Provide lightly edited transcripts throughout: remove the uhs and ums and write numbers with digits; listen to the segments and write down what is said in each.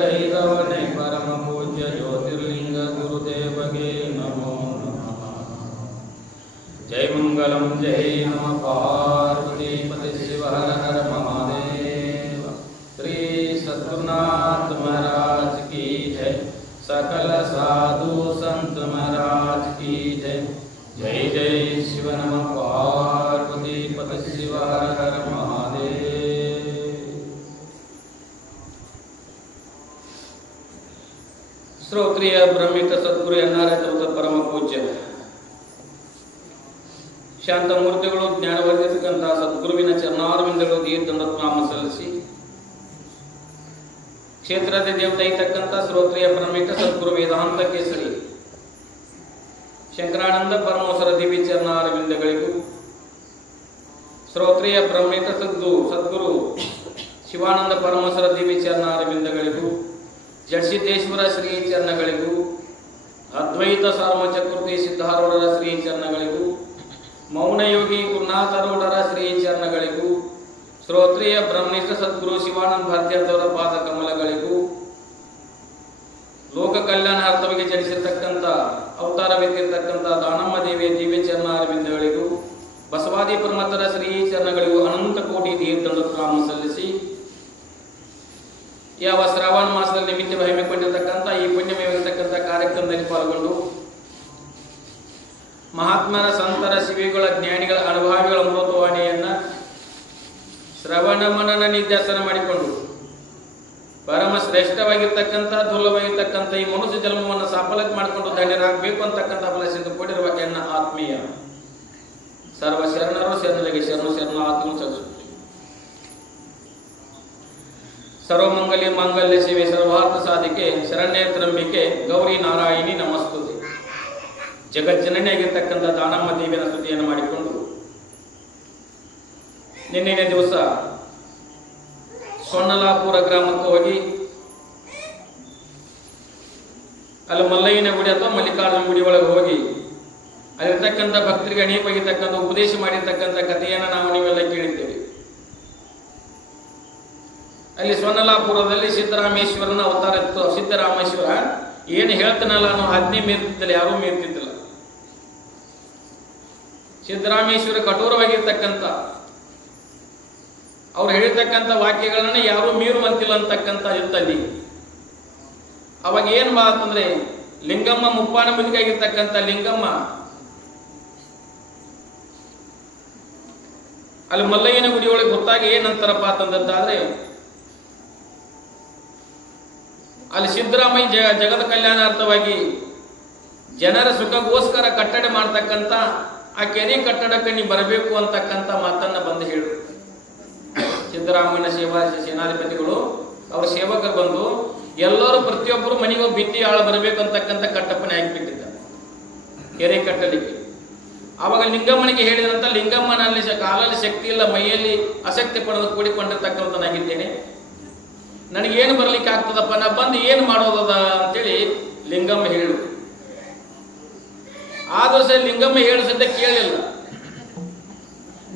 ಭೈರವನೇ ಪರಮ ಪೂಜ್ಯ ಜ್ಯೋತಿರ್ಲಿಂಗ ಗುರುದೇವಗೆ ನಮೋ ನಮಃ. ಜೈ ಮಂಗಲಂ ಜೈ ನಮ ಪಾರ್ವತಿ ಪತಿ ಶಿವ ಹರ ಹರ ಮಹಾದೇವ. ಶ್ರೀ सद्गुरुनाथ महाराज की जय. सकल साधु संत महाराज की जय. जय जय शिव नम पार्वती पति शिव हर हर महादेव. ಶ್ರೋತ್ರಿಯ ಬ್ರಹ್ಮಿತ ಸದ್ಗುರು ಎನ್ನಾರಾಯಣ ಪರಮ ಪೂಜ್ಯ ಶಾಂತಮೂರ್ತಿಗಳು ಜ್ಞಾನವರ್ಧಿಸತಕ್ಕಂತಹ ಸದ್ಗುರುವಿನ ಚರಣಾರವಿಂದಗಳು ದೀರ್ಘನಾಮ ಸಲ್ಲಿಸಿ ಕ್ಷೇತ್ರದ ದೇವತೆ ಇರ್ತಕ್ಕಂಥ ಶ್ರೋತ್ರಿಯ ಬ್ರಹ್ಮಿತ ಸದ್ಗುರು ವೇದಾಂತ ಕೇಸರಿ ಶಂಕರಾನಂದ ಪರಮೇಶ್ವರ ದಿವ್ಯ ಚರಣಾರವಿಂದಗಳಿಗೂ ಶ್ರೋತ್ರಿಯ ಬ್ರಹ್ಮಿತ ಸದ್ಗುರು ಶಿವಾನಂದ ಪರಮೇಶ್ವರ ದಿವ್ಯ ಚರಣಾರವಿಂದಗಳಿಗೂ ಜಡಸಿದ್ದೇಶ್ವರ ಶ್ರೀ ಚರಣಗಳಿಗೂ ಅದ್ವೈತ ಸಾರ್ವ ಚತುರ್ಥಿ ಸಿದ್ಧಾರೂಢರ ಶ್ರೀ ಚರಣಗಳಿಗೂ ಮೌನಯೋಗಿ ಗುರುನಾಥರೂಢರ ಶ್ರೀ ಚರಣಗಳಿಗೂ ಶ್ರೋತ್ರಿಯ ಬ್ರಹ್ಮನಿಷ್ಠ ಸದ್ಗುರು ಶಿವಾನಂದ ಭಾರತೀಯರವರ ಪಾದ ಕಮಲಗಳಿಗೂ ಲೋಕ ಕಲ್ಯಾಣಾರ್ಥವಾಗಿ ಜನಿಸಿರ್ತಕ್ಕಂಥ ಅವತಾರವೆತ್ತಿರ್ತಕ್ಕಂಥ ದಾನಮ್ಮ ದೇವಿಯ ದಿವ್ಯ ಚರಣಾರವಿಂದಗಳಿಗೂ ಬಸವಾದಿ ಪರಮತರ ಶ್ರೀ ಚರಣಗಳಿಗೂ ಅನಂತ ಕೋಟಿ ದೀರ್ಘನಾಮ ಸಲ್ಲಿಸಿ ಯಾವ ಶ್ರಾವಣ ಮಾಸದಲ್ಲಿ ನಿಮಿತ್ತ ಹಮ್ಮಿಕೊಂಡಿರ್ತಕ್ಕಂಥ ಈ ಪುಣ್ಯಮಯವಾಗಿರ್ತಕ್ಕಂಥ ಕಾರ್ಯಕ್ರಮದಲ್ಲಿ ಪಾಲ್ಗೊಂಡು ಮಹಾತ್ಮರ ಸಂತರ ಶಿವಿಗಳ ಜ್ಞಾನಿಗಳ ಅನುಭಾವಿಗಳ ಅಮೃತವಾಣಿಯನ್ನ ಶ್ರವಣ ಮನನ ನಿಧ್ಯಾಸನ ಮಾಡಿಕೊಂಡು ಪರಮ ಶ್ರೇಷ್ಠವಾಗಿರ್ತಕ್ಕಂಥ ದುರ್ಲಭವಾಗಿರ್ತಕ್ಕಂಥ ಈ ಮನುಷ್ಯ ಜನ್ಮವನ್ನು ಸಫಲತೆ ಮಾಡಿಕೊಂಡು ಧನ್ಯರಾಗಬೇಕು ಅಂತಕ್ಕಂಥ ಫಲಸಿದ್ದು ಕೂಡಿರುವ ಎನ್ನ ಆತ್ಮೀಯ ಸರ್ವ ಶರಣರು ಶರಣರಿಗೆ ಶರಣು ಶರಣ ಆತ್ಮ ಚಲಿಸು. ಸರ್ವಮಂಗಲ್ಯ ಮಾಂಗಲ್ಯ ಶಿವೆ ಸರ್ವಾರ್ಥ ಸಾಧಿಕೆ ಶರಣ್ಯ ತ್ರಂಬಿಕೆ ಗೌರಿ ನಾರಾಯಣಿ ನಮಸ್ತುತಿ. ಜಗಜ್ಜನನಿಯಾಗಿರ್ತಕ್ಕಂಥ ದಾನಮ್ಮ ದೇವಿಯ ಸ್ತುತಿಯನ್ನು ಮಾಡಿಕೊಂಡು ನಿನ್ನೆ ದಿವಸ ಸೊನ್ನಲಾಪುರ ಗ್ರಾಮಕ್ಕೆ ಹೋಗಿ ಅಲ್ಲಿ ಮಲ್ಲಯ್ಯನ ಗುಡಿ ಅಥವಾ ಮಲ್ಲಿಕಾರ್ಜುನ ಗುಡಿ ಒಳಗೆ ಹೋಗಿ ಅಲ್ಲಿರ್ತಕ್ಕಂಥ ಭಕ್ತರಿಗೆ ಅಣಿಯವಾಗಿರ್ತಕ್ಕಂಥ ಉಪದೇಶ ಮಾಡಿರ್ತಕ್ಕಂಥ ಕಥೆಯನ್ನು ನಾವು ನೀವೆಲ್ಲ ಕೇಳಿದ್ದೇವೆ. ಅಲ್ಲಿ ಸೊನ್ನಲಾಪುರದಲ್ಲಿ ಸಿದ್ದರಾಮೇಶ್ವರನ ಅವತಾರ ಇತ್ತು. ಸಿದ್ದರಾಮೇಶ್ವರ ಏನು ಹೇಳ್ತಾನಲ್ಲ ಅನ್ನೋ ಆಜ್ಞೆ ಮೀರ್ತಿದ್ದಿಲ್ಲ, ಯಾರೂ ಮೀರ್ತಿದ್ದಿಲ್ಲ. ಸಿದ್ದರಾಮೇಶ್ವರ ಕಠೋರವಾಗಿರ್ತಕ್ಕಂಥ ಅವ್ರು ಹೇಳಿರ್ತಕ್ಕಂಥ ವಾಕ್ಯಗಳನ್ನ ಯಾರೂ ಮೀರುವಂತಿಲ್ಲ ಅಂತಕ್ಕಂಥ ಇತ್ತಲ್ಲಿ. ಅವಾಗ ಏನ್ ಮಾತಂದ್ರೆ ಲಿಂಗಮ್ಮ ಮುಪ್ಪಾನ ಮುದುಕಾಗಿರ್ತಕ್ಕಂಥ ಲಿಂಗಮ್ಮ ಅಲ್ಲಿ ಮಲ್ಲಯ್ಯನ ಗುಡಿ ಒಳಗೆ ಗೊತ್ತಾಗಿ ಏನಂತಾರಪ್ಪ ಅಂತಂದಾದ್ರೆ ಅಲ್ಲಿ ಸಿದ್ದರಾಮಯ್ಯ ಜಗದ ಕಲ್ಯಾಣಾರ್ಥವಾಗಿ ಜನರ ಸುಖಗೋಸ್ಕರ ಕಟ್ಟಡ ಮಾಡ್ತಕ್ಕಂಥ ಆ ಕೆರೆ ಕಟ್ಟಡಕ್ಕೆ ನೀವು ಬರಬೇಕು ಅಂತಕ್ಕಂಥ ಮಾತನ್ನ ಬಂದು ಹೇಳು. ಸಿದ್ದರಾಮಯ್ಯನ ಸೇನಾಧಿಪತಿಗಳು ಅವರ ಸೇವಕರು ಬಂದು ಎಲ್ಲರೂ ಪ್ರತಿಯೊಬ್ಬರು ಮನೆಗೆ ಬಿತ್ತಿ ಆಳ ಬರಬೇಕು ಅಂತಕ್ಕಂಥ ಕಟ್ಟಪ್ಪನೆ ಹಾಕಿಬಿಟ್ಟಿದ್ದಾರೆ ಕೆರೆ ಕಟ್ಟಲಿಕ್ಕೆ. ಆವಾಗ ಲಿಂಗಮ್ಮನಿಗೆ ಹೇಳಿದಂತ ಲಿಂಗಮ್ಮನಲ್ಲಿ ಕಾಲಲ್ಲಿ ಶಕ್ತಿ ಇಲ್ಲ, ಮೈಯಲ್ಲಿ ಆಸಕ್ತಿ ಪಡೆದು ಕೂಡಿಕೊಂಡಿರ್ತಕ್ಕಂಥನಾಗಿದ್ದೇನೆ, ನನಗೇನು ಬರ್ಲಿಕ್ಕೆ ಆಗ್ತದಪ್ಪ, ನಾ ಬಂದು ಏನು ಮಾಡೋದದ ಅಂತೇಳಿ ಲಿಂಗಮ್ಮ ಹೇಳು. ಆದ್ರೂ ಸಹ ಲಿಂಗಮ್ಮ ಹೇಳು ಸದ್ಯ ಕೇಳಲಿಲ್ಲ.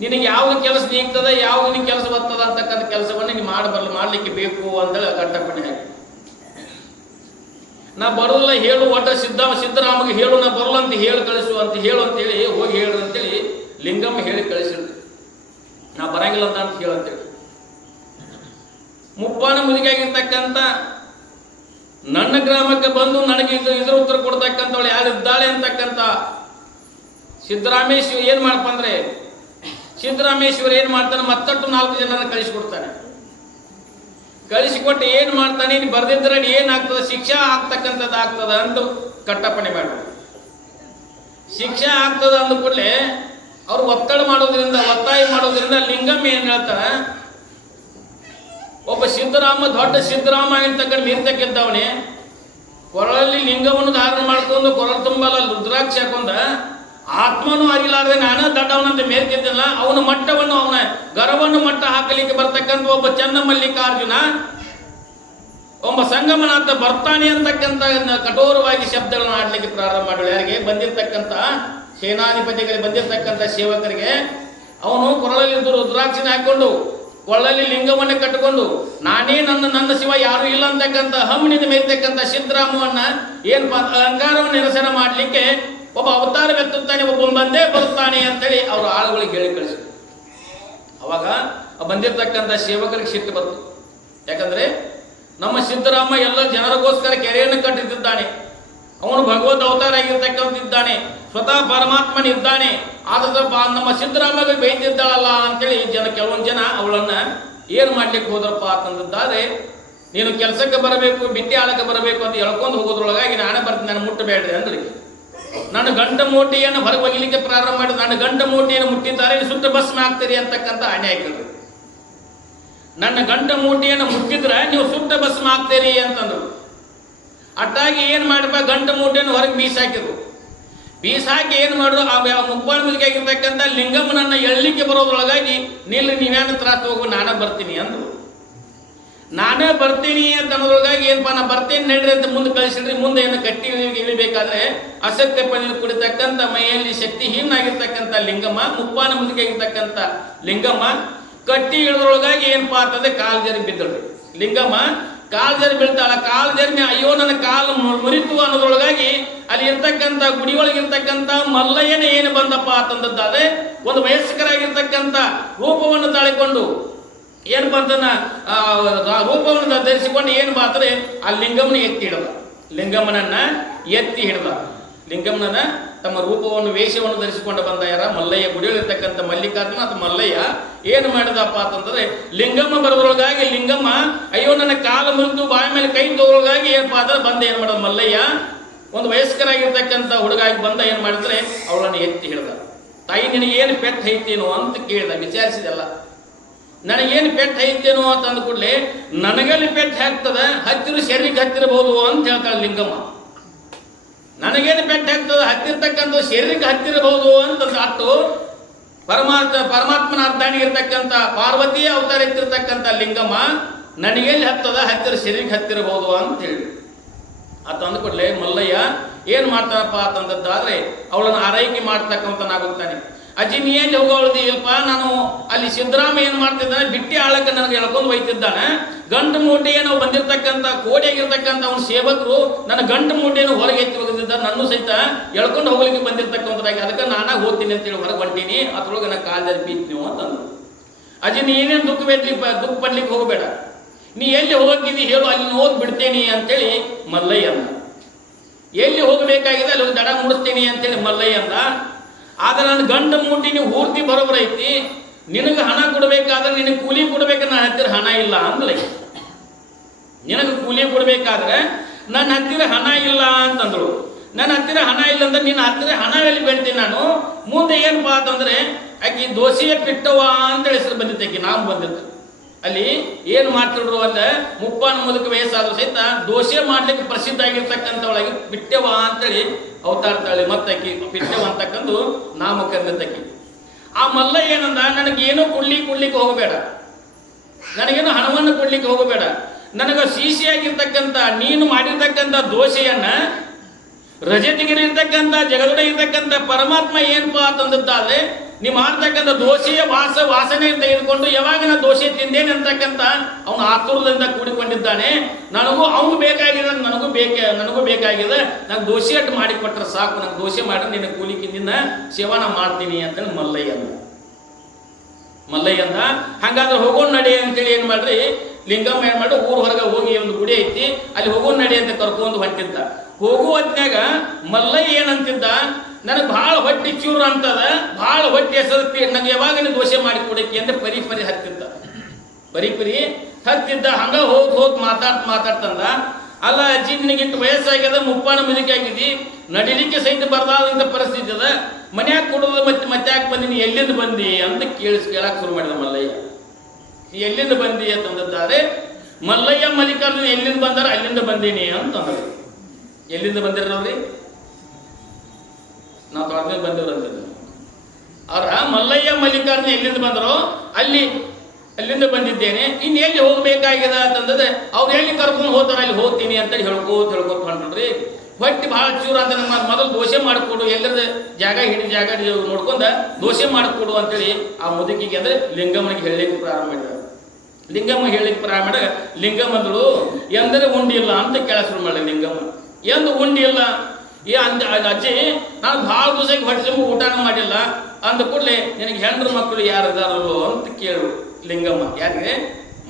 ನಿನಗೆ ಯಾವ್ದು ಕೆಲಸ ನೀಗ್ತದ, ಯಾವ್ದು ನಿನ್ ಕೆಲಸ ಬರ್ತದ ಅಂತಕ್ಕಂಥ ಕೆಲಸವನ್ನು ನೀನು ಮಾಡ್ಲಿಕ್ಕೆ ಬೇಕು ಅಂತೇಳಿ ಕಟ್ಟಪ್ಪಣೆ ಹಾಕಿ. ನಾ ಬರೋಲ್ಲ ಹೇಳು, ಒಟ್ಟ ಸಿದ್ದರಾಮಗೆ ಹೇಳು, ನಾ ಬರಲ್ಲ ಅಂತ ಹೇಳಿ ಕಳಿಸು ಅಂತ ಹೇಳು ಅಂತೇಳಿ ಹೋಗಿ ಹೇಳು ಅಂತೇಳಿ ಲಿಂಗಮ್ಮ ಹೇಳಿ ಕಳಿಸಿದ್ರು. ನಾ ಬರಂಗಿಲ್ಲ ಅಂತ ಹೇಳು ಅಂತೇಳಿ ಮುಪ್ಪಾನ ಮುದುಕಾಗಿರ್ತಕ್ಕಂಥ ನನ್ನ ಗ್ರಾಮಕ್ಕೆ ಬಂದು ನನಗೆ ಇದ್ರ ಉತ್ತರ ಕೊಡ್ತಕ್ಕಂಥವಳು ಯಾರಿದ್ದಾಳೆ ಅಂತಕ್ಕಂಥ ಸಿದ್ದರಾಮೇಶ್ವರ ಏನ್ ಮಾಡಪ್ಪ ಅಂದ್ರೆ ಸಿದ್ದರಾಮೇಶ್ವರ ಏನ್ ಮಾಡ್ತಾನೆ, ಮತ್ತಟ್ಟು 4 ಜನರನ್ನ ಕಳಿಸಿಕೊಡ್ತಾನೆ. ಕಳಿಸಿಕೊಟ್ಟು ಏನ್ ಮಾಡ್ತಾನೆ, ನೀನು ಬರ್ದಿದ್ರೆ ಏನಾಗ್ತದ, ಶಿಕ್ಷಾ ಆಗ್ತಕ್ಕಂಥದ್ದು ಆಗ್ತದ ಅಂತ ಕಟ್ಟಪ್ಪಣೆ ಮಾಡ. ಶಿಕ್ಷಾ ಆಗ್ತದ ಅಂದ ಕೂಡಲೇ ಅವ್ರು ಒತ್ತಾಯ ಮಾಡೋದ್ರಿಂದ ಲಿಂಗಮ್ಮ ಏನ್ ಹೇಳ್ತಾನೆ, ಒಬ್ಬ ಸಿದ್ದರಾಮ ದೊಡ್ಡ ಸಿದ್ದರಾಮ ಅಂತಕ್ಕಂಥ ಮೀರ್ತಕ್ಕಿದ್ದವನೇ ಕೊರಳಲ್ಲಿ ಲಿಂಗವನ್ನು ಧಾರಣ ಮಾಡ್ಕೊಂಡು ಕೊರಳು ತುಂಬಲ್ಲ ರುದ್ರಾಕ್ಷಿ ಹಾಕೊಂಡ ಆತ್ಮನು ಅರಿಲಾರದೆ ನಾನು ದಡ್ಡವನಂತ ಮೇಲ್ತಿದ್ದಲ್ಲ, ಅವನ ಮಟ್ಟವನ್ನು ಅವನ ಗರ್ವವನ್ನು ಮಟ್ಟ ಹಾಕಲಿಕ್ಕೆ ಬರ್ತಕ್ಕಂಥ ಒಬ್ಬ ಚನ್ನಮಲ್ಲಿಕಾರ್ಜುನ ಒಬ್ಬ ಸಂಗಮನಾಥ ಬರ್ತಾನೆ ಅಂತಕ್ಕಂಥ ಕಠೋರವಾಗಿ ಶಬ್ದಗಳನ್ನು ಆಡ್ಲಿಕ್ಕೆ ಪ್ರಾರಂಭ ಮಾಡಲು ಯಾರಿಗೆ ಬಂದಿರತಕ್ಕಂಥ ಸೇನಾಧಿಪತಿಗಳಿಗೆ ಬಂದಿರತಕ್ಕಂಥ ಸೇವಕರಿಗೆ ಅವನು ಕೊರಳಲ್ಲಿ ರುದ್ರಾಕ್ಷಿನ ಹಾಕೊಂಡು ಕೊಳ್ಳಲ್ಲಿ ಲಿಂಗವನ್ನ ಕಟ್ಟಿಕೊಂಡು ನಾನೇ ನನ್ನ ಶಿವ ಯಾರು ಇಲ್ಲ ಅಂತಕ್ಕಂಥ ಹಮ್ಮಿನಿಂದ ಮೇಯ್ತಕ್ಕಂಥ ಸಿದ್ದರಾಮವನ್ನ ಏನಪ್ಪಾ ಅಹಂಕಾರವನ್ನು ನಿರಸನ ಮಾಡಲಿಕ್ಕೆ ಒಬ್ಬ ಅವತಾರವೆತ್ತುತ್ತಾನೆ, ಒಬ್ಬ ಬಂದೇ ಬರುತ್ತಾನೆ ಅಂತೇಳಿ ಅವರು ಆಳುಗಳಿಗೆ ಹೇಳಿ ಕಳಿಸಿದ್ರು. ಅವಾಗ ಬಂದಿರತಕ್ಕಂಥ ಸೇವಕರಿಗೆ ಸಿಟ್ಟು ಬಂತು. ಯಾಕಂದ್ರೆ ನಮ್ಮ ಸಿದ್ದರಾಮ ಎಲ್ಲ ಜನರಿಗೋಸ್ಕರ ಕೆರೆಯನ್ನು ಕಟ್ಟಿದ್ದಾನೆ, ಅವನು ಭಗವದ್ ಅವತಾರ ಆಗಿರ್ತಕ್ಕಂತಿದ್ದಾನೆ, ಸ್ವತಃ ಪರಮಾತ್ಮನಿದ್ದಾನೆ. ಆದ್ರೆ ನಮ್ಮ ಸಿದ್ದರಾಮಗೆ ಬೈದಿದ್ದಾಳಲ್ಲ ಅಂತೇಳಿ ಕೆಲವೊಂದು ಜನ ಅವಳನ್ನ ಏನು ಮಾಡ್ಲಿಕ್ಕೆ ಹೋದ್ರಪ್ಪ ಅಂತಂದಿದ್ದಾರೆ. ನೀನು ಕೆಲಸಕ್ಕೆ ಬರಬೇಕು, ಬಿಟ್ಟಿ ಆಳಕ್ಕೆ ಬರಬೇಕು ಅಂತ ಹೇಳ್ಕೊಂಡು ಹೋಗೋದ್ರೊಳಗಾಗಿ ನಾನೇ ಬರ್ತೀನಿ, ನಾನು ಮುಟ್ಟಬೇಡ್ರಿ ಅಂದ್ರೆ ನನ್ನ ಗಂಟ ಮೂಟಿಯನ್ನು ಹೊರಗೆ ಒಗಿಲಿಕ್ಕೆ ಪ್ರಾರಂಭ ಮಾಡಿದ್ರು. ನನ್ನ ಗಂಟ ಮೂಟಿಯನ್ನು ಮುಟ್ಟಿದ್ದಾರೆ, ಸುಟ್ಟು ಭಸ್ಮ ಆಗ್ತೀರಿ ಅಂತಕ್ಕಂಥ ಆಣೆ ಹಾಕಿದ್ರು. ನನ್ನ ಗಂಟ ಮೂಟಿಯನ್ನು ಮುಟ್ಟಿದ್ರೆ ನೀವು ಸುಟ್ಟ ಭಸ್ಮ ಆಗ್ತೀರಿ ಅಂತಂದ್ರು. ಅಟ್ಟಾಗಿ ಏನ್ ಮಾಡ್ಬ ಗಂಟ ಮೂಟಿಯನ್ನು ಹೊರಗೆ ಬೀಸಾಕಿದ್ರು. ಬೀಸಾಕಿ ಏನ್ ಮಾಡಿದ್ರು, ಆ ಮುಪ್ಪಾಳ ಮುದುಕಿ ಆಗಿರ್ತಕ್ಕಂಥ ಲಿಂಗಮ್ಮನನ್ನ ಎಳ್ಲಿಕ್ಕೆ ಬರೋದ್ರೊಳಗಾಗಿ ನಿಲ್ಲಿ ನೀವೇನು ತ್ರಾಸ ಹೋಗು, ನಾನೇ ಬರ್ತೀನಿ ಅಂದ್ರು. ನಾನೇ ಬರ್ತೀನಿ ಅಂತ ಅನ್ನೋದ್ರೊಳಗಾಗಿ ಏನಪ್ಪ ನಾ ಬರ್ತೇನೆ ನಡ್ರಿ ಅಂತ ಮುಂದೆ ಕಳಿಸಿದ್ರಿ. ಮುಂದೆ ಏನು ಕಟ್ಟಿ ಇಳಿಬೇಕಾದ್ರೆ ಅಸತ್ಯ ಪನ್ನೀರು ಕುಡಿತಕ್ಕಂಥ ಮೈಯಲ್ಲಿ ಶಕ್ತಿಹೀನಾಗಿರ್ತಕ್ಕಂಥ ಲಿಂಗಮ್ಮ, ಮುಪ್ಪಾನ ಮುದುಕಿ ಆಗಿರ್ತಕ್ಕಂಥ ಲಿಂಗಮ್ಮ ಕಟ್ಟಿ ಇಳಿದ್ರೊಳಗಾಗಿ ಏನಪ್ಪಾ ಅಂತಂದ್ರೆ ಕಾಲು ಜರಿ ಬಿದ್ದಳು. ಲಿಂಗಮ್ಮ ಕಾಲು ಜರಿ ಬೀಳ್ತಾಳ. ಕಾಲು ಜರಿ ಅಯ್ಯೋ ನನ್ನ ಕಾಲು ಮುರಿತು ಅನ್ನೋದ್ರೊಳಗಾಗಿ ಅಲ್ಲಿ ಇರ್ತಕ್ಕಂಥ ಗುಡಿಯೊಳಗಿರ್ತಕ್ಕಂಥ ಮಲ್ಲಯ್ಯನ ಏನು ಬಂದಪ್ಪ ಅಂತಂದದ್ದಾದ್ರೆ ಒಂದು ವಯಸ್ಕರಾಗಿರ್ತಕ್ಕಂಥ ರೂಪವನ್ನು ತಾಳಿಕೊಂಡು ಏನು ಬಂತನ ರೂಪವನ್ನು ಧರಿಸಿಕೊಂಡು ಏನು ಬಾತ್ರೆ ಆ ಲಿಂಗಮ್ಮನ ಎತ್ತಿ ಹಿಡ್ದ. ಲಿಂಗಮ್ಮನನ್ನ ಎತ್ತಿ ಹಿಡ್ದ. ಲಿಂಗಮ್ಮನ ತಮ್ಮ ರೂಪವನ್ನು ವೇಷವನ್ನು ಧರಿಸಿಕೊಂಡು ಬಂದ ಯಾರ ಮಲ್ಲಯ್ಯ, ಗುಡಿಯಲ್ಲಿರ್ತಕ್ಕಂಥ ಮಲ್ಲಿಕಾರ್ಜುನ ಅಥವಾ ಮಲ್ಲಯ್ಯ ಏನು ಮಾಡಿದಪ್ಪ ಅಂತಂದ್ರೆ ಲಿಂಗಮ್ಮ ಬರೋದ್ರೊಳಗಾಗಿ ಲಿಂಗಮ್ಮ ಅಯ್ಯೋ ನನ್ನ ಕಾಲು ಮುರಿದು ಬಾಯಿ ಮೇಲೆ ಕೈ ತಗೊಳಗಾಗಿ ಏನಪ್ಪಾ ಅಂದ್ರೆ ಬಂದ ಏನ್ ಮಾಡೋದು ಮಲ್ಲಯ್ಯ ಒಂದು ವಯಸ್ಕರಾಗಿರ್ತಕ್ಕಂಥ ಹುಡುಗಾಗಿ ಬಂದ ಏನ್ ಮಾಡಿದ್ರೆ ಅವಳನ್ನು ಎತ್ತಿ ಹಿಡ್ದ. ತಾಯಿ ನಿನಗೆ ಏನು ಪೆಟ್ಟು ಐತೇನೋ ಅಂತ ಕೇಳಿದ, ವಿಚಾರಿಸಿದೆಲ್ಲ. ನನಗೇನು ಪೆಟ್ಟು ಐತೇನೋ ಅಂತ ಅಂದ ಕೂಡಲೇ ನನಗಲ್ಲಿ ಪೆಟ್ಟು ಹಾಕ್ತದ, ಹತ್ತಿರ ಶರೀರಕ್ಕೆ ಹತ್ತಿರಬಹುದು ಅಂತ ಹೇಳ್ತಾಳೆ ಲಿಂಗಮ್ಮ. ನನಗೇನು ಪೆಟ್ಟು ಹಾಕ್ತದ, ಹತ್ತಿರ್ತಕ್ಕಂಥ ಶರೀರಕ್ಕೆ ಹತ್ತಿರಬಹುದು ಅಂತ ಆತು. ಪರಮಾತ್ಮನ ಅರ್ಧಾಣಿಗಿರ್ತಕ್ಕಂಥ ಪಾರ್ವತಿಯ ಅವತಾರ ಎತ್ತಿರ್ತಕ್ಕಂಥ ಲಿಂಗಮ್ಮ ನನಗೆಲ್ಲಿ ಹತ್ತದ, ಹತ್ತಿರ ಶರೀರಕ್ಕೆ ಹತ್ತಿರಬಹುದು ಅಂತ ಹೇಳಿ ಆತ ಅಂದ್ಕೊಡ್ಲೆ ಮಲ್ಲಯ್ಯ ಏನ್ ಮಾಡ್ತಾನಪ್ಪ ಅಂತಂದದ್ದಾದ್ರೆ ಅವಳನ್ನು ಆರೈಕೆ ಮಾಡ್ತಕ್ಕಂಥನಾಗುತ್ತಾನೆ. ಅಜ್ಜಿ ನೀ ಎಲ್ಲಿ ಹೋಗೋಳ್ದಿ ಇಲ್ಪ, ನಾನು ಅಲ್ಲಿ ಸಿದ್ದರಾಮ ಏನ್ ಮಾಡ್ತಿದ್ದಾನೆ ಬಿಟ್ಟಿ ಆಳಕ್ಕೆ ನನಗೆ ಎಳ್ಕೊಂಡು ಒಯ್ತಿದ್ದಾನೆ. ಗಂಟು ಮೂಟೆಯನ್ನು ಬಂದಿರ್ತಕ್ಕಂಥ ಕೋಡಿಯಾಗಿರ್ತಕ್ಕಂಥ ಅವನ ಸೇವಕರು ನನ್ನ ಗಂಟು ಮೂಟೆಯನ್ನು ಹೊರಗೆ ಎತ್ತಿ ಹೋಗಿದ್ದಾರೆ, ನನ್ನ ಸಹಿತ ಎಳ್ಕೊಂಡು ಹೋಗ್ಲಿಕ್ಕೆ ಬಂದಿರ್ತಕ್ಕಂಥದ್ದಾಗಿ ಅದಕ್ಕೆ ನಾನಾಗ ಹೋಗ್ತೀನಿ ಅಂತೇಳಿ ಹೊರಗೆ ಹೊಂಟೀನಿ, ಅದ್ರೊಳಗೆ ನನ್ನ ಕಾಲದಲ್ಲಿ ಬೀತ್ ನೀವು ಅಂತಂದ್ರು. ಅಜ್ಜಿ ನೀ ಏನೇನು ದುಃಖ ಪಡ್ಲಿಕ್ಕೆ ಹೋಗಬೇಡ, ನೀ ಎಲ್ಲಿ ಹೋಗಿದ್ದಿ ಹೇಳು, ಅಲ್ಲಿ ಹೋಗಿ ಬಿಡ್ತೇನಿ ಅಂತೇಳಿ ಮಲ್ಲಯ್ಯ ಅಂದ. ಎಲ್ಲಿ ಹೋಗಬೇಕಾಗಿದೆ ಅಲ್ಲಿ ಹೋಗಿ ದಡ ಮುಡಿಸ್ತೀನಿ ಅಂತೇಳಿ ಮಲ್ಲಯ್ಯ ಅಂದ. ಆದ್ರೆ ನನ್ನ ಗಂಡ ಮೂಟಿ ನೀವು ಹೂರ್ತಿ ಬರೋಬರ ಐತಿ, ನಿನಗೆ ಹಣ ಕೊಡಬೇಕಾದ್ರೆ ನಿನಗೆ ಕೂಲಿ ಕೊಡ್ಬೇಕು, ನನ್ನ ಹತ್ತಿರ ಹಣ ಇಲ್ಲ ಅಂದ್ಲೆ. ನಿನಗೆ ಕೂಲಿ ಕೊಡ್ಬೇಕಾದ್ರೆ ನನ್ನ ಹತ್ತಿರ ಹಣ ಇಲ್ಲ ಅಂತಂದ್ರು. ನನ್ನ ಹತ್ತಿರ ಹಣ ಇಲ್ಲ ಅಂದ್ರೆ ನಿನ್ನ ಹತ್ತಿರ ಹಣ ಎಲ್ಲಿ ಬೆಳ್ತೀನಿ ನಾನು. ಮುಂದೆ ಏನಪ್ಪಾ ಅಂತಂದ್ರೆ ಆಕಿ ದೋಸೆಯ ಪಿಟ್ಟವ ಅಂತ ಹೆಸರು ಬಂದಿತ್ತು, ಆಕಿ ನಾವು ಬಂದಿತ್ತು. ಅಲ್ಲಿ ಏನು ಮಾಡ್ತಿದ್ರು ಅಂದ್ರೆ ಮುಪ್ಪಾನ ಮೂಲಕ ವಯಸ್ಸಾದ್ರು ಸಹಿತ ದೋಸೆ ಮಾಡ್ಲಿಕ್ಕೆ ಪ್ರಸಿದ್ಧ ಆಗಿರ್ತಕ್ಕಂಥವಳಾಗಿ ಪಿಟ್ಟೆವ ಅಂತೇಳಿ ಅವತಾರತಾಳೆ. ಮತ್ತಾಕಿ ಪಿಟ್ಟೆವ ಅಂತಕ್ಕಂಥ ನಾಮಕರ್ಣತಕ್ಕಿ. ಆ ಮಲ್ಲ ಏನಂದ, ನನಗೇನು ಕೊಡ್ಲಿಕ್ಕೆ ಹೋಗಬೇಡ, ನನಗೇನು ಹಣವನ್ನು ಕೊಡ್ಲಿಕ್ಕೆ ಹೋಗಬೇಡ, ನನಗೆ ಸಿಹಿಯಾಗಿರ್ತಕ್ಕಂಥ ನೀನು ಮಾಡಿರ್ತಕ್ಕಂಥ ದೋಸೆಯನ್ನ ರಜತಿಗಿರಿರ್ತಕ್ಕಂಥ ಜಗದೊಳಗಿರ್ತಕ್ಕಂಥ ಪರಮಾತ್ಮ ಏನಪ್ಪಾ ಅಂತಂದದ್ದಾದ್ರೆ ನೀ ಮಾಡ್ತಕ್ಕಂಥ ದೋಸೆಯ ವಾಸನೆ ತೆಗೆದುಕೊಂಡು ಯಾವಾಗ ನಾ ದೋಸೆ ತಿಂದೇನೆ ಅಂತಕ್ಕಂಥ ಅವನು ಆತುರದಿಂದ ಕೂಡಿಕೊಂಡಿದ್ದಾನೆ. ಅವನು ಬೇಕಾಗಿದೆ, ನನಗೂ ಬೇಕಾಗಿದೆ, ನಂಗೆ ದೋಸೆ ಅಟ್ಟು ಮಾಡಿ ಕೊಟ್ಟರೆ ಸಾಕು, ನಂಗೆ ದೋಸೆ ಮಾಡಿ ನಿನ್ನ ಕೂಲಿಕಿಂದಿನ ಸೇವಾ ನಾ ಮಾಡ್ತೀನಿ ಅಂತೇಳಿ ಮಲ್ಲಯ್ಯ ಅಂದ. ಹಂಗಾದ್ರೆ ಹೋಗೋಣ ನಡಿ ಅಂತೇಳಿ ಏನ್ ಮಾಡ್ರಿ ಲಿಂಗಮ್ಮ ಏನ್ ಮಾಡಿ ಊರ್ ಹೊರಗೆ ಹೋಗಿ ಒಂದು ಗುಡಿ ಐತಿ, ಅಲ್ಲಿ ಹೋಗೋಣ ನಡಿ ಅಂತ ಕರ್ಕೊಂಡು ಹೊಂಟಿದ್ದ. ಹೋಗುವ ಹೊತ್ನ್ಯಾಗ ಮಲ್ಲಯ್ಯ ಏನಂತಿದ್ದ, ನನಗೆ ಭಾಳ ಹೊಟ್ಟೆ ಚೂರು ಅಂತದ, ಭಾಳ ಹೊಟ್ಟೆ ಹೆಸರತ್ತಿ, ನನಗೆ ಯಾವಾಗ ದೋಸೆ ಮಾಡಿ ಕೊಡಕ್ಕೆ ಅಂತ ಪರಿ ಹತ್ತಿದ್ದ. ಪರಿ ಹತ್ತಿದ್ದ. ಹಂಗ ಹೋಗ್ ಮಾತಾಡ್ತಂದ. ಅಲ್ಲ ಅಜ್ಜಿ ನಿನಗಿಟ್ಟು ವಯಸ್ಸಾಗ್ಯದ, ಮುಪ್ಪಾನ ಮುದುಕಿ ಆಗಿದ್ದಿ, ನಡಿಲಿಕ್ಕೆ ಸಹಿತ ಬರದಾದಂಥ ಪರಿಸ್ಥಿತಿ ಅದ, ಮನ್ಯಾಗ ಕೊಡೋದು ಮತ್ತೆ ಯಾಕೆ ಬಂದಿ, ಎಲ್ಲಿಂದ ಬಂದಿ ಅಂತ ಕೇಳಕ್ ಶುರು ಮಾಡಿದ ಮಲ್ಲಯ್ಯ. ಎಲ್ಲಿಂದ ಬಂದಿ ಅಂತಂದಿದ್ದಾರೆ. ಮಲ್ಲಯ್ಯ ಮಲ್ಲಿಕಾರ್ಜುನ ಎಲ್ಲಿಂದ ಬಂದಾರ, ಅಲ್ಲಿಂದ ಬಂದೀನಿ ಅಂತಂದ್ರೆ. ಎಲ್ಲಿಂದ ಬಂದಿರೋದ್ರಿ? ನಾವು ತೋಟದಿಂದ ಬಂದಿವ್ರಂತ. ಅವ್ರ ಮಲ್ಲಯ್ಯ ಮಲ್ಲಿಕಾರ್ಜುನ ಎಲ್ಲಿಂದ ಬಂದರೋ ಅಲ್ಲಿಂದ ಬಂದಿದ್ದೇನೆ, ಇನ್ನು ಎಲ್ಲಿ ಹೋಗ್ಬೇಕಾಗಿದೆ ಅಂತಂದ್ರೆ ಅವ್ರು ಎಲ್ಲಿ ಕರ್ಕೊಂಡು ಹೋಗ್ತಾರ ಅಲ್ಲಿ ಹೋಗ್ತೀನಿ ಅಂತೇಳಿ ಹೇಳ್ಕೋತ ಹೊಂಟ್ರಿ. ಹೊಟ್ಟೆ ಭಾಳ ಚೂರು ಅಂತ ನಮ್ಮ ಮೊದಲು ದೋಸೆ ಮಾಡಿಕೊಡು, ಎಲ್ಲರ ಜಾಗ ನೋಡ್ಕೊಂಡ ದೋಸೆ ಮಾಡಿಕೊಡು ಅಂತೇಳಿ ಆ ಮುದುಕಿಗೆ ಅಂದ್ರೆ ಲಿಂಗಮ್ಮನಿಗೆ ಹೇಳಲಿಕ್ಕೆ ಪ್ರಾರಂಭ ಮಾಡಿದ್ರು. ಲಿಂಗಮ್ಮ ಹೇಳಿದ ಪ್ರಾಮಾಣ ಲಿಂಗಮ್ಮಗಳು ಎಂದರೆ ಉಂಡಿಲ್ಲ ಅಂತ ಕೇಳಿಸ್ರು ಮಾಡಿ ಲಿಂಗಮ್ಮ ಎಂದು ಉಂಡಿಲ್ಲ ಅಜ್ಜಿ ನಾನು ಭಾಳ ದಿವಸಕ್ಕೆ ಹೊಟ್ಟೆ ತುಂಬ ಊಟನ ಮಾಡಿಲ್ಲ ಅಂದ ಕೂಡಲೇ ನಿನಗೆ ಹೆಂಡ್ರ ಮಕ್ಕಳು ಯಾರು ಇದಾರಲ್ಲೋ ಅಂತ ಕೇಳು ಲಿಂಗಮ್ಮ. ಯಾರಿಗೆ?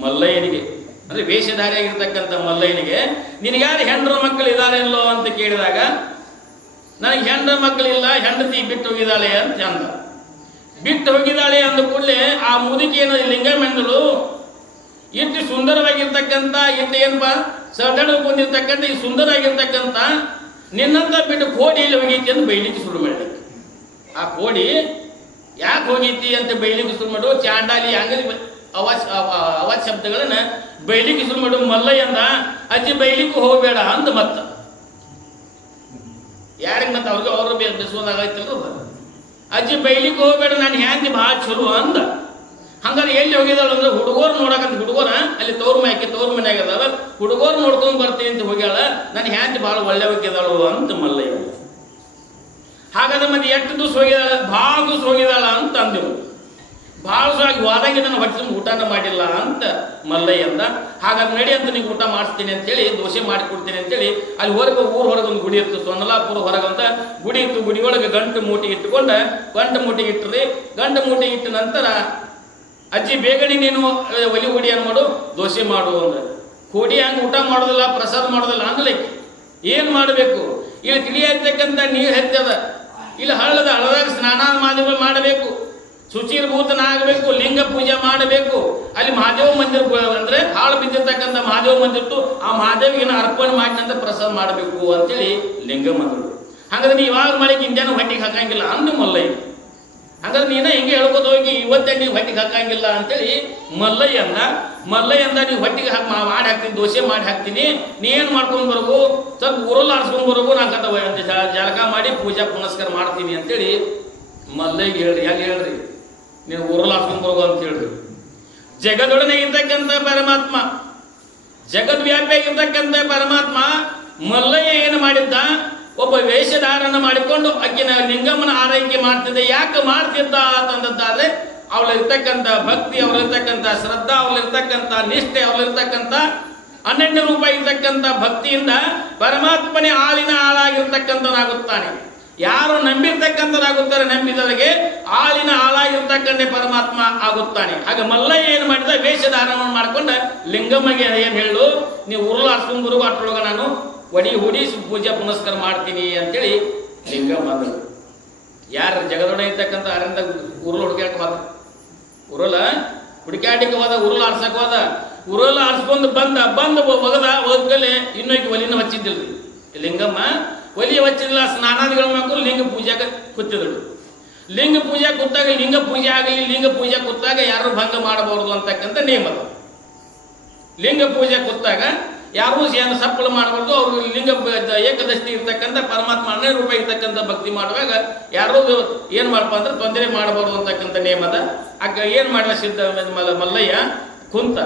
ಮಲ್ಲಯ್ಯನಿಗೆ, ಅಂದರೆ ವೇಷಧಾರಿಯಾಗಿರ್ತಕ್ಕಂಥ ಮಲ್ಲಯ್ಯನಿಗೆ ನಿನಗೆ ಯಾರು ಹೆಂಡ್ರ ಮಕ್ಕಳು ಇದ್ದಾರೆಲ್ಲೋ ಅಂತ ಕೇಳಿದಾಗ ನನಗೆ ಹೆಂಡ್ರ ಮಕ್ಕಳಿಲ್ಲ, ಹೆಂಡತಿ ಬಿಟ್ಟು ಹೋಗಿದ್ದಾಳೆ ಅಂತ ಅಂದ. ಬಿಟ್ಟು ಹೋಗಿದ್ದಾಳೆ ಅಂದ ಕೂಡಲೇ ಆ ಮುದುಕಿಯನ್ನು ಲಿಂಗಮ್ಮಂದಳು ಇಷ್ಟು ಸುಂದರವಾಗಿರ್ತಕ್ಕಂಥ ಇಟ್ಟು ಏನಪ್ಪ ಸದಣ ಬಂದಿರ್ತಕ್ಕಂಥ ಈ ಸುಂದರವಾಗಿರ್ತಕ್ಕಂಥ ನಿನ್ನಂತ ಬಿಟ್ಟು ಕೋಡಿಯಲ್ಲಿ ಹೋಗೈತಿ ಅಂತ ಬೈಲಿಕ್ಕೆ ಶುರು ಮಾಡಿ. ಆ ಕೋಡಿ ಯಾಕೆ ಹೋಗೈತಿ ಅಂತ ಬೈಲಿಕ್ಕೆ ಶುರು ಮಾಡು, ಚಾಂಡಾಲಿ ಅಂಗಲಿ ಅವಾಜ್ ಶಬ್ದಗಳನ್ನ ಬೈಲಿಕ್ಕೆ ಶುರು ಮಾಡು. ಮಲ್ಲಯ್ಯ ಅಂದ ಅಜ್ಜಿ ಬೈಲಿಕ್ಕೆ ಹೋಗಬೇಡ ಅಂತ ಮತ್ತ ಯಾರಿಗೆ ಮತ್ತೆ ಅವ್ರಿಗೆ ಅವರು ಬೆಸೋದಾಗೈತಲ್ರ ಅಜ್ಜಿ ಬೈಲಿಕ್ಕೆ ಹೋಗಬೇಡ, ನಾನು ಹ್ಯಾಂತಿ ಭಾಳ ಚಲೋ ಅಂದ. ಹಂಗಾರೆ ಎಲ್ಲಿ ಹೋಗಿದಾಳು ಅಂದ್ರೆ ಹುಡುಗರು ನೋಡಕಂತ ಹುಡುಗರ ಅಲ್ಲಿ ತವ್ರ ಮನೆ ತವ್ರ ಮನ್ಯಾಗ ಅದಾವ, ಹುಡುಗರು ನೋಡ್ಕೊಂಡ್ ಬರ್ತೀನಿ ಅಂತ ಹೋಗ್ಯಾಳ, ನಾನು ಹ್ಯಾಂತಿ ಭಾಳ ಒಳ್ಳೆ ಹೋಗಿದ್ದಾಳು ಅಂತ ಮಲ್ಲಯ್ಯ. ಹಾಗಾದ್ರೆ ಮತ್ತೆ ಎಷ್ಟು ದಿವಸ ಹೋಗಿದಾಳ? ಭಾಳ ದಿವಸ ಹೋಗಿದಾಳ ಅಂತ ಅಂದೆವು. ಭಾಳ ದಿವಸ ಆಗಿ ಹೋದಾಗಿ ನಾನು ಹೊಟ್ಟೆ ಊಟನ ಮಾಡಿಲ್ಲ ಅಂತ ಮಲ್ಲಯ್ಯ ಅಂದ. ಹಾಗಾದ್ರೆ ನಡಿ ಅಂತ ನೀವು ಊಟ ಮಾಡಿಸ್ತೀನಿ ಅಂತೇಳಿ ದೋಸೆ ಮಾಡಿಕೊಡ್ತೀನಿ ಅಂತೇಳಿ ಅಲ್ಲಿ ಹೊರಗೆ ಊರ ಹೊರಗೆ ಒಂದು ಗುಡಿ ಇತ್ತು, ಸೊನ್ನಲಾಪುರ ಹೊರಗಂತ ಗುಡಿ ಇತ್ತು. ಗುಡಿ ಒಳಗೆ ಗಂಟು ಮೂಟೆ ಇಟ್ಟುಕೊಂಡ ಗಂಟು ಮೂಟೆ ಇಟ್ಟರಿ. ಗಂಟು ಮೂಟೆ ಇಟ್ಟ ನಂತರ ಅಜ್ಜಿ ಬೇಗನೆ ನೀನು ಒಲಿ ಹುಡಿ ಏನು ಮಾಡು, ದೋಸೆ ಮಾಡು ಅಂದ್ರೆ ಕೋಡಿ ಹಂಗೆ ಊಟ ಮಾಡೋದಿಲ್ಲ, ಪ್ರಸಾದ ಮಾಡೋದಿಲ್ಲ ಅಂದ್ಲಿಕ್ಕೆ ಏನು ಮಾಡಬೇಕು? ಇಲ್ಲಿ ತಿಳಿಯತಕ್ಕಂಥ ನೀರು ಹೆಚ್ಚದ, ಇಲ್ಲಿ ಹಳ್ಳದ ಹಳದಾಗ ಸ್ನಾನ ಮಾಧ್ಯಮ ಮಾಡಬೇಕು, ಶುಚಿರ್ಭೂತನಾಗಬೇಕು, ಲಿಂಗ ಪೂಜೆ ಮಾಡಬೇಕು. ಅಲ್ಲಿ ಮಹಾದೇವ ಮಂದಿರ ಅಂದ್ರೆ ಹಾಳು ಬಿದ್ದಿರ್ತಕ್ಕಂಥ ಮಹಾದೇವ ಮಂದಿರಟ್ಟು ಆ ಮಹಾದೇವಿಗೆ ಅರ್ಪಣೆ ಮಾಡಿದಂತ ಪ್ರಸಾದ ಮಾಡಬೇಕು ಅಂತೇಳಿ ಲಿಂಗ ಮಂದಿರು. ಹಾಗಾದ್ರೆ ನೀವು ಇವಾಗ ಮಾಡಿಕ್ಕೆ ಇಂಜಾನು ಹೊಟ್ಟಿಗೆ ಹಾಕಂಗಿಲ್ಲ ಅಂದು ಮಲ್ಲಯ್ಯ. ಹಾಗಾದ್ರೆ ನೀನ ಹಿಂಗೆ ಹೇಳ್ಬೋದು ಹೋಗಿ ಇವತ್ತೇ ನೀವು ಹೊಟ್ಟಿಗೆ ಹಾಕಂಗಿಲ್ಲ ಅಂತೇಳಿ ಮಲ್ಲಯ್ಯ ಅಂದ. ಮಲ್ಲಯ್ಯ ಅಂದ ನೀವು ಹೊಟ್ಟಿಗೆ ಮಾಡಿ ಹಾಕ್ತೀನಿ, ದೋಸೆ ಮಾಡಿ ಹಾಕ್ತೀನಿ, ನೀ ಏನು ಮಾಡ್ಕೊಂಡು ಬರೋದು ಸ್ವಲ್ಪ ಊರಲ್ಲಿ ಆಡ್ಸ್ಕೊಂಡು ಬರೋದು, ನಾನು ಕತ್ತ ಜಳಕ ಮಾಡಿ ಪೂಜಾ ಪುನಸ್ಕಾರ ಮಾಡ್ತೀನಿ ಅಂತೇಳಿ ಮಲ್ಲಯ್ಯಗೆ ಹೇಳ್ರಿ. ಯಾಕೆ ಹೇಳ್ರಿ? ನೀವು ಊರಲ್ಲಿ ಆಡ್ಸ್ಕೊಂಡು ಬರೋದು ಅಂತ ಹೇಳ್ರಿ. ಜಗದೊಡನೆ ಇರ್ತಕ್ಕಂಥ ಪರಮಾತ್ಮ, ಜಗದ್ವ್ಯಾಪಿಯಾಗಿರ್ತಕ್ಕಂಥ ಪರಮಾತ್ಮ ಮಲ್ಲಯ್ಯ ಏನು ಮಾಡಿದ್ದ? ಒಬ್ಬ ವೇಷಧಾರನ ಮಾಡಿಕೊಂಡು ಅಕ್ಕಿನ ಲಿಂಗಮ್ಮನ ಆರೈಕೆ ಮಾಡ್ತಿದ್ದ. ಯಾಕೆ ಮಾಡ್ತಿದ್ದ ಅಂತಂದಾದ್ರೆ ಅವಳಿರ್ತಕ್ಕಂಥ ಭಕ್ತಿ, ಅವಳಿರ್ತಕ್ಕಂಥ ಶ್ರದ್ಧಾ, ಅವಳಿರ್ತಕ್ಕಂಥ ನಿಷ್ಠೆ, ಅವಳಿರ್ತಕ್ಕಂಥ ಅನನ್ಯ ರೂಪ ಇರ್ತಕ್ಕಂಥ ಭಕ್ತಿಯಿಂದ ಪರಮಾತ್ಮನೇ ಆಳಿನ ಆಳಾಗಿರ್ತಕ್ಕಂಥನಾಗುತ್ತಾನೆ. ಯಾರು ನಂಬಿರ್ತಕ್ಕಂಥನಾಗುತ್ತಾರೆ, ನಂಬಿದವರಿಗೆ ಆಳಿನ ಆಳಾಗಿರ್ತಕ್ಕಂಥ ಪರಮಾತ್ಮ ಆಗುತ್ತಾನೆ. ಹಾಗೆ ಮಲ್ಲಯ್ಯ ಏನು ಮಾಡಿದ? ವೇಷಧಾರಣವನ್ನು ಮಾಡ್ಕೊಂಡ ಲಿಂಗಮ್ಮಗೆ ಏನು ಹೇಳು, ನೀವು ಉರುಳು ಆಡ್ಸ್ಕೊಂಡು ಬರುವ ಅಟ್ರೊಳಗ ನಾನು ಒಡಿ ಹುಡಿ ಪೂಜೆ ಪುನಸ್ಕಾರ ಮಾಡ್ತೀನಿ ಅಂತೇಳಿ ಲಿಂಗಮ್ಮ ಅಂದರು. ಯಾರು ಜಗದೊಡ ಇರ್ತಕ್ಕಂಥ ಅರಿಂದ ಉರುಳು ಹುಡುಕ್ಯಾಕ ಹೋದ, ಉರುಳ ಹುಡುಕ್ಯಾಟಿಗೆ ಹೋದ, ಉರುಳು ಆಡ್ಸಕ್ಕೆ ಹೋದ. ಉರುಳು ಆಡ್ಸ್ಕೊಂಡು ಬಂದು ಒಗದ ಹೋದ್ಕಲೆ ಇನ್ನೊಂದು ಒಲಿನ ಹಚ್ಚಿದ್ದಿಲ್ರಿ ಲಿಂಗಮ್ಮ. ಒಲಿ ಹಚ್ಚಿಲ್ಲ, ಸ್ನಾನಾದಿಗಳು ಮಾಡ್ಕೊಂಡು ಲಿಂಗ ಪೂಜೆಗೆ ಕೂತಿದಳು. ಲಿಂಗ ಪೂಜೆ ಕೂತಾಗ ಲಿಂಗ ಪೂಜೆ ಆಗಲಿ, ಲಿಂಗ ಪೂಜೆ ಕೂತಾಗ ಯಾರು ಭಂಗ ಮಾಡಬಾರ್ದು ಅಂತಕ್ಕಂಥ ನಿಯಮ ಅದು. ಲಿಂಗ ಪೂಜೆ ಕೂತಾಗ ಯಾರು ಏನು ಸಪ್ಪಳು ಮಾಡಬಾರ್ದು. ಅವರು ಲಿಂಗ ಏಕದೃಷ್ಟಿ ಇರ್ತಕ್ಕಂಥ ಪರಮಾತ್ಮ ಅನ್ಯ ರೂಪ ಇರ್ತಕ್ಕಂಥ ಭಕ್ತಿ ಮಾಡುವಾಗ ಯಾರು ಏನು ಮಾಡಪ್ಪ ಅಂದ್ರೆ ತೊಂದರೆ ಮಾಡಬಾರ್ದು ಅಂತಕ್ಕಂಥ ನಿಯಮದ. ಆಗ ಏನು ಮಾಡಿದ ಸಿದ್ಧ ಮಲ್ಲಯ್ಯ ಕುಂತ.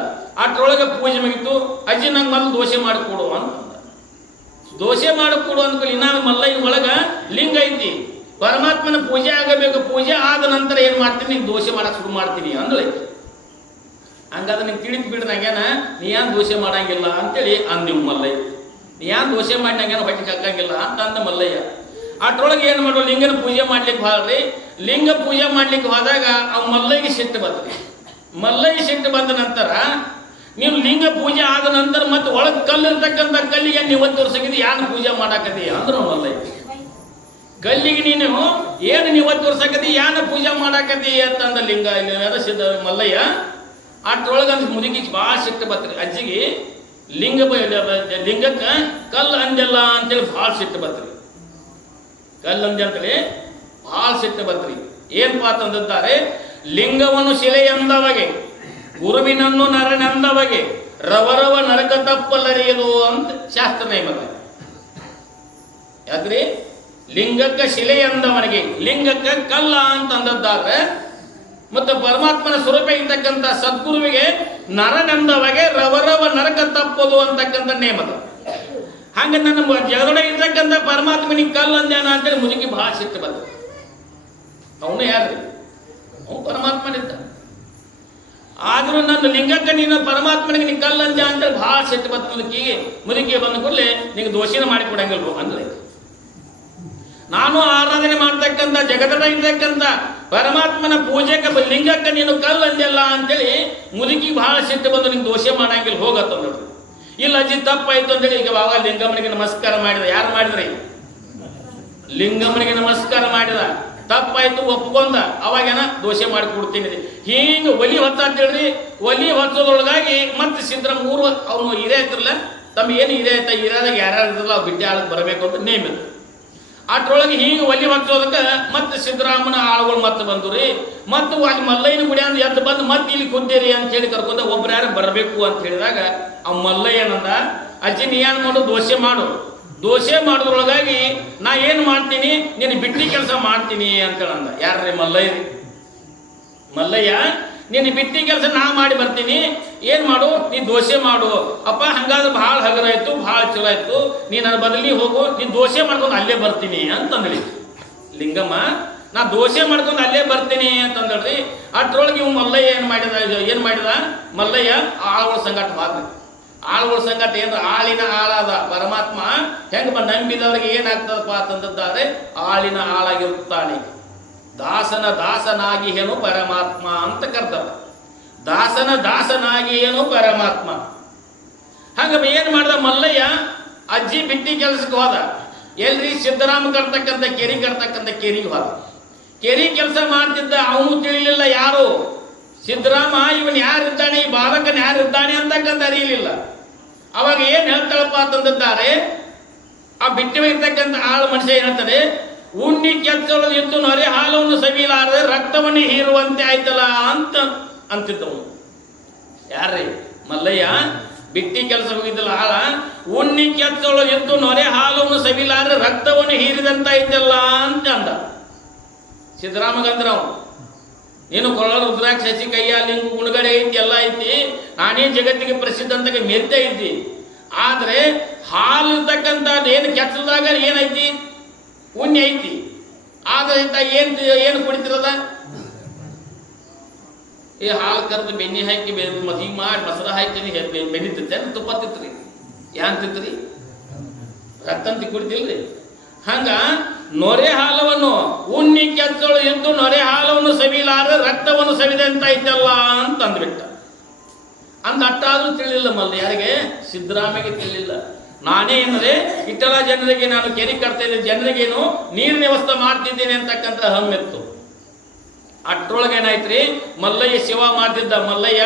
ಅಟ್ರೊಳಗೆ ಪೂಜೆ ಮುಗಿತು. ಅಜ್ಜಿ ನಂಗೆ ಮಲ್ಲ ದೋಸೆ ಮಾಡಿಕೊಡು ಅಂತ. ದೋಸೆ ಮಾಡಿಕೊಡು ಅಂದ್ಕೊಳ್ಳಿ. ನಾವು ಮಲ್ಲಯ್ಯನ ಒಳಗೆ ಲಿಂಗ ಐತಿ, ಪರಮಾತ್ಮನ ಪೂಜೆ ಆಗಬೇಕು. ಪೂಜೆ ಆದ ನಂತರ ಏನು ಮಾಡ್ತೀನಿ, ನಿಂಗೆ ದೋಸೆ ಮಾಡಕ್ಕೆ ಶುರು ಮಾಡ್ತೀನಿ ಅಂದ್ರೆ ಹಂಗಾದ್ರೆ ನಿಂಗೆ ತಿಳಿದು ಬಿಡ್ದಂಗೇನ ನೀ ಏನು ದೋಸೆ ಮಾಡಂಗಿಲ್ಲ ಅಂತೇಳಿ ಅಂದಿವ್ ಮಲ್ಲಯ್ಯ. ನೀ ಏನು ದೋಸೆ ಮಾಡಿದಂಗೇನ ಹೊಟ್ಟಿಗೆ ಹಾಕಂಗಿಲ್ಲ ಅಂತ ಅಂದ ಮಲ್ಲಯ್ಯ. ಅಟ್ರೊಳಗೆ ಏನು ಮಾಡೋ, ಲಿಂಗನ ಪೂಜೆ ಮಾಡ್ಲಿಕ್ಕೆ ಹೋದ್ರಿ. ಲಿಂಗ ಪೂಜೆ ಮಾಡ್ಲಿಕ್ಕೆ ಹೋದಾಗ ಅವ್ ಮಲ್ಲಯ್ಯಗೆ ಸಿಟ್ಟು ಬಂದ್ರಿ. ಮಲ್ಲಯ್ಯ ಸಿಟ್ಟು ಬಂದ ನಂತರ ನೀವು ಲಿಂಗ ಪೂಜೆ ಆದ ನಂತರ ಮತ್ತೆ ಒಳಗೆ ಕಲ್ಲು ಇರ್ತಕ್ಕಂಥ ಕಲ್ಲಿಗೆ ನೀವು ತೋರ್ಸಕಿದ್ದು ಯಾನು ಪೂಜೆ ಮಾಡಾಕತಿ ಅಂದ್ರು ಮಲ್ಲಯ್ಯ. ಕಲ್ಲಿಗೆ ನೀನು ಏನು ನೀವು ತೋರ್ಸಕತಿ, ಯಾನ ಪೂಜೆ ಮಾಡಾಕತಿ ಅಂತಂದ ಲಿಂಗ ಸಿದ್ಧ ಮಲ್ಲಯ್ಯ. ಅಟ್ರೊಳಗೆ ಮುದುಕಿ ಭಾಳ ಸಿಟ್ಟು ಬತ್ರಿ. ಅಜ್ಜಿಗೆ ಲಿಂಗಕ್ಕೆ ಕಲ್ಲು ಅಂದೆಲ್ಲ ಅಂತೇಳಿ ಭಾಳ ಸಿಟ್ಟು ಬತ್ರಿ. ಕಲ್ಲು ಅಂದೆ ಅಂತೇಳಿ ಭಾಳ ಸಿಟ್ಟು ಬತ್ರಿ. ಏನಪ್ಪ ಅಂತಂದಿದ್ದಾರೆ, ಲಿಂಗವನ್ನು ಶಿಲೆ ಎಂದವಗೆ, ಗುರುವಿನನ್ನು ನರನೆಂದವಗೆ, ರವರವ ನರಕ ತಪ್ಪಲರಿಯದು ಅಂತ ಶಾಸ್ತ್ರ ನೇಮಕ. ಯಾಕ್ರಿ? ಲಿಂಗಕ್ಕೆ ಶಿಲೆ ಎಂದವನಿಗೆ, ಲಿಂಗಕ್ಕೆ ಕಲ್ಲ ಅಂತಂದದ್ದಾದ್ರೆ ಮತ್ತು ಪರಮಾತ್ಮನ ಸ್ವರೂಪ ಇರ್ತಕ್ಕಂಥ ಸದ್ಗುರುವಿಗೆ ನರನೆಂದವಗೆ ರವರವ ನರಕ ತಪ್ಪದು ಅಂತಕ್ಕಂಥ ನೇಮದ. ಹಂಗೆ ನನ್ನ ಜಗದೊಡೆ ಇರ್ತಕ್ಕಂಥ ಪರಮಾತ್ಮನಿಗೆ ಕಲ್ಲು ಅಂದ್ಯಾನ ಅಂತೇಳಿ ಮುದುಕಿ ಭಾಳ ಸಿಟ್ಟು ಬಂದ. ಅವನು ಯಾರ್ರಿ? ಅವನು ಪರಮಾತ್ಮನಿದ್ದ. ಆದ್ರೂ ನನ್ನ ಲಿಂಗಕ್ಕೆ ನೀನು ಪರಮಾತ್ಮನಿಗೆ ನೀ ಕಲ್ಲಂಜ ಅಂತೇಳಿ ಭಾಳ ಸಿಟ್ಟು ಬತ್ತು ಮುದುಕಿಗೆ ಬಂದ ಕೂಡಲೇ ನಿಂಗೆ ದೋಷಿನ ಮಾಡಿ ಕೊಡಂಗಿಲ್ವ ಅಂದ್ರೆ ನಾನು ಆರಾಧನೆ ಮಾಡ್ತಕ್ಕಂಥ ಜಗತ್ತದಾಗಿರ್ತಕ್ಕಂಥ ಪರಮಾತ್ಮನ ಪೂಜೆಗೆ ಲಿಂಗಕ್ಕೆ ನೀನು ಕಲ್ಲಂಜಲ್ಲ ಅಂತೇಳಿ ಮುದುಕಿಗೆ ಭಾಳ ಸಿಟ್ಟು ಬಂದು ನಿಂಗೆ ದೋಷ ಮಾಡಂಗಿಲ್ಲ ಹೋಗತ್ತ ನೋಡ್ರಿ. ಇಲ್ಲ ಅಜ್ಜಿ ತಪ್ಪಾಯ್ತು ಅಂತೇಳಿ ಈಗ ಬಾಬಾ ಲಿಂಗಮ್ಮನಿಗೆ ನಮಸ್ಕಾರ ಮಾಡಿದ. ಯಾರು ಮಾಡಿದ್ರಿ? ಲಿಂಗಮ್ಮನಿಗೆ ನಮಸ್ಕಾರ ಮಾಡಿದ. ತಪ್ಪಾಯ್ತು ಒಪ್ಕೊಂಡ. ಅವಾಗೇನ ದೋಷ ಮಾಡಿ ಕೊಡ್ತೀನಿ. ಹಿಂಗೆ ಒಲಿ ಹೊತ್ತ ಅಂತೇಳ್ರಿ. ಒಲಿ ಹೊತ್ತೋದ್ರೊಳಗಾಗಿ ಮತ್ತೆ ಸಿದ್ದರಾಮ ಊರು ಅವನು ಹಿರಿಯ ಐತ್ರಲ್ಲ, ತಮ್ಮ ಏನು ಹಿರಿಯ ಐತ ಹಿರಿಯದಾಗ ಯಾರ್ಯಾರು ಇದ್ರಲ್ಲ ಅವ್ರು ಬಿಟ್ಟೆ ಆಳಕ್ಕೆ ಬರಬೇಕು ಅಂತ ನೇಮ್ ಇತ್ತು. ಅಟ್ರೊಳಗೆ ಹಿಂಗೆ ಒಲಿ ಹೊತ್ತೋದಕ್ಕೆ ಮತ್ತೆ ಸಿದ್ದರಾಮನ ಆಳುಗಳು ಮತ್ತೆ ಬಂದು ರೀ. ಮತ್ತು ಅಲ್ಲಿ ಮಲ್ಲಯ್ಯನ ಗುಡಿ ಅಂದ್ರೆ ಎದ್ದು ಬಂದು ಮತ್ತೆ ಇಲ್ಲಿ ಕುಂತೀರಿ ಅಂತ ಹೇಳಿ ಕರ್ಕೊಂಡ ಒಬ್ರು ಯಾರು ಬರಬೇಕು ಅಂತ ಹೇಳಿದಾಗ ಅವ್ ಮಲ್ಲಯ್ಯ ಏನಂದ, ಅಜ್ಜಿ ನೀ ಏನು ಮಾಡು, ದೋಷೆ ಮಾಡು. ದೋಷೆ ಮಾಡೋದ್ರೊಳಗಾಗಿ ನಾ ಏನು ಮಾಡ್ತೀನಿ, ನೀನು ಬಿಟ್ಟಿ ಕೆಲಸ ಮಾಡ್ತೀನಿ ಅಂತೇಳಂದ. ಯಾರ್ರಿ? ಮಲ್ಲಯ್ಯ ರೀ. ಮಲ್ಲಯ್ಯ ನೀನು ಬಿಟ್ಟಿ ಕೆಲಸ ನಾ ಮಾಡಿ ಬರ್ತೀನಿ, ಏನು ಮಾಡು, ನೀ ದೋಷೆ ಮಾಡು. ಅಪ್ಪ ಹಂಗಾದ್ರೆ ಭಾಳ ಹಗರಾಯ್ತು, ಭಾಳ ಚಲೋ ಆಯ್ತು, ನೀ ನನ್ನ ಬದಲಿ ಹೋಗು, ನೀನು ದೋಷೆ ಮಾಡ್ಕೊಂಡು ಅಲ್ಲೇ ಬರ್ತೀನಿ ಅಂತಂದ್ರಿ ಲಿಂಗಮ್ಮ. ನಾ ದೋಷೆ ಮಾಡ್ಕೊಂಡು ಅಲ್ಲೇ ಬರ್ತೀನಿ ಅಂತಂದ್ರಿ. ಅಷ್ಟ್ರೊಳಗೆ ಇವ್ ಮಲ್ಲಯ್ಯ ಏನು ಮಾಡಿದ ಮಲ್ಲಯ್ಯ ಆಳುಗಳ ಸಂಗಾಟ ಮಾತ್ರ. ಆಳುಗಳ ಸಂಗಾಟ ಏನು? ಆಳಿನ ಆಳಾದ ಪರಮಾತ್ಮ ಹೆಂಗ ನಂಬಿದವ್ರಿಗೆ ಏನಾಗ್ತದಪ್ಪ ಅಂತಂದಿದ್ದಾರೆ, ಆಳಿನ ಆಳಾಗಿರುತ್ತಾನೆ. ದಾಸನ ದಾಸನಾಗಿ ಏನು ಪರಮಾತ್ಮ ಅಂತ ಕರ್ತಾರ. ದಾಸನ ದಾಸನಾಗಿ ಏನು ಪರಮಾತ್ಮ. ಹಂಗ ಏನು ಮಾಡ್ದ ಮಲ್ಲಯ್ಯ? ಅಜ್ಜಿ ಬಿಟ್ಟಿ ಕೆಲಸಕ್ಕೆ ಹೋದ. ಎಲ್ರಿ? ಸಿದ್ದರಾಮ ಕರ್ತಕ್ಕಂಥ ಕೆರಿಗೆ ಹೋದ. ಕೆರಿ ಕೆಲಸ ಮಾಡ್ತಿದ್ದ. ಅವನು ತಿಳಿಲಿಲ್ಲ ಯಾರು ಸಿದ್ದರಾಮ ಇವನ್ ಯಾರಿದ್ದಾನೆ, ಈ ಬಾಲಕನ ಯಾರಿದ್ದಾನೆ ಅಂತಕ್ಕಂಥ ಅರಿಯಲಿಲ್ಲ. ಅವಾಗ ಏನ್ ಹೇಳ್ತಾಳಪ್ಪ ಅಂತಂದಿದ್ದಾರೆ, ಆ ಬಿಟ್ಟು ಇರ್ತಕ್ಕಂಥ ಆಳು ಮನುಷ್ಯ ಏನ್ ಹೇಳ್ತಾರೆ, ಉಣ್ಣಿ ಕೆಚ್ಚಲು ಇದ್ದು ನೊರೆ ಹಾಲವನ್ನು ಸವಿಲಾರದೆ ರಕ್ತವನ್ನೇ ಹೀರುವಂತೆ ಆಯ್ತಲ್ಲ ಅಂತ ಅಂತಿದ್ದವನು. ಯಾರ್ರಿ? ಮಲ್ಲಯ್ಯ. ಬಿಟ್ಟಿ ಕೆಲಸ ಹೋಗಿದ್ದಲ್ಲ ಆಳ, ಉಣ್ಣಿ ಕೆಚ್ಚಲು ಇದ್ದು ನೊರೆ ಹಾಲವನ್ನು ಸವಿಲಾರದೆ ರಕ್ತವನ್ನು ಹೀರಿದಂತ ಐತಲ್ಲ ಅಂತ ಅಂದ. ಸಿದ್ದರಾಮಗಂದ್ರ ಅವನು, ನೀನು ಕೊಳ ರುದ್ರಾಕ್ಷ ಹಸಿ ಕೈಯ ಲಿಂಗ ಗುಣಗಡೆ ಐತಿ, ಎಲ್ಲ ಐತಿ, ನಾನೇ ಜಗತ್ತಿಗೆ ಪ್ರಸಿದ್ಧ ಅಂತ ಮೆರ್ತಾ ಇದ್ದಿ. ಆದ್ರೆ ಹಾಲು ಇರ್ತಕ್ಕಂಥದ್ದು ಏನು ಕೆಚ್ಚದಾಗ ಏನೈತಿ? ಉಣ್ಣೆ ಐತಿ. ಆದ್ರೆ ಏನು ಕುಡಿತಿರದ? ಈ ಹಾಲು ಕರೆದು ಬೆಣ್ಣೆ ಹಾಕಿ ಮದುವೆ ಮಾಡಿ ಮೊಸರು ಹಾಕಿ ಬೆನ್ನಿತ್ತೇನು? ತುಪ್ಪ ತಿತ್ರಿ? ಏನ್ ತಿತ್ರಿ? ರಕ್ತಂತಿ ಕುಡಿತಿಲ್ರಿ. ಹಂಗ ನೊರೆ ಹಾಲವನ್ನು ಉಣ್ಣಿ ಕೆಚ್ಚಳು ಇದ್ದು ನೊರೆ ಹಾಲವನ್ನು ಸವಿಲಾರ ರಕ್ತವನ್ನು ಸವಿದಂತ ಐತಲ್ಲ ಅಂತ ಅಂದ್ಬಿಟ್ಟ. ಅಟ್ಟಾದ್ರೂ ತಿಳಿಲಿಲ್ಲ ಮಲ್ಲ. ಯಾರಿಗೆ? ಸಿದ್ದರಾಮಿಗೆ ತಿಳಿಲಿಲ್ಲ. ನಾನೇ ಏನಂದ್ರೆ ಇಟ್ಟಲ ಜನರಿಗೆ ನಾನು ಕೆರೆ ಕಟ್ತಾ ಇದ್ದೆ, ಜನರಿಗೇನು ನೀರಿನ ವ್ಯವಸ್ಥೆ ಮಾಡ್ತಿದ್ದೇನೆ ಅಂತಕ್ಕಂಥ ಹಮ್ಮೆತ್ತು. ಅಟ್ರೊಳಗೆ ಏನಾಯ್ತ್ರಿ, ಮಲ್ಲಯ್ಯ ಸೇವಾ ಮಾಡ್ತಿದ್ದ. ಮಲ್ಲಯ್ಯ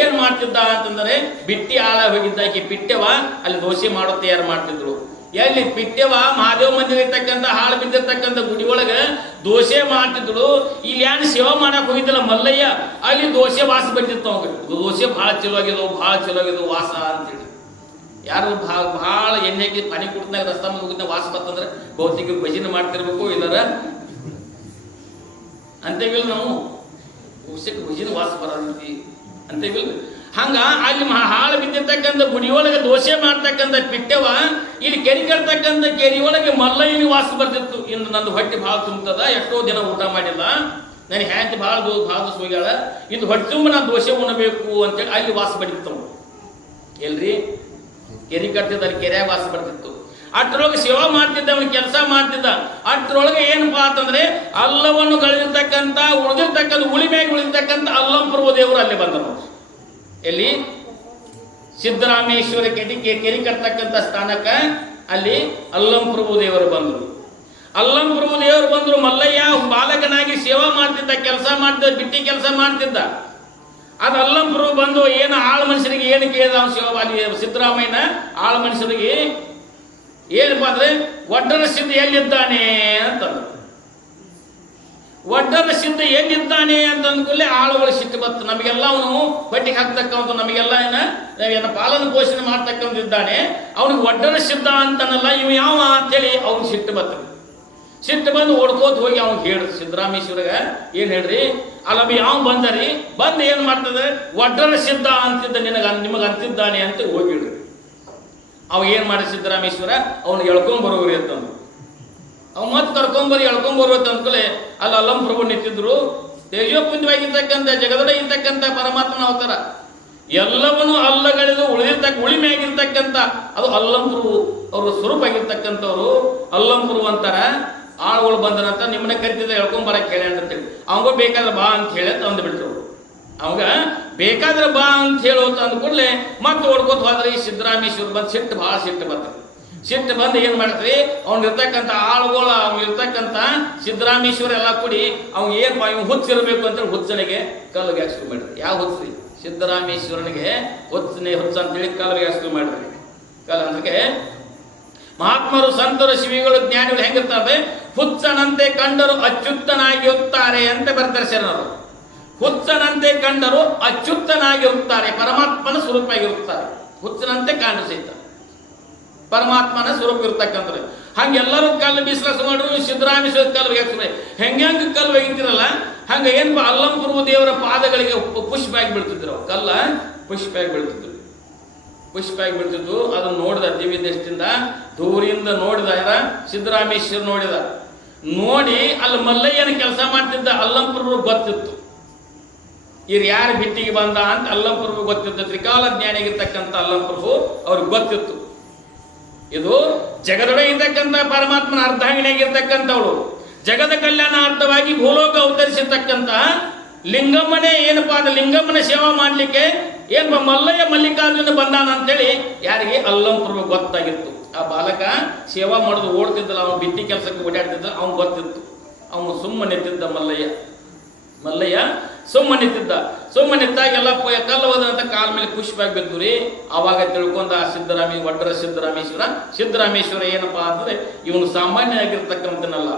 ಏನ್ ಮಾಡ್ತಿದ್ದ ಅಂತಂದ್ರೆ, ಬಿಟ್ಟಿ ಆಳ ಹೋಗಿದ್ದಾಕಿ ಪಿಟ್ಟೆವ ಅಲ್ಲಿ ದೋಸೆ ಮಾಡೋ ತಯಾರು ಮಾಡ್ತಿದ್ರು. ಎಲ್ಲಿ? ಪಿಟ್ಟೆವ ಮಹಾದೇವ ಮಂದಿರ ಇರ್ತಕ್ಕಂಥ ಹಾಳು ಬಿದ್ದಿರ್ತಕ್ಕಂಥ ಗುಡಿ ಒಳಗೆ ದೋಸೆ ಮಾಡ್ತಿದ್ರು. ಇಲ್ಲಿ ಏನು ಸೇವಾ ಮಾಡಕ್ ಹೋಗಿದ್ದಲ್ಲ ಮಲ್ಲಯ್ಯ, ಅಲ್ಲಿ ದೋಸೆ ವಾಸ ಬಂದಿತ್ತು. ಅವಾಗ ದೋಸೆ ಭಾಳ ಚಲೋ ಆಗಿದ್ವು ವಾಸ ಅಂತೇಳಿ. ಯಾರು ಭಾಳ ಎಣ್ಣೆ ಹಾಕಿ ಪಾನಿ ಕುಡ್ದಾಗ ರಸ್ತಾ ಮುಂದೆ ಹೋಗಿದ್ದ ವಾಸ ಬರ್ತಂದ್ರೆ ಭೌತಿಕ ಭಜನೆ ಮಾಡ್ತಿರ್ಬೇಕು, ಇಲ್ಲರ ಅಂತೇವಿಲ್ಲ. ನಾವು ವರ್ಷಕ್ಕೆ ಭಜನೆ ವಾಸ ಬರೀ ಅಂತೇವಿಲ್ಲ. ಹಂಗ ಅಲ್ಲಿ ಹಾಳು ಬಿದ್ದಿರ್ತಕ್ಕಂಥ ಗುಡಿಯೊಳಗೆ ದೋಸೆ ಮಾಡ್ತಕ್ಕಂಥ ಪಿಟ್ಟೆವ ಇಲ್ಲಿ ಕೆರೆ ಕಟ್ತಕ್ಕಂಥ ಕೆರೆಯೊಳಗೆ ಮಲ್ಲಯ್ಯನ ವಾಸ ಬರ್ತಿತ್ತು. ಇನ್ನು ನಂದು ಹೊಟ್ಟೆ ಭಾಳ ತುಂಬತದ, ಎಷ್ಟೋ ದಿನ ಊಟ ಮಾಡಿಲ್ಲ, ನನಗೆ ಹ್ಯಾಂತಿ ಭಾಳ ದಿವಸ ಹೋಗ್ಯಾಳ, ಇದು ಹೊಟ್ಟೆ ತುಂಬ ನಾನು ದೋಸೆ ಉಣಬೇಕು ಅಂತೇಳಿ ಅಲ್ಲಿ ವಾಸ ಬಡಿತ್ತವ. ಎಲ್ರಿ? ಕೆರೆ ಕಟ್ತಿದ್ದ, ಅಲ್ಲಿ ಕೆರೆಯಾಗ ವಾಸ ಬರ್ತಿತ್ತು. ಅಟ್ರೊಳಗೆ ಸೇವಾ ಮಾಡ್ತಿದ್ದ, ಅವನು ಕೆಲಸ ಮಾಡ್ತಿದ್ದ. ಅಟ್ರೊಳಗೆ ಏನಪ್ಪಾ ಅಂತಂದ್ರೆ, ಅಲ್ಲವನ್ನು ಗಳಿರ್ತಕ್ಕಂಥ ಉಳಿದಿರ್ತಕ್ಕಂಥ ಉಳಿಮೆಯಾಗಿ ಉಳಿದಿರ್ತಕ್ಕಂಥ ಅಲ್ಲಂ ಪ್ರಭು ದೇವರು ಅಲ್ಲಿ ಬಂದರು. ಎಲ್ಲಿ? ಸಿದ್ದರಾಮೇಶ್ವರ ಕೆರೆ ಕಟ್ತಕ್ಕಂಥ ಸ್ಥಾನಕ್ಕೆ ಅಲ್ಲಿ ಅಲ್ಲಂ ಪ್ರಭು ದೇವರು ಬಂದರು. ಅಲ್ಲಂ ಪ್ರಭು ದೇವರು ಬಂದರು. ಮಲ್ಲಯ್ಯ ಬಾಲಕನಾಗಿ ಸೇವಾ ಮಾಡ್ತಿದ್ದ, ಕೆಲಸ ಮಾಡ್ತಿದ್ದ, ಬಿಟ್ಟಿ ಕೆಲಸ ಮಾಡ್ತಿದ್ದ. ಅದು ಅಲ್ಲಂ ಪ್ರಭು ಬಂದು ಏನು ಆಳು ಮನುಷ್ಯರಿಗೆ ಏನು ಕೇಳಿದ ಅವನು ಸೇವಾ ಅಲ್ಲಿ ಸಿದ್ದರಾಮಯ್ಯನ ಆಳು ಮನುಷ್ಯರಿಗೆ ಏನಪ್ಪಾ ಅಂದ್ರೆ, ಒಡ್ಡನ ಸಿದ್ಧ ಎಲ್ಲಿದ್ದಾನೆ ಅಂತ. ಒಡ್ಡನ ಸಿದ್ಧ ಎಲ್ಲಿದ್ದಾನೆ ಅಂತ ಅಂದ್ಕೂಡಲೇ ಆಳುಗಳು ಸಿಟ್ಟು ಬತ್ತು. ನಮಗೆಲ್ಲ ಅವನು ಬಟ್ಟಿಗೆ ಹಾಕ್ತಕ್ಕಂಥ, ನಮಗೆಲ್ಲ ಏನ ಪಾಲನ ಪೋಷಣೆ ಮಾಡ್ತಕ್ಕಂಥ ಇದ್ದಾನೆ, ಅವನಿಗೆ ಒಡ್ಡನ ಸಿದ್ಧ ಅಂತನಲ್ಲ ಇವ್ ಯಾವ ಅಂತೇಳಿ ಅವ್ನು ಸಿಟ್ಟು ಬತ್ತು. ಸಿಟ್ಟು ಬಂದು ಓಡ್ಕೋತ ಹೋಗಿ ಅವ್ನು ಹೇಳಿ ಸಿದ್ದರಾಮೇಶ್ವರಗ ಏನ್ ಹೇಳ್ರಿ, ಅಲ್ಲಬಿ ಯಾವ ಬಂದರಿ, ಬಂದು ಏನ್ ಮಾಡ್ತದೆ, ಒಡ್ಡನ ಸಿದ್ಧ ಅಂತಿದ್ದ ನಿಮಗೆ ಅಂತಿದ್ದಾನೆ ಅಂತ ಹೋಗಿಡ್ರಿ. ಅವ ಏನ್ ಮಾಡಿ ಸಿದ್ದರಾಮೇಶ್ವರ ಅವ್ನು ಎಳ್ಕೊಂಬರೋರಿ ಅಂತಂದು, ಅವ್ ಮತ್ತೆ ಕರ್ಕೊಂಬರಿ ಎಳ್ಕೊಂಬರು ಅಂತ ಅಂದ್ಕೂಲೆ ಅಲ್ಲಿ ಅಲ್ಲಂ ಪ್ರಭು ನಿಂತಿದ್ರು. ತೇಜೋಪುಂಜವಾಗಿರ್ತಕ್ಕಂಥ ಜಗದೊಡೆ ಇರ್ತಕ್ಕಂಥ ಪರಮಾತ್ಮನ ಅವತಾರ. ಎಲ್ಲವನ್ನೂ ಅಲ್ಲಗಳೆದು ಉಳಿದಿರ್ತಕ್ಕಂಥ ಅದು ಅಲ್ಲಂಪುರು ಅವರು ಸ್ವರೂಪ ಆಗಿರ್ತಕ್ಕಂಥವ್ರು. ಅಲ್ಲಂಪುರು ಅಂತಾರ. ಆಳುಗಳು ಬಂದನಂತ ನಿಮ್ಮನೆ ಕರಿತಿದ್ದ ಹೇಳ್ಕೊಂಬರಕ್ಕೆ ಹೇಳಿ ಅಂತೇಳಿ ಅವಂಗ ಬೇಕಾದ್ರೆ ಬಾ ಅಂತ ಹೇಳಿ ತಂದುಬಿಟ್ರು. ಅವಾಗ ಬೇಕಾದ್ರೆ ಬಾ ಅಂತ ಹೇಳೋತ ಅಂದ ಕೂಡಲೇ ಮತ್ತೆ ಓಡ್ಕೋತ ಹೋದ್ರೆ ಈ ಸಿದ್ದರಾಮೇಶ್ವರ ಬಂದು ಸಿಟ್ಟು ಭಾಳ ಸಿಟ್ಟು ಬರ್ತದೆ. ಸಿಟ್ಟು ಬಂದು ಏನು ಮಾಡ್ತೀರಿ, ಅವ್ನು ಇರ್ತಕ್ಕಂಥ ಆಳುಗಳು, ಅವ್ನು ಇರ್ತಕ್ಕಂಥ ಸಿದ್ದರಾಮೇಶ್ವರ ಎಲ್ಲ ಕೂಡಿ ಅವ್ನು ಏನು ಇವ್ ಹುಚ್ಚಿರಬೇಕು ಅಂತೇಳಿ ಹುಚ್ಚನಿಗೆ ಕಲ್ಲಿಗೆ ಶುರು ಮಾಡಿರಿ. ಯಾವ ಹುಚ್ಚ್ರಿ? ಸಿದ್ದರಾಮೇಶ್ವರನಿಗೆ ಹುಚ್ಚ ಅಂತೇಳಿ ಕಲ್ಲಿಗೆ ಶುರು ಮಾಡಿರಿ. ಅದಕ್ಕೆ ಮಹಾತ್ಮರು, ಸಂತರು, ಶಿವಿಗಳು, ಜ್ಞಾನಿಗಳು ಹೆಂಗಿರ್ತಾರೆ? ಹುಚ್ಚನಂತೆ ಕಂಡರು ಅಚ್ಯುತನಾಗಿರುತ್ತಾರೆ ಅಂತ ಬರ್ತಾರೆ ಶರಣರು. ಹುಚ್ಚನಂತೆ ಕಂಡರು ಅಚ್ಯುತನಾಗಿರುತ್ತಾರೆ, ಪರಮಾತ್ಮನ ಸ್ವರೂಪವಾಗಿರುತ್ತಾರೆ. ಹುಚ್ಚನಂತೆ ಕಾಣು ಸಹಿತ ಪರಮಾತ್ಮನ ಸ್ವರೂಪ ಇರ್ತಕ್ಕಂಥದ್ದು. ಹಂಗೆಲ್ಲರೂ ಕಲ್ಲು ಬಿಸ್ಲಾಸ ಮಾಡಿದ್ರು. ಸಿದ್ದರಾಮೇಶ್ವರ ಕಲ್ಲು ಒಗೆಸ್ತಾರೆ. ಹೆಂಗೆ ಕಲ್ಲು ಒಗಿತಿರಲ್ಲ ಹಂಗೆ ಏನು ಅಲ್ಲಂಪುರ ದೇವರ ಪಾದಗಳಿಗೆ ಪುಷ್ಪ ಆಗಿ ಬೀಳ್ತಿದ್ರು. ಕಲ್ಲ ಪುಷ್ಪ ಆಗಿ ಬೀಳ್ತಿದ್ರು. ಪುಷ್ಪ ಆಗಿ ಬೀಳ್ತಿದ್ದು ಅದನ್ನು ನೋಡಿದ ದಿವ್ಯ ದೃಷ್ಟಿಯಿಂದ ದೂರಿಂದ ನೋಡಿದ. ಸಿದ್ದರಾಮೇಶ್ವರ ನೋಡಿದ. ನೋಡಿ ಅಲ್ಲಿ ಮಲ್ಲಯ್ಯನ ಕೆಲಸ ಮಾಡ್ತಿದ್ದ ಅಲ್ಲಂಪುರ ಗೊತ್ತಿತ್ತು. ಇವ್ರು ಯಾರು ಬಿಟ್ಟಿಗೆ ಬಂದ ಅಂತ ಅಲ್ಲಂಪುರ ಗೊತ್ತಿತ್ತು. ತ್ರಿಕಾಲ ಜ್ಞಾನಿಗಿರ್ತಕ್ಕಂಥ ಅಲ್ಲಂಪುರ ಅವ್ರಿಗೆ ಗೊತ್ತಿತ್ತು. ಇದು ಜಗದೊಡೆ ಇರ್ತಕ್ಕಂಥ ಪರಮಾತ್ಮನ ಅರ್ಧಾಂಗಿಣಿಯಾಗಿರ್ತಕ್ಕಂಥವಳು. ಜಗದ ಕಲ್ಯಾಣಾರ್ಥವಾಗಿ ಭೂಲೋಕ ಅವತರಿಸಿರ್ತಕ್ಕಂಥ ಲಿಂಗಮ್ಮನೇ ಏನಪ್ಪಾ ಅಂದ್ರೆ ಲಿಂಗಮ್ಮನ ಸೇವಾ ಮಾಡ್ಲಿಕ್ಕೆ ಏನಪ್ಪ ಮಲ್ಲಯ್ಯ ಮಲ್ಲಿಕಾರ್ಜುನ ಬಂದಾನ ಅಂತೇಳಿ ಯಾರಿಗೆ ಅಲ್ಲಂಪುರ ಗೊತ್ತಾಗಿತ್ತು. ಆ ಬಾಲಕ ಸೇವಾ ಮಾಡೋದು ಓಡ್ತಿದ್ದಲ್ಲ, ಅವನು ಬಿಟ್ಟಿ ಕೆಲಸಕ್ಕೆ ಓಡಾಡ್ತಿದ್ದ, ಅವ್ನು ಗೊತ್ತಿತ್ತು. ಅವನು ಸುಮ್ಮನಿತ್ತಿದ್ದ ಮಲ್ಲಯ್ಯ ಸುಮ್ಮನಿತ್ತಿದ್ದ. ಸುಮ್ಮನಿತ್ತಾಗ ಎಲ್ಲ ಕಲ್ಲು ಹೋದಂತ ಕಾಲ ಮೇಲೆ ಪುಷ್ಪಾಗಿ ಬಿದ್ದು ರೀ. ಆವಾಗ ತಿಳ್ಕೊಂಡ ಆ ಸಿದ್ದರಾಮೇಶ್ವರ ಏನಪ್ಪಾ ಅಂದ್ರೆ ಇವನು ಸಾಮಾನ್ಯ ಆಗಿರ್ತಕ್ಕಂಥನಲ್ಲ,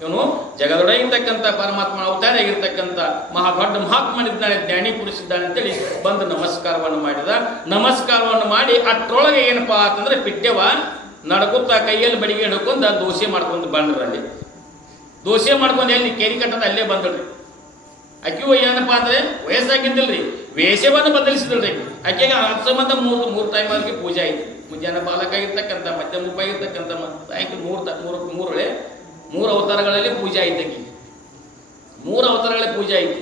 ಇವನು ಜಗದೊಡೆ ಇರ್ತಕ್ಕಂಥ ಪರಮಾತ್ಮ ಅವತಾರ ಆಗಿರ್ತಕ್ಕಂಥ ದೊಡ್ಡ ಮಹಾತ್ಮನಿದ್ದಾನೆ, ಜ್ಞಾನಿ ಪುರುಷಿದ್ದಾನೆ ಅಂತೇಳಿ ಬಂದು ನಮಸ್ಕಾರವನ್ನು ಮಾಡಿದ. ನಮಸ್ಕಾರವನ್ನು ಮಾಡಿ ಅಷ್ಟರೊಳಗೆ ಏನಪ್ಪಾ ಅಂತಂದ್ರೆ ಪಿಟ್ಟೆವ ನಡ್ಕೊತಾ ಕೈಯಲ್ಲಿ ಬಡಿಗೆ ಹಿಡ್ಕೊಂಡು ದೋಸೆ ಮಾಡ್ಕೊಂಡು ಬಂದ್ರಲ್ಲಿ. ದೋಸೆ ಮಾಡ್ಕೊಂಡು ಎಲ್ಲಿ ಕೇರಿ ಕಟ್ಟದ ಅಲ್ಲೇ ಬಂದ್ರಿ. ಅಕ್ಕಿಗೂ ಏನಪ್ಪಾ ಅಂದ್ರೆ ವಯಸ್ಸಾಗಿದ್ದಿಲ್ರಿ, ವೇಷವನ್ನು ಬದಲಿಸಿದ್ರಿ. ಆಕೆಗೆ ಹತ್ತು ಸಂಬಂಧ ಮೂರು ಟೈಮ್ ಆಗಿ ಪೂಜೆ ಆಯ್ತು. ಮುಂಜಾನೆ ಬಾಲಕ ಆಗಿರ್ತಕ್ಕಂಥ, ಮಧ್ಯಾಹ್ನ ಮುಪ್ಪ ಆಗಿರ್ತಕ್ಕಂಥ, ಸಾಯಂಕಾಲ ಮೂರು ಅವತಾರಗಳಲ್ಲಿ ಪೂಜೆ ಆಯ್ತು. ಆಕೆ 3 ಅವತಾರಗಳಲ್ಲಿ ಪೂಜೆ ಆಯ್ತು.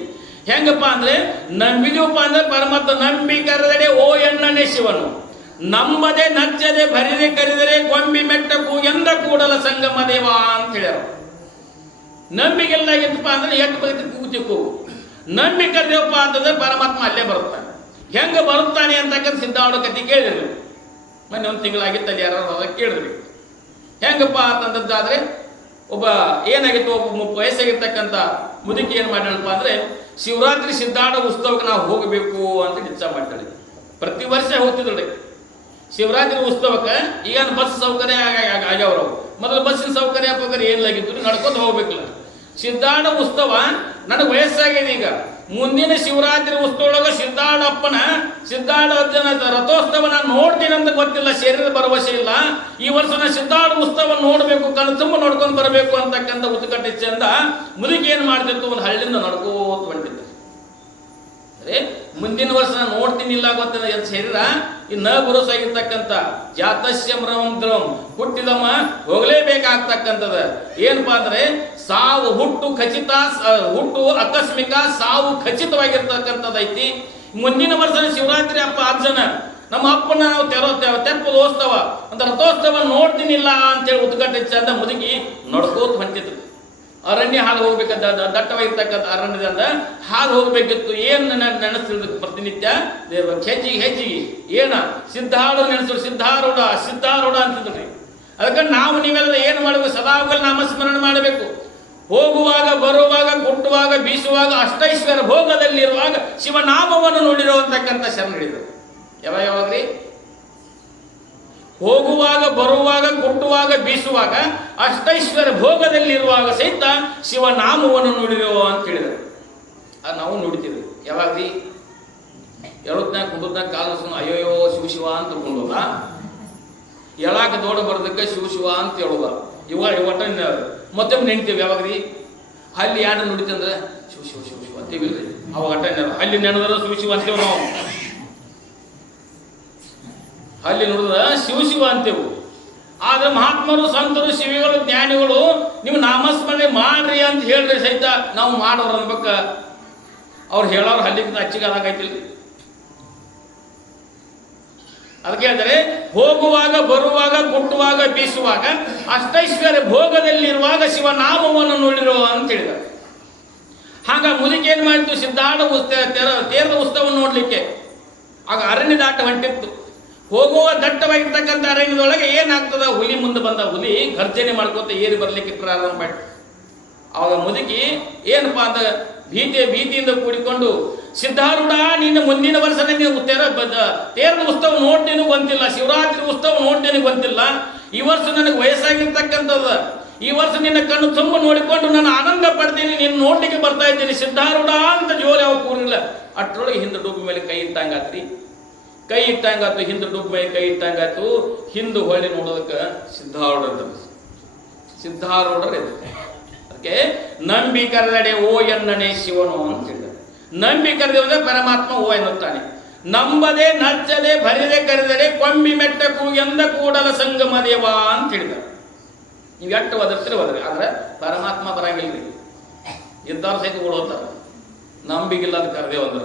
ಹೆಂಗಪ್ಪ ಅಂದ್ರೆ ನಂಬಿದೀವಪ್ಪ ಅಂದ್ರೆ ಪರಮಾತ್ಮ ನಂಬಿ ಕರೆದರೆ ಓ ಎಣ್ಣನೆ ಶಿವನು, ನಂಬದೆ ನಚ್ಚದೆ ಭರಿದೆ ಕರೆದರೆ ಗೊಂಬಿ ಮೆಟ್ಟಕು ಎಂದ ಕೂಡಲ ಸಂಗಮ ದೇವ ಅಂತ ಹೇಳ್ಯಾರ. ನಂಬಿಗೆಲ್ಲ ಎತ್ತಪ್ಪ ಅಂದ್ರೆ ಎಟ್ಟು ಬೈತು ಕೂತಿಕ್ಕು. ನಂಬಿ ಕರೆದೇವಪ್ಪ ಅಂತಂದ್ರೆ ಪರಮಾತ್ಮ ಅಲ್ಲೇ ಬರುತ್ತಾನೆ. ಹೆಂಗ ಬರುತ್ತಾನೆ ಅಂತಕ್ಕಂಥ ಸಿದ್ಧಾವಣ ಕಥೆ ಕೇಳಿದ್ರಿ. ಮೊನ್ನೆ 1 ತಿಂಗಳಾಗಿತ್ತಲ್ಲಿ ಯಾರು ಕೇಳಿದ್ರಿ. ಹೆಂಗಪ್ಪ ಅಂತಂದಾದ್ರೆ ಒಬ್ಬ ಏನಾಗಿತ್ತು, ಒಬ್ಬ ವಯಸ್ಸಾಗಿರ್ತಕ್ಕಂಥ ಮುದುಕಿ ಏನು ಮಾಡ್ಯಾಳಪ್ಪ ಅಂದ್ರೆ ಶಿವರಾತ್ರಿ ಸಿದ್ಧಾರ್ಥ ಉತ್ಸವಕ್ಕೆ ನಾವು ಹೋಗಬೇಕು ಅಂತ ಇಚ್ಛೆ ಮಾಡ್ತಾಳೆ. ಪ್ರತಿ ವರ್ಷ ಹೋಗ್ತಿದ್ರಿ ಶಿವರಾತ್ರಿ ಉತ್ಸವಕ್ಕೆ. ಈಗ ಬಸ್ ಸೌಕರ್ಯ ಆಗ್ಯಾವ್ರವು. ಮೊದಲು ಬಸ್ಸಿನ ಸೌಕರ್ಯ ಏನ್ಲಾಗಿತ್ತು, ನಡ್ಕೊಂಡು ಹೋಗ್ಬೇಕಲ್ಲ. ಸಿದ್ಧಾರ್ಥ ಉತ್ಸವ ನನಗೆ ವಯಸ್ಸಾಗಿದೆ. ಈಗ ಮುಂದಿನ ಶಿವರಾತ್ರಿ ಉತ್ಸವದೊಳಗೆ ಸಿದ್ಧಾರ್ಥ ರಥೋತ್ಸವ ನಾನು ನೋಡ್ತೀನಿ ಅಂತ ಗೊತ್ತಿಲ್ಲ, ಶರೀರ ಭರವಸೆ ಇಲ್ಲ. ಈ ವರ್ಷ ನಾನು ಸಿದ್ಧಾರ್ಥ ಉತ್ಸವ ನೋಡಬೇಕು, ಕಣ್ಣು ತುಂಬ ನೋಡ್ಕೊಂಡು ಬರಬೇಕು ಅಂತಕ್ಕಂಥ ಉತ್ಕಟ ಚಂದ ಮುದುಕಿ ಏನು ಮಾಡ್ತಿತ್ತು, ಒಂದು ಹಳ್ಳಿಂದ ನಡ್ಕೋತ ಹೊಂಟಿತ್ತು. ಅದೇ ಮುಂದಿನ ವರ್ಷ ನಾನು ನೋಡ್ತೀನಿ ಇಲ್ಲ ಗೊತ್ತಿಲ್ಲ ಎನ್ ಶರೀರ ಇನ್ನ ಭರೋಸಾಗಿರ್ತಕ್ಕಂಥ ಜಾತಸ್ಯ ದ್ರವಂ ಹುಟ್ಟಿದಮ್ಮ ಹೋಗಲೇಬೇಕಾಗ್ತಕ್ಕಂಥದ. ಏನಪ್ಪಾ ಅಂದ್ರೆ ಸಾವು ಹುಟ್ಟು ಖಚಿತ, ಹುಟ್ಟು ಆಕಸ್ಮಿಕ, ಸಾವು ಖಚಿತವಾಗಿರ್ತಕ್ಕಂಥದ್ದೈತಿ. ಮುಂದಿನ ವರ್ಷ ಶಿವರಾತ್ರಿ ಹಬ್ಬ 10 ಜನ ನಮ್ಮ ಅಪ್ಪನ ನಾವು ತೆಪ್ಪದೋತ್ಸವ ಅಂತ ರಥೋತ್ಸವ ನೋಡ್ತೀನಿಲ್ಲ ಅಂತೇಳಿ ಉದ್ಘಾಟ ಚಂದ ಮುದುಕಿ ನಡ್ಕೋತ ಹೊಂಟಿದ್ರು. ಅರಣ್ಯ ಹಾದು ಹೋಗ್ಬೇಕಂತ, ದಟ್ಟವಾಗಿರ್ತಕ್ಕಂಥ ಅರಣ್ಯದಿಂದ ಹಾದು ಹೋಗ್ಬೇಕಿತ್ತು. ಏನು ನೆನೆಸ್ತಿದ್ರು ಪ್ರತಿನಿತ್ಯ ಹೆಜ್ಜಿಗೆ ಏನ ಸಿದ್ಧಾರೂಢ ನೆನೆಸಿದ್ರು. ಸಿದ್ಧಾರೂಢ ಅಂತಿದ್ರಿ. ಅದಕ್ಕೆ ನಾವು ನೀವೆಲ್ಲ ಏನು ಮಾಡಬೇಕು, ಸದಾಗಲ ನಾಮಸ್ಮರಣೆ ಮಾಡಬೇಕು. ಹೋಗುವಾಗ, ಬರುವಾಗ, ಕುಟ್ಟುವಾಗ, ಬೀಸುವಾಗ, ಅಷ್ಟೈಶ್ವರ್ಯ ಭೋಗದಲ್ಲಿರುವಾಗ ಶಿವನಾಮವನ್ನು ನುಡಿರುವಂತಕ್ಕಂಥ ಶರಣ ಹಿಡಿದರು. ಯಾವಾಗ್ರಿ? ಹೋಗುವಾಗ, ಬರುವಾಗ, ಕುಟ್ಟುವಾಗ, ಬೀಸುವಾಗ, ಅಷ್ಟೈಶ್ವರ್ಯ ಭೋಗದಲ್ಲಿರುವಾಗ ಸಹಿತ ಶಿವನಾಮವನ್ನು ನುಡಿರೋ ಅಂತ ಹೇಳಿದರು. ಅದು ನಾವು ನುಡಿತೀವಿ. ಯಾವಾಗ್ರಿ? ಎಳತ್ನಾಗ ಕುಂದ್ರದಾಗ ಕಾಲು ಅಯ್ಯೋ ಶಿವ ಅಂತ ತಿಳ್ಕೊಂಡೋದ, ಎಳಾಕ ದೊಡ್ಡ ಬರೋದಕ್ಕೆ ಶಿವ ಅಂತ ಹೇಳುವ. ಒಟ್ಟ ಮತ್ತೆ ನೆನ್ತೀವಿ. ಯಾವಾಗ್ರಿ? ಅಲ್ಲಿ ಯಾರು ನುಡಿತಂದ್ರೆ ಶಿವ ಅಂತೀವಿಲ್ರಿ. ಅವಾಗ ಅಟ್ಟ ಅಲ್ಲಿ ನೆನದ್ರ ಶಿವ ಅಂತೇವ್ ನಾವು. ಅಲ್ಲಿ ನೋಡಿದ್ರ ಶಿವ ಅಂತೇವು. ಆದ್ರೆ ಮಹಾತ್ಮರು, ಸಂತರು, ಶಿವಿಗಳು, ಜ್ಞಾನಿಗಳು ನೀವು ನಾಮಸ್ಮರಣೆ ಮಾಡ್ರಿ ಅಂತ ಹೇಳ್ರಿ ಸಹಿತ ನಾವು ಮಾಡೋರು ಅನ್ಬೇಕ ಅವ್ರು ಹೇಳೋರು ಹಲ್ಲಿಂದ ಅಚ್ಚಿಗಾದಾಗೈತಿಲ್ಲ. ಅದಕ್ಕೆ ಹೇಳಿದರೆ ಹೋಗುವಾಗ ಬರುವಾಗ ಗುಟ್ಟುವಾಗ ಬೀಸುವಾಗ ಅಷ್ಟೈಶ್ವರ್ಯ ಭೋಗದಲ್ಲಿರುವಾಗ ಶಿವನಾಮವನ್ನು ನುಡಿರೋ ಅಂತ ಹೇಳಿದರು. ಹಾಗ ಮುದುಕಿ ಏನು ಮಾಡಿತು, ಸಿದ್ಧಾರ್ಥ ತೇರದ ಉತ್ಸವವನ್ನು ನೋಡ್ಲಿಕ್ಕೆ ಆಗ ಅರಣ್ಯ ದಾಟ ಹೊಂಟಿತ್ತು. ಹೋಗುವ ದಟ್ಟವಾಗಿರ್ತಕ್ಕಂಥ ಅರಣ್ಯದೊಳಗೆ ಏನಾಗ್ತದ, ಹುಲಿ ಮುಂದೆ ಬಂದ. ಹುಲಿ ಗರ್ಜನೆ ಮಾಡ್ಕೋತ ಏರಿ ಬರ್ಲಿಕ್ಕೆ ಪ್ರಾರಂಭ ಮಾಡಿ ಅವಾಗ ಮುದುಕಿ ಏನಪ್ಪಾ ಅಂತ ಭೀತಿಯಿಂದ ಕೂಡಿಕೊಂಡು, ಸಿದ್ಧಾರೂಢ ನೀನು ಮುಂದಿನ ವರ್ಷ ನೀನು ತೇರದ ಉತ್ಸವ ನೋಡ್ತೇನೆ ಬಂತಿಲ್ಲ, ಶಿವರಾತ್ರಿ ಉತ್ಸವ ನೋಡ್ತೇನೆ ಬಂತಿಲ್ಲ, ಈ ವರ್ಷ ನನಗೆ ವಯಸ್ಸಾಗಿರ್ತಕ್ಕಂಥದ್ದು, ಈ ವರ್ಷ ನಿನ್ನ ಕಣ್ಣು ತುಂಬ ನೋಡಿಕೊಂಡು ನಾನು ಆನಂದ ಪಡ್ತೀನಿ, ನೀನು ನೋಡ್ಲಿಕ್ಕೆ ಬರ್ತಾ ಇದ್ದೀನಿ ಸಿದ್ಧಾರೂಢ ಅಂತ ಜೋಲಿ ಅವ ಕೂರಿಲ್ಲ. ಅಷ್ಟರೊಳಗೆ ಹಿಂದೆ ಡುಬ್ಬ ಮೇಲೆ ಕೈ ಇಟ್ಟಂಗಾತ್ರಿ. ಕೈ ಇಟ್ಟಂಗಾತು, ಹಿಂದೆ ಡುಬ್ಬ ಮೇಲೆ ಕೈ ಇಟ್ಟಂಗಾತು. ಹಿಂದೆ ಹೊಳ್ಳಿ ನೋಡೋದಕ್ಕೆ ಸಿದ್ಧಾರೂಢರು ಇದೆ. ಅದಕ್ಕೆ ನಂಬಿ ಕರೆದಡೆ ಓ ಎನ್ನನೆ ಶಿವನು ಅಂತ ಹೇಳಿದ. ನಂಬಿ ಕರೆದ ಪರಮಾತ್ಮ ಓ ಎನ್ನುತ್ತಾನೆ. ನಂಬದೆ ನಚ್ಚದೆ ಬರಿದೆ ಕರೆದಡೆ ಕೊಂಬಿ ಮೆಟ್ಟ ಕೂಗೆಂದ ಕೂಡಲ ಸಂಗಮ ದೇವ ಅಂತ ಹೇಳಿದ. ನೀವು ಎಷ್ಟು ಒದರ್ತೀರಿ ಒದರಿ, ಆದ್ರೆ ಪರಮಾತ್ಮ ಬರಂಗಿಲ್ರಿ. ಇದ್ದವ್ರು ಸಹಿತ ಓಡೋತಾರೆ, ನಂಬಿಗಿಲ್ಲ ಅದು ಕರೆದೇ ಒಂದ್ರ.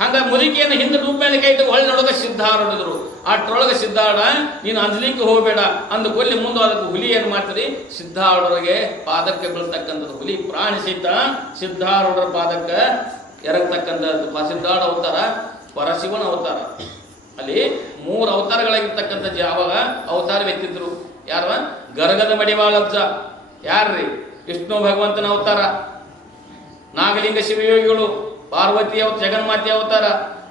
ಹಂಗ ಮುದುಕಿಯನ್ನು ಹಿಂದೆ ಡುಬ್ಬ ಮೇಲೆ ಕೈ ಇಟ್ಟು ಹೊಳ್ಳಿ ನೋಡೋಕೆ ಸಿದ್ಧಾರೂಢರು. ಅಷ್ಟರೊಳಗೆ ಸಿದ್ಧಾರೂಢ ನೀನು ಅಂಜಲಿಕ್ಕೆ ಹೋಗಬೇಡ ಅಂದು ಕೊಲ್ಲಿ ಮುಂದೆ ಅದಕ್ಕೆ ಹುಲಿ ಏನು ಮಾಡ್ತದೆ, ಸಿದ್ಧಾರೂಢರಿಗೆ ಪಾದಕ್ಕೆ ಬೀಳ್ತಕ್ಕಂಥದ್ದು. ಹುಲಿ ಪ್ರಾಣಿ ಸಹಿತ ಸಿದ್ಧಾರೂಢರ ಪಾದಕ್ಕೆ ಎರಗತಕ್ಕಂಥದ್ದು. ಸಿದ್ಧಾರೂಢ ಅವತಾರ, ಪರಶಿವನ ಅವತಾರ. ಅಲ್ಲಿ 3 ಅವತಾರಗಳಾಗಿರ್ತಕ್ಕಂಥ ಅವಾಗ ಅವತಾರ ವ್ಯಕ್ತಿದ್ರು. ಯಾರ? ಗರಗದ ಮಡಿವಾಳಜ್ಜ ಯಾರ್ರಿ? ವಿಷ್ಣು ಭಗವಂತನ ಅವತಾರ. ನಾಗಲಿಂಗ ಶಿವಯೋಗಿಗಳು, ಪಾರ್ವತಿ ಜಗನ್ಮಾತೆ ಅವತಾರ.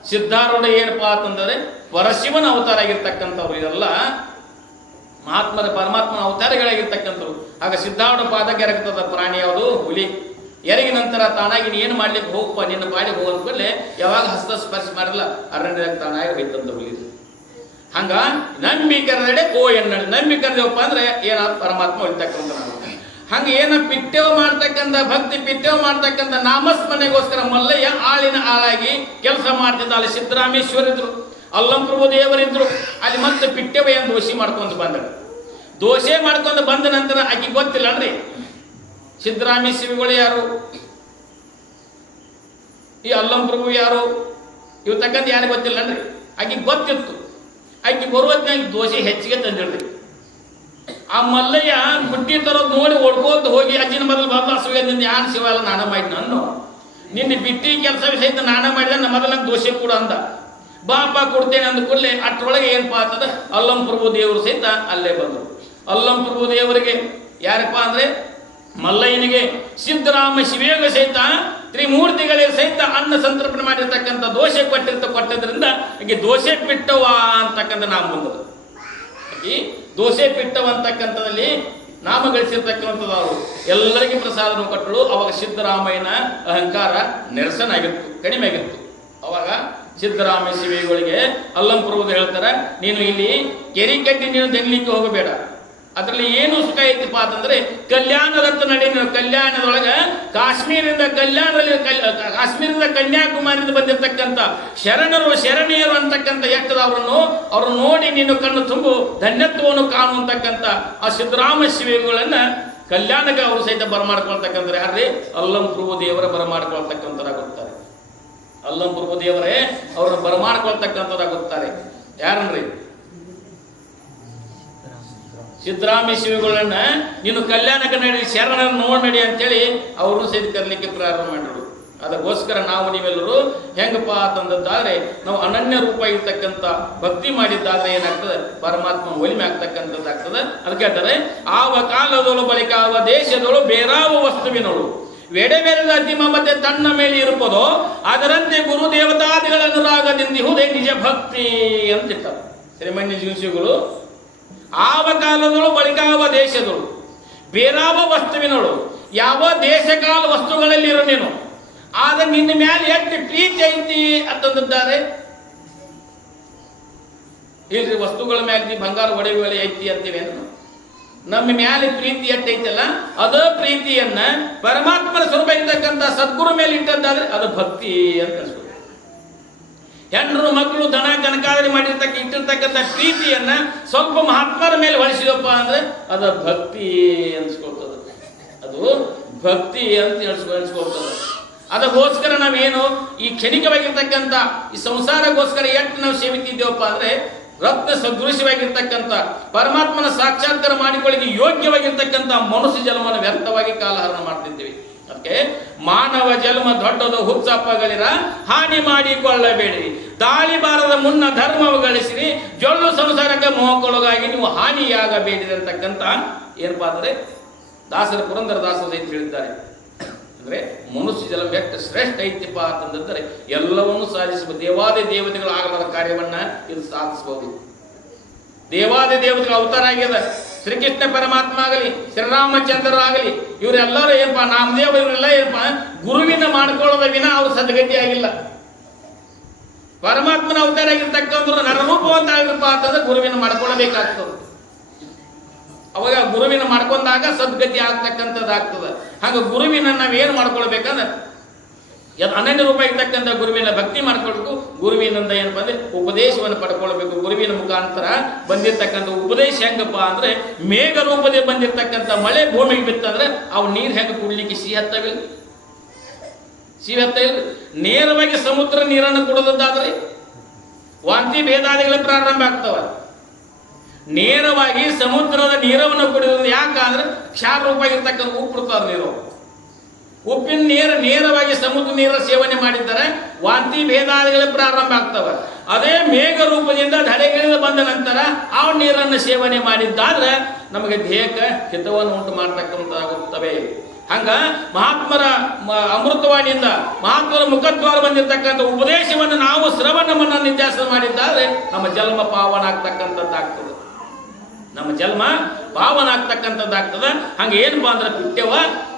ಸಿದ್ಧಾರೂಢ ಏನಪ್ಪಾ ಅಂತಂದರೆ ಪರಶಿವನ ಅವತಾರ ಆಗಿರ್ತಕ್ಕಂಥವ್ರು. ಇದೆಲ್ಲ ಮಹಾತ್ಮರ ಪರಮಾತ್ಮನ ಅವತಾರಗಳಾಗಿರ್ತಕ್ಕಂಥವ್ರು. ಆಗ ಸಿದ್ಧಾರೂಢ ಪಾದಕ್ಕೆ ಎರಗ್ತದ ಪ್ರಾಣಿ ಯಾವುದು? ಹುಲಿ. ಎರಗಿ ನಂತರ ತಾನಾಗಿ ಏನು ಮಾಡ್ಲಿಕ್ಕೆ ಹೋಗಪ್ಪ, ನಿನ್ನ ಪಾಡಿಗೆ ಹೋಗೋದ್ಮೇಲೆ ಯಾವಾಗ ಹಸ್ತ ಸ್ಪರ್ಶ ಮಾಡಲ್ಲ, ಅರಣ್ಯದಾಗ ತಾನಾಗಿ ಹೋಯ್ತಂತ ಹುಲಿ. ಹಂಗ ನಂಬಿ ಕರೆದಡೆ ಓ ಎನ್ನಡೆ. ನಂಬಿ ಕರೆದೇವಪ್ಪ ಅಂದ್ರೆ ಏನಾದ್ರು ಪರಮಾತ್ಮ ಹೊಳಿತಕ್ಕಂಥ. ಹಂಗ ಏನ ಪಿಟ್ಟೆವ ಮಾಡ್ತಕ್ಕಂಥ ಭಕ್ತಿ, ಪಿಟ್ಟೆವ ಮಾಡ್ತಕ್ಕಂಥ ನಾಮಸ್ಮರಣೆಗೋಸ್ಕರ ಮಲ್ಲಯ್ಯ ಆಳಿನ ಆಳಾಗಿ ಕೆಲಸ ಮಾಡ್ತಿದ್ದ. ಅಲ್ಲಿ ಸಿದ್ದರಾಮೇಶ್ವರ ಇದ್ರು, ಅಲ್ಲಂಪ್ರಭು ದೇವರಿದ್ರು. ಅಲ್ಲಿ ಮತ್ತೆ ಪಿಟ್ಟೆವೆಯನ್ನು ದೋಷಿ ಮಾಡ್ಕೊಂಡು ಬಂದಳು. ದೋಷೆ ಮಾಡ್ಕೊಂಡು ಬಂದ ನಂತರ ಆಕೆ ಗೊತ್ತಿಲ್ಲ ಅನ್ರಿ ಸಿದ್ದರಾಮೇಶ್ವರಿಗಳು ಯಾರು, ಈ ಅಲ್ಲಂಪ್ರಭು ಯಾರು, ಇವ್ ತಕ್ಕಂತ ಯಾರಿಗೆ ಗೊತ್ತಿಲ್ಲ ಅನ್ರಿ. ಆಕೆ ಗೊತ್ತಿತ್ತು. ಆಕೆ ಬರುವತ್ನಾಗ ದೋಷೆ ಹೆಚ್ಚಿಗೆ ತಂದಿಡ್ರಿ. ಆ ಮಲ್ಲಯ್ಯ ಬುಟ್ಟಿ ತರೋದು ನೋಡಿ ಓಡ್ಕೋತ ಹೋಗಿ ಅಜ್ಜಿನ ಮೊದಲು ಅಸೂಯದಿಂದ ಯಾನ್ ಶಿವ ಎಲ್ಲ ನಾನ ಮಾಡಿ ನಾನು ನಿನ್ನ ಬಿಟ್ಟಿ ಕೆಲಸ ಸಹಿತ ನಾನ ಮಾಡಿದ ನಮ್ಮ ಮೊದಲ ದೋಷೆ ಕೂಡ ಅಂದ. ಬಾಪ ಕೊಡ್ತೇನೆ ಅಂದ ಕೂಡಲೇ ಅಷ್ಟರೊಳಗೆ ಏನಪ್ಪಾ ಅಂತಂದ್ರೆ ಅಲ್ಲಂಪ್ರಭು ದೇವರು ಸಹಿತ ಅಲ್ಲೇ ಬಂದರು. ಅಲ್ಲಂಪ್ರಭು ದೇವರಿಗೆ ಯಾರಪ್ಪ ಅಂದ್ರೆ ಮಲ್ಲಯ್ಯನಿಗೆ ಸಿದ್ದರಾಮ ಶಿವಯೋಗ ಸಹಿತ ತ್ರಿಮೂರ್ತಿಗಳಿಗೆ ಸಹಿತ ಅನ್ನ ಸಂತರ್ಪಣೆ ಮಾಡಿರ್ತಕ್ಕಂಥ ದೋಷೆ ಕೊಟ್ಟಿದ್ದರಿಂದ ಈಗ ದೋಷೆ ಪಿಟ್ಟವ ಅಂತಕ್ಕಂಥ ನಾಮ ಬಂದದ. ಈ ದೋಷೆ ಪಿಟ್ಟವ ಅಂತಕ್ಕಂಥದ್ದಲ್ಲಿ ನಾಮ ಗಳಿಸಿರ್ತಕ್ಕಂಥದ್ದು ಅವರು ಎಲ್ಲರಿಗೂ ಪ್ರಸಾದವನ್ನು ಕೊಟ್ಟಳು. ಅವಾಗ ಸಿದ್ದರಾಮಯ್ಯನ ಅಹಂಕಾರ ನಿರಸನ ಆಗಿತ್ತು, ಕಡಿಮೆ ಆಗಿತ್ತು. ಅವಾಗ ಸಿದ್ದರಾಮ ಶಿವಿಗಳಿಗೆ ಅಲ್ಲಂಪ್ರಭು ಹೇಳ್ತಾರೆ, ನೀನು ಇಲ್ಲಿ ಕೆರಿ ಕಟ್ಟಿ ನೀನು ದೆನ್ಲಿಕ್ಕೆ ಹೋಗಬೇಡ, ಅದರಲ್ಲಿ ಏನು ಸುಖ ಐತಿಪ್ಪ ಅಂತಂದ್ರೆ ಕಲ್ಯಾಣದತ್ತ ನಡೆ. ಕಲ್ಯಾಣದೊಳಗ ಕಾಶ್ಮೀರದಿಂದ ಕನ್ಯಾಕುಮಾರಿಯಿಂದ ಬಂದಿರತಕ್ಕಂಥ ಶರಣೀಯರು ಅಂತಕ್ಕಂಥ ಅವ್ರನ್ನು ನೋಡಿ ನೀನು ಕಣ್ಣು ತುಂಬು ಧನ್ಯತ್ವವನ್ನು ಕಾಣುವಂತಕ್ಕಂಥ ಆ ಸಿದ್ದರಾಮ ಶಿವಗಳನ್ನ ಕಲ್ಯಾಣಕ್ಕೆ ಅವರು ಸಹಿತ ಬರಮಾಡ್ಕೊಳ್ತಕ್ಕಂಥ ಯಾರ್ರಿ? ಅಲ್ಲಂಪ್ರಭು ದೇವರ ಬರಮಾಡ್ಕೊಳ್ತಕ್ಕಂಥರಾಗುತ್ತಾರೆ. ಅಲ್ಲಂಪ್ರಭು ದೇವರೇ ಅವ್ರನ್ನ ಬರಮಾಡ್ಕೊಳ್ತಕ್ಕಂಥವ್ರಾಗುತ್ತಾರೆ. ಯಾರನ್ರಿ? ಸಿದ್ದರಾಮೇಶ್ವರಿಗಳನ್ನ ನೀನು ಕಲ್ಯಾಣಕ್ಕೆ ನಡಿ, ಶರಣರನ್ನು ನೋಡಿ ನಡಿ ಅಂತೇಳಿ ಅವರು ಸಹಿತ ಕರ್ಲಿಕ್ಕೆ ಪ್ರಾರಂಭ ಮಾಡಿದ್ರು. ಅದಕ್ಕೋಸ್ಕರ ನಾವು ನೀವೆಲ್ಲರೂ ಹೆಂಗಪ್ಪ ಅಂತಂದಾದ್ರೆ ನಾವು ಅನನ್ಯ ರೂಪ ಇರ್ತಕ್ಕಂಥ ಭಕ್ತಿ ಮಾಡಿದ್ದಾದ್ರೆ ಏನಾಗ್ತದೆ? ಪರಮಾತ್ಮ ಒಲಿಮೆ ಆಗ್ತಕ್ಕಂಥದ್ದಾಗ್ತದೆ. ಅದಕ್ಕೆ ಹೇಳ್ತಾರೆ, ಆವ ಕಾಲದೊಳು ಬಳಿಕ ಆವ ದೇಶದೊಳು ಬೇರಾವ ವಸ್ತುವಿನೋಳು ವೆಡೆವೆರೆದ ಅತಿ ಮಮತೆ ತನ್ನ ಮೇಲೆ ಇರುವುದೋ ಅದರಂತೆ ಗುರು ದೇವತಾದಿಗಳ ಅನುರಾಗದಿಂದಿಹುದೇ ನಿಜ ಭಕ್ತಿ ಅಂತಿರ್ತಾರೆ ಶ್ರೀಮನ್ಯ ಜ್ಯೋತಿಗಳು. ಆವ ಕಾಲದಳು ಬಳಿಕಾವ ದೇಶದಳು ಬೇರಾವ ವಸ್ತುವಿನಳು, ಯಾವ ದೇಶಕಾಲ ವಸ್ತುಗಳಲ್ಲಿರೋ ನೀನು, ಆದ್ರೆ ನಿನ್ನ ಮೇಲೆ ಎಷ್ಟು ಪ್ರೀತಿ ಐತಿ ಅಂತಂದಿದ್ದಾರೆ. ಇಲ್ರಿ ವಸ್ತುಗಳ ಮ್ಯಾಗ ನೀ ಬಂಗಾರ ಒಡವೆ ಐತಿ ಅಂತೀವಿ. ನಮ್ಮ ಮ್ಯಾಲೆ ಪ್ರೀತಿ ಎಟ್ಟೈತಲ್ಲ ಅದ ಪ್ರೀತಿಯನ್ನ ಪರಮಾತ್ಮನ ಸ್ವರೂಪ ಇರ್ತಕ್ಕಂಥ ಸದ್ಗುರು ಮೇಲೆ ಇಟ್ಟದ್ದಾದ್ರೆ ಅದು ಭಕ್ತಿ ಅಂತ ಅನ್ಸ್ಬೇಕು. ಹೆಣ್ಣರು ಮಕ್ಕಳು ದನ ಕನಕಾದಿ ಇಟ್ಟಿರ್ತಕ್ಕಂಥ ಪ್ರೀತಿಯನ್ನ ಸ್ವಲ್ಪ ಮಹಾತ್ಮರ ಮೇಲೆ ಹೊಳಿಸಿದಪ್ಪ ಅಂದ್ರೆ ಅದು ಭಕ್ತಿ ಅನ್ಸ್ಕೊಳ್ತದ. ಅದು ಭಕ್ತಿ ಅಂತ ಅನ್ಸ್ಕೊಳ್ತದ. ಅದಕ್ಕೋಸ್ಕರ ನಾವೇನು ಈ ಕ್ಷಣಿಕವಾಗಿರ್ತಕ್ಕಂಥ ಈ ಸಂಸಾರಕ್ಕೋಸ್ಕರ ಎಷ್ಟು ನಾವು ಸೇವಿತಿದ್ದೇವಪ್ಪ ಅಂದರೆ ರತ್ನ ಸದೃಶ್ಯವಾಗಿರ್ತಕ್ಕಂಥ ಪರಮಾತ್ಮನ ಸಾಕ್ಷಾತ್ಕಾರ ಮಾಡಿಕೊಳ್ಳಿಕ್ಕೆ ಯೋಗ್ಯವಾಗಿರ್ತಕ್ಕಂಥ ಮನುಷ್ಯ ಜನ್ಮವನ್ನು ವ್ಯರ್ಥವಾಗಿ ಕಾಲಹರಣ ಮಾಡ್ತಿದ್ದೀವಿ. ಅದಕ್ಕೆ ಮಾನವ ಜನ್ಮ ದೊಡ್ಡದು ಹುಚ್ಚಪ್ಪಗಳಿರ ಹಾನಿ ಮಾಡಿಕೊಳ್ಳಬೇಡಿ, ತಾಳಿ ಬಾರದ ಮುನ್ನ ಧರ್ಮವು ಗಳಿಸಿರಿ, ಜೊಳ್ಳು ಸಂಸಾರಕ್ಕೆ ಮೋಹಕ್ಕೊಳಗಾಗಿ ನೀವು ಹಾನಿಯಾಗಬೇಡಿರಿ ಅಂತಕ್ಕಂಥ ಏನಪ್ಪಾ ಅಂದರೆ ದಾಸರ ಪುರಂದರ ದಾಸರು ಅಂತ ಹೇಳಿದ್ದಾರೆ. ಅಂದರೆ ಮನುಷ್ಯ ಜನ್ಮ ಎಷ್ಟು ಶ್ರೇಷ್ಠ ಐತಿಪ್ಪ ಅಂತಂದರೆ ಎಲ್ಲವನ್ನೂ ಸಾಧಿಸಬಹುದು. ದೇವಾದಿ ದೇವತೆಗಳು ಆಗಲಾದ ಕಾರ್ಯವನ್ನ ಇದು ಸಾಧಿಸಬಹುದು. ದೇವಾದಿ ದೇವತೆಗಳ ಅವತಾರ ಆಗ್ಯದ. ಶ್ರೀಕೃಷ್ಣ ಪರಮಾತ್ಮ ಆಗಲಿ, ಶ್ರೀರಾಮಚಂದ್ರ ಆಗಲಿ, ಇವರೆಲ್ಲರೂ ಏನಪ್ಪ ನಾಮದೇವ ಇವರೆಲ್ಲ ಏನಪ್ಪ ಗುರುವಿನ ಮಾಡ್ಕೊಳ್ಳೋದ ವಿನ ಅವ್ರು ಸದ್ಗತಿ ಆಗಿಲ್ಲ. ಪರಮಾತ್ಮನ ಅವತಾರ ಆಗಿರ್ತಕ್ಕಂಥವ್ರು ನರರೂಪವಂತ ಆಗಿರಪ್ಪ ಅಂತಂದ್ರೆ ಗುರುವಿನ ಮಾಡ್ಕೊಳ್ಳಬೇಕಾಗ್ತದೆ. ಅವಾಗ ಗುರುವಿನ ಮಾಡ್ಕೊಂಡಾಗ ಸದ್ಗತಿ ಆಗ್ತಕ್ಕಂಥದ್ದಾಗ್ತದೆ. ಹಾಗೆ ಗುರುವಿನ ನಾವೇನು ಮಾಡ್ಕೊಳ್ಬೇಕಂದ್ರೆ ಅನನ್ಯ ರೂಪ ಇರ್ತಕ್ಕಂಥ ಗುರುವಿನ ಭಕ್ತಿ ಮಾಡ್ಕೊಳ್ಬೇಕು. ಗುರುವಿನಿಂದ ಏನಪ್ಪ ಅಂದ್ರೆ ಉಪದೇಶವನ್ನು ಪಡ್ಕೊಳ್ಬೇಕು. ಗುರುವಿನ ಮುಖಾಂತರ ಬಂದಿರ್ತಕ್ಕಂಥ ಉಪದೇಶ ಹೆಂಗಪ್ಪ ಅಂದ್ರೆ ಮೇಘ ರೂಪದಲ್ಲಿ ಬಂದಿರ್ತಕ್ಕಂಥ ಮಳೆ ಭೂಮಿಗೆ ಬಿತ್ತಂದ್ರೆ ಅವು ನೀರು ಹೆಂಗೆ ಕುಡ್ಲಿಕ್ಕೆ ಸಿಹಿ ಹತ್ತವಿಲ್ಲ. ನೇರವಾಗಿ ಸಮುದ್ರ ನೀರನ್ನು ಕುಡೋದಾದ್ರೆ ವಾಂತಿ ಭೇದಾದಿಗಳ ಪ್ರಾರಂಭ ಆಗ್ತವ. ನೇರವಾಗಿ ಸಮುದ್ರದ ನೀರವನ್ನು ಕುಡಿಯೋದು ಯಾಕಂದ್ರೆ ಕ್ಷಾರ ರೂಪ ಇರ್ತಕ್ಕಂಥ ಉಪ್ಪು ಇರ್ತದೆ ನೀರು. ಉಪ್ಪಿನ ನೀರು ನೇರವಾಗಿ ಸಮುದ್ರ ನೀರ ಸೇವನೆ ಮಾಡಿದ್ದಾರೆ ವಾಂತಿ ಭೇದಾದಿಗಳ ಪ್ರಾರಂಭ ಆಗ್ತವೆ. ಅದೇ ಮೇಘ ರೂಪದಿಂದ ಧರೆಗಿಳಿದು ಬಂದ ನಂತರ ಆ ನೀರನ್ನು ಸೇವನೆ ಮಾಡಿದ್ದಾದ್ರೆ ನಮಗೆ ದೇಹಕ್ಕೆ ಹಿತವನ್ನು ಉಂಟು ಮಾಡ್ತಕ್ಕಂಥಾಗುತ್ತವೆ. ಹಂಗ ಮಹಾತ್ಮರ ಅಮೃತವಾಣಿಯಿಂದ ಮಹಾತ್ಮರ ಮುಖದ್ವಾರ ಬಂದಿರತಕ್ಕಂಥ ಉಪದೇಶವನ್ನು ನಾವು ಶ್ರವಣವನ್ನು ನಿತ್ಯಾಸನ ಮಾಡಿದ್ದಾದ್ರೆ ನಮ್ಮ ಜನ್ಮ ಪಾವನ ಆಗ್ತಕ್ಕಂಥದ್ದಾಗ್ತದೆ. ನಮ್ಮ ಜನ್ಮ ಪಾವನ ಆಗ್ತಕ್ಕಂಥದ್ದಾಗ್ತದೆ. ಹಂಗೆ ಏನಪ್ಪಾ ಅಂದ್ರೆ ಪಿಟ್ಯವ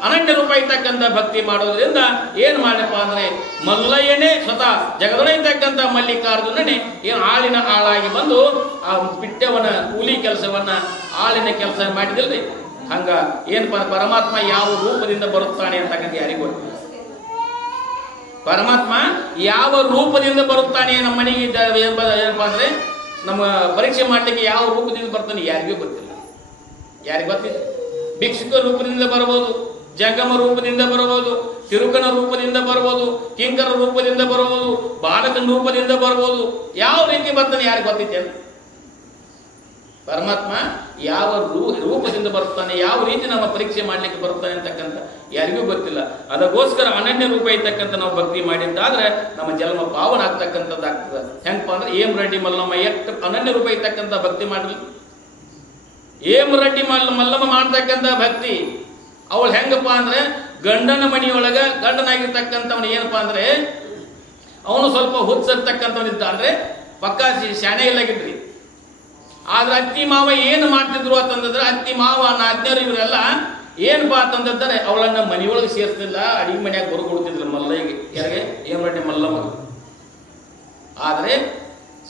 ಅನನ್ಯ ರೂಪ ಇರ್ತಕ್ಕಂಥ ಭಕ್ತಿ ಮಾಡೋದ್ರಿಂದ ಏನು ಮಾಡಪ್ಪ ಅಂದ್ರೆ ಮಲ್ಲಯ್ಯನೇ ಸ್ವತಃ ಜಗದೊಳಗಿರ್ತಕ್ಕಂಥ ಮಲ್ಲಿಕಾರ್ಜುನನೇ ಏನು ಆಳಿನ ಆಳಾಗಿ ಬಂದು ಆ ಪಿಟ್ಯವನ ಕೂಲಿ ಕೆಲಸವನ್ನ ಆಳಿನ ಕೆಲಸ ಮಾಡಿದಿಲ್ರಿ. ಹಂಗ ಏನಪ್ಪ ಪರಮಾತ್ಮ ಯಾವ ರೂಪದಿಂದ ಬರುತ್ತಾನೆ ಅಂತಕ್ಕಂಥ ಯಾರಿಗೂ ಗೊತ್ತಿಲ್ಲ. ಪರಮಾತ್ಮ ಯಾವ ರೂಪದಿಂದ ಬರುತ್ತಾನೆ ನಮ್ಮ ಮನೆಗೆ ಏನಪ್ಪಾ ಅಂದ್ರೆ ನಮ್ಮ ಪರೀಕ್ಷೆ ಮಾಡಲಿಕ್ಕೆ ಯಾವ ರೂಪದಿಂದ ಬರ್ತಾನೆ ಯಾರಿಗೂ ಗೊತ್ತಿಲ್ಲ. ಯಾರಿಗೂ ಗೊತ್ತಿಲ್ಲ. ಭಿಕ್ಷುಕ ರೂಪದಿಂದ ಬರಬಹುದು, ಜಂಗಮ ರೂಪದಿಂದ ಬರಬಹುದು, ತಿರುಕನ ರೂಪದಿಂದ ಬರಬಹುದು, ಕಿಂಕರ ರೂಪದಿಂದ ಬರಬಹುದು, ಬಾಲಕನ ರೂಪದಿಂದ ಬರಬಹುದು. ಯಾವ ರೀತಿ ಬರ್ತಾನೆ ಯಾರಿಗೆ ಗೊತ್ತಿದೆ? ಪರಮಾತ್ಮ ಯಾವ ರೂಪದಿಂದ ಬರ್ತಾನೆ, ಯಾವ ರೀತಿ ನಮ್ಮ ಪರೀಕ್ಷೆ ಮಾಡ್ಲಿಕ್ಕೆ ಬರ್ತಾನೆ ಅಂತಕ್ಕಂಥ ಯಾರಿಗೂ ಗೊತ್ತಿಲ್ಲ. ಅದಕ್ಕೋಸ್ಕರ ಅನನ್ಯ ರೂಪ ಇರ್ತಕ್ಕಂಥ ನಾವು ಭಕ್ತಿ ಮಾಡಿದ್ದಾದ್ರೆ ನಮ್ಮ ಜನ್ಮ ಪಾವನ ಆಗ್ತಕ್ಕಂಥದ್ದಾಗ್ತದೆ. ಹೆಂಗಪ್ಪ ಅಂದ್ರೆ ಏಮ್ ರೆಡ್ಡಿ ಮಲ್ಲಮ್ಮ ಎಷ್ಟು ಅನನ್ಯ ರೂಪ ಇರ್ತಕ್ಕಂಥ ಭಕ್ತಿ ಮಾಡಲಿ. ಏಮ್ ರೆಡ್ಡಿ ಮಲ್ಲಮ್ಮ ಮಾಡ್ತಕ್ಕಂಥ ಭಕ್ತಿ ಅವಳು ಹೆಂಗಪ್ಪ ಅಂದ್ರೆ ಗಂಡನ ಮನೆಯೊಳಗ ಗಂಡನಾಗಿರ್ತಕ್ಕಂಥವನು ಏನಪ್ಪಾ ಅಂದ್ರೆ ಅವನು ಸ್ವಲ್ಪ ಹುಚ್ಚಿರ್ತಕ್ಕಂಥವನಿದ್ದ ಅಂದ್ರೆ ಪಕ್ಕ ಶಾಣೆ ಇಲ್ಲಾಗಿದ್ರಿ. ಆದ್ರೆ ಅತ್ತಿ ಮಾವ ಏನು ಮಾಡ್ತಿದ್ರು ಅಂತಂದ್ರೆ ಅತ್ತಿ ಮಾವ ನಾದ್ನರು ಇವರೆಲ್ಲ ಏನಪ್ಪಾ ಅಂತಂದ್ರೆ ಅವಳನ್ನ ಮನೆಯೊಳಗೆ ಸೇರಿಸ್ತಿಲ್ಲ, ಅಡಿಗೆ ಮನ್ಯಾಗ ಹೊರಗೊಡ್ತಿದ್ರು ಮಲ್ಲಯ್ಯಗೆ. ಯಾರಿಗೆ? ಏಮ್ ರೆಡ್ಡಿ ಮಲ್ಲಮ್ಮ. ಆದ್ರೆ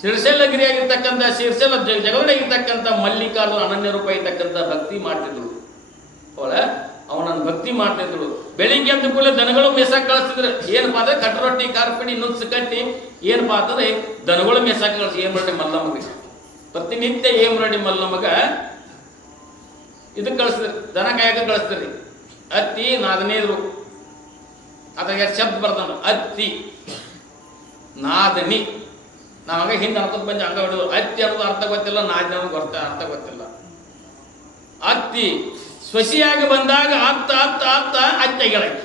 ಸಿರ್ಸೆಲ್ಲಗಿರಿಯಾಗಿರ್ತಕ್ಕಂಥ ಸಿರ್ಸೆಲ್ಲ ಜಗದೊಳಗಿರ್ತಕ್ಕಂಥ ಮಲ್ಲಿಕಾರ್ಜುನ ಅನನ್ಯ ರೂಪ ಇರ್ತಕ್ಕಂಥ ಭಕ್ತಿ ಮಾಡ್ತಿದ್ರು. ಅವನನ್ನು ಭಕ್ತಿ ಮಾಡ್ತಿದ್ರು. ಬೆಳಿಗ್ಗೆ ಅಂತ ಕೂಡಲೇ ದನಗಳು ಮೇಸಾಕ್ ಕಳಿಸ್ತಿದ್ರು. ಏನಪ್ಪಾ ಅಂದ್ರೆ ಕಟ್ಟ ರೊಟ್ಟಿ ಕಾರ್ಪಡಿ ನುಚ್ಚು ಕಟ್ಟಿ ಏನಪ್ಪಾ ಅಂತಂದ್ರೆ ದನಗಳು ಮೇಸಾಕ್ ಕಳಿಸಿ ಏಮ್ ರೆಡ್ಡಿ ಮಲ್ಲಮ್ಮಗೆ ಪ್ರತಿನಿತ್ಯ ಏಮ್ ರೆಡ್ಡಿ ಮಲ್ಲಮ್ಮಗ ಇದಕ್ಕೆ ಕಳಿಸ್ತಿದ್ರು, ದನ ಕಾಯಕ ಕಳಿಸ್ತಿರಿ. ಅತ್ತಿ ನಾದನೇದ್ರು ಅದ್ರಾಗ ಎರಡು ಶಬ್ದ ಬರ್ತಾನ, ಅತ್ತಿ ನಾದನಿ. ನಾವಾಗ ಹಿಂದೆ ಅರ್ಥಕ್ಕೆ ಬಂದು ಹಂಗ ಹೊಡೆದು ಅತ್ತಿ ಅನ್ನೋದು ಅರ್ಥ ಗೊತ್ತಿಲ್ಲ, ನಾದನಿ ಅನ್ನೋದು ಅರ್ಥ ಗೊತ್ತಿಲ್ಲ. ಅತ್ತಿ ಸ್ವಸಿಯಾಗಿ ಬಂದಾಗ ಅತ್ತ ಅತ್ತ ಅತ್ತ ಅತ್ತೆಗಳಾಕಿ,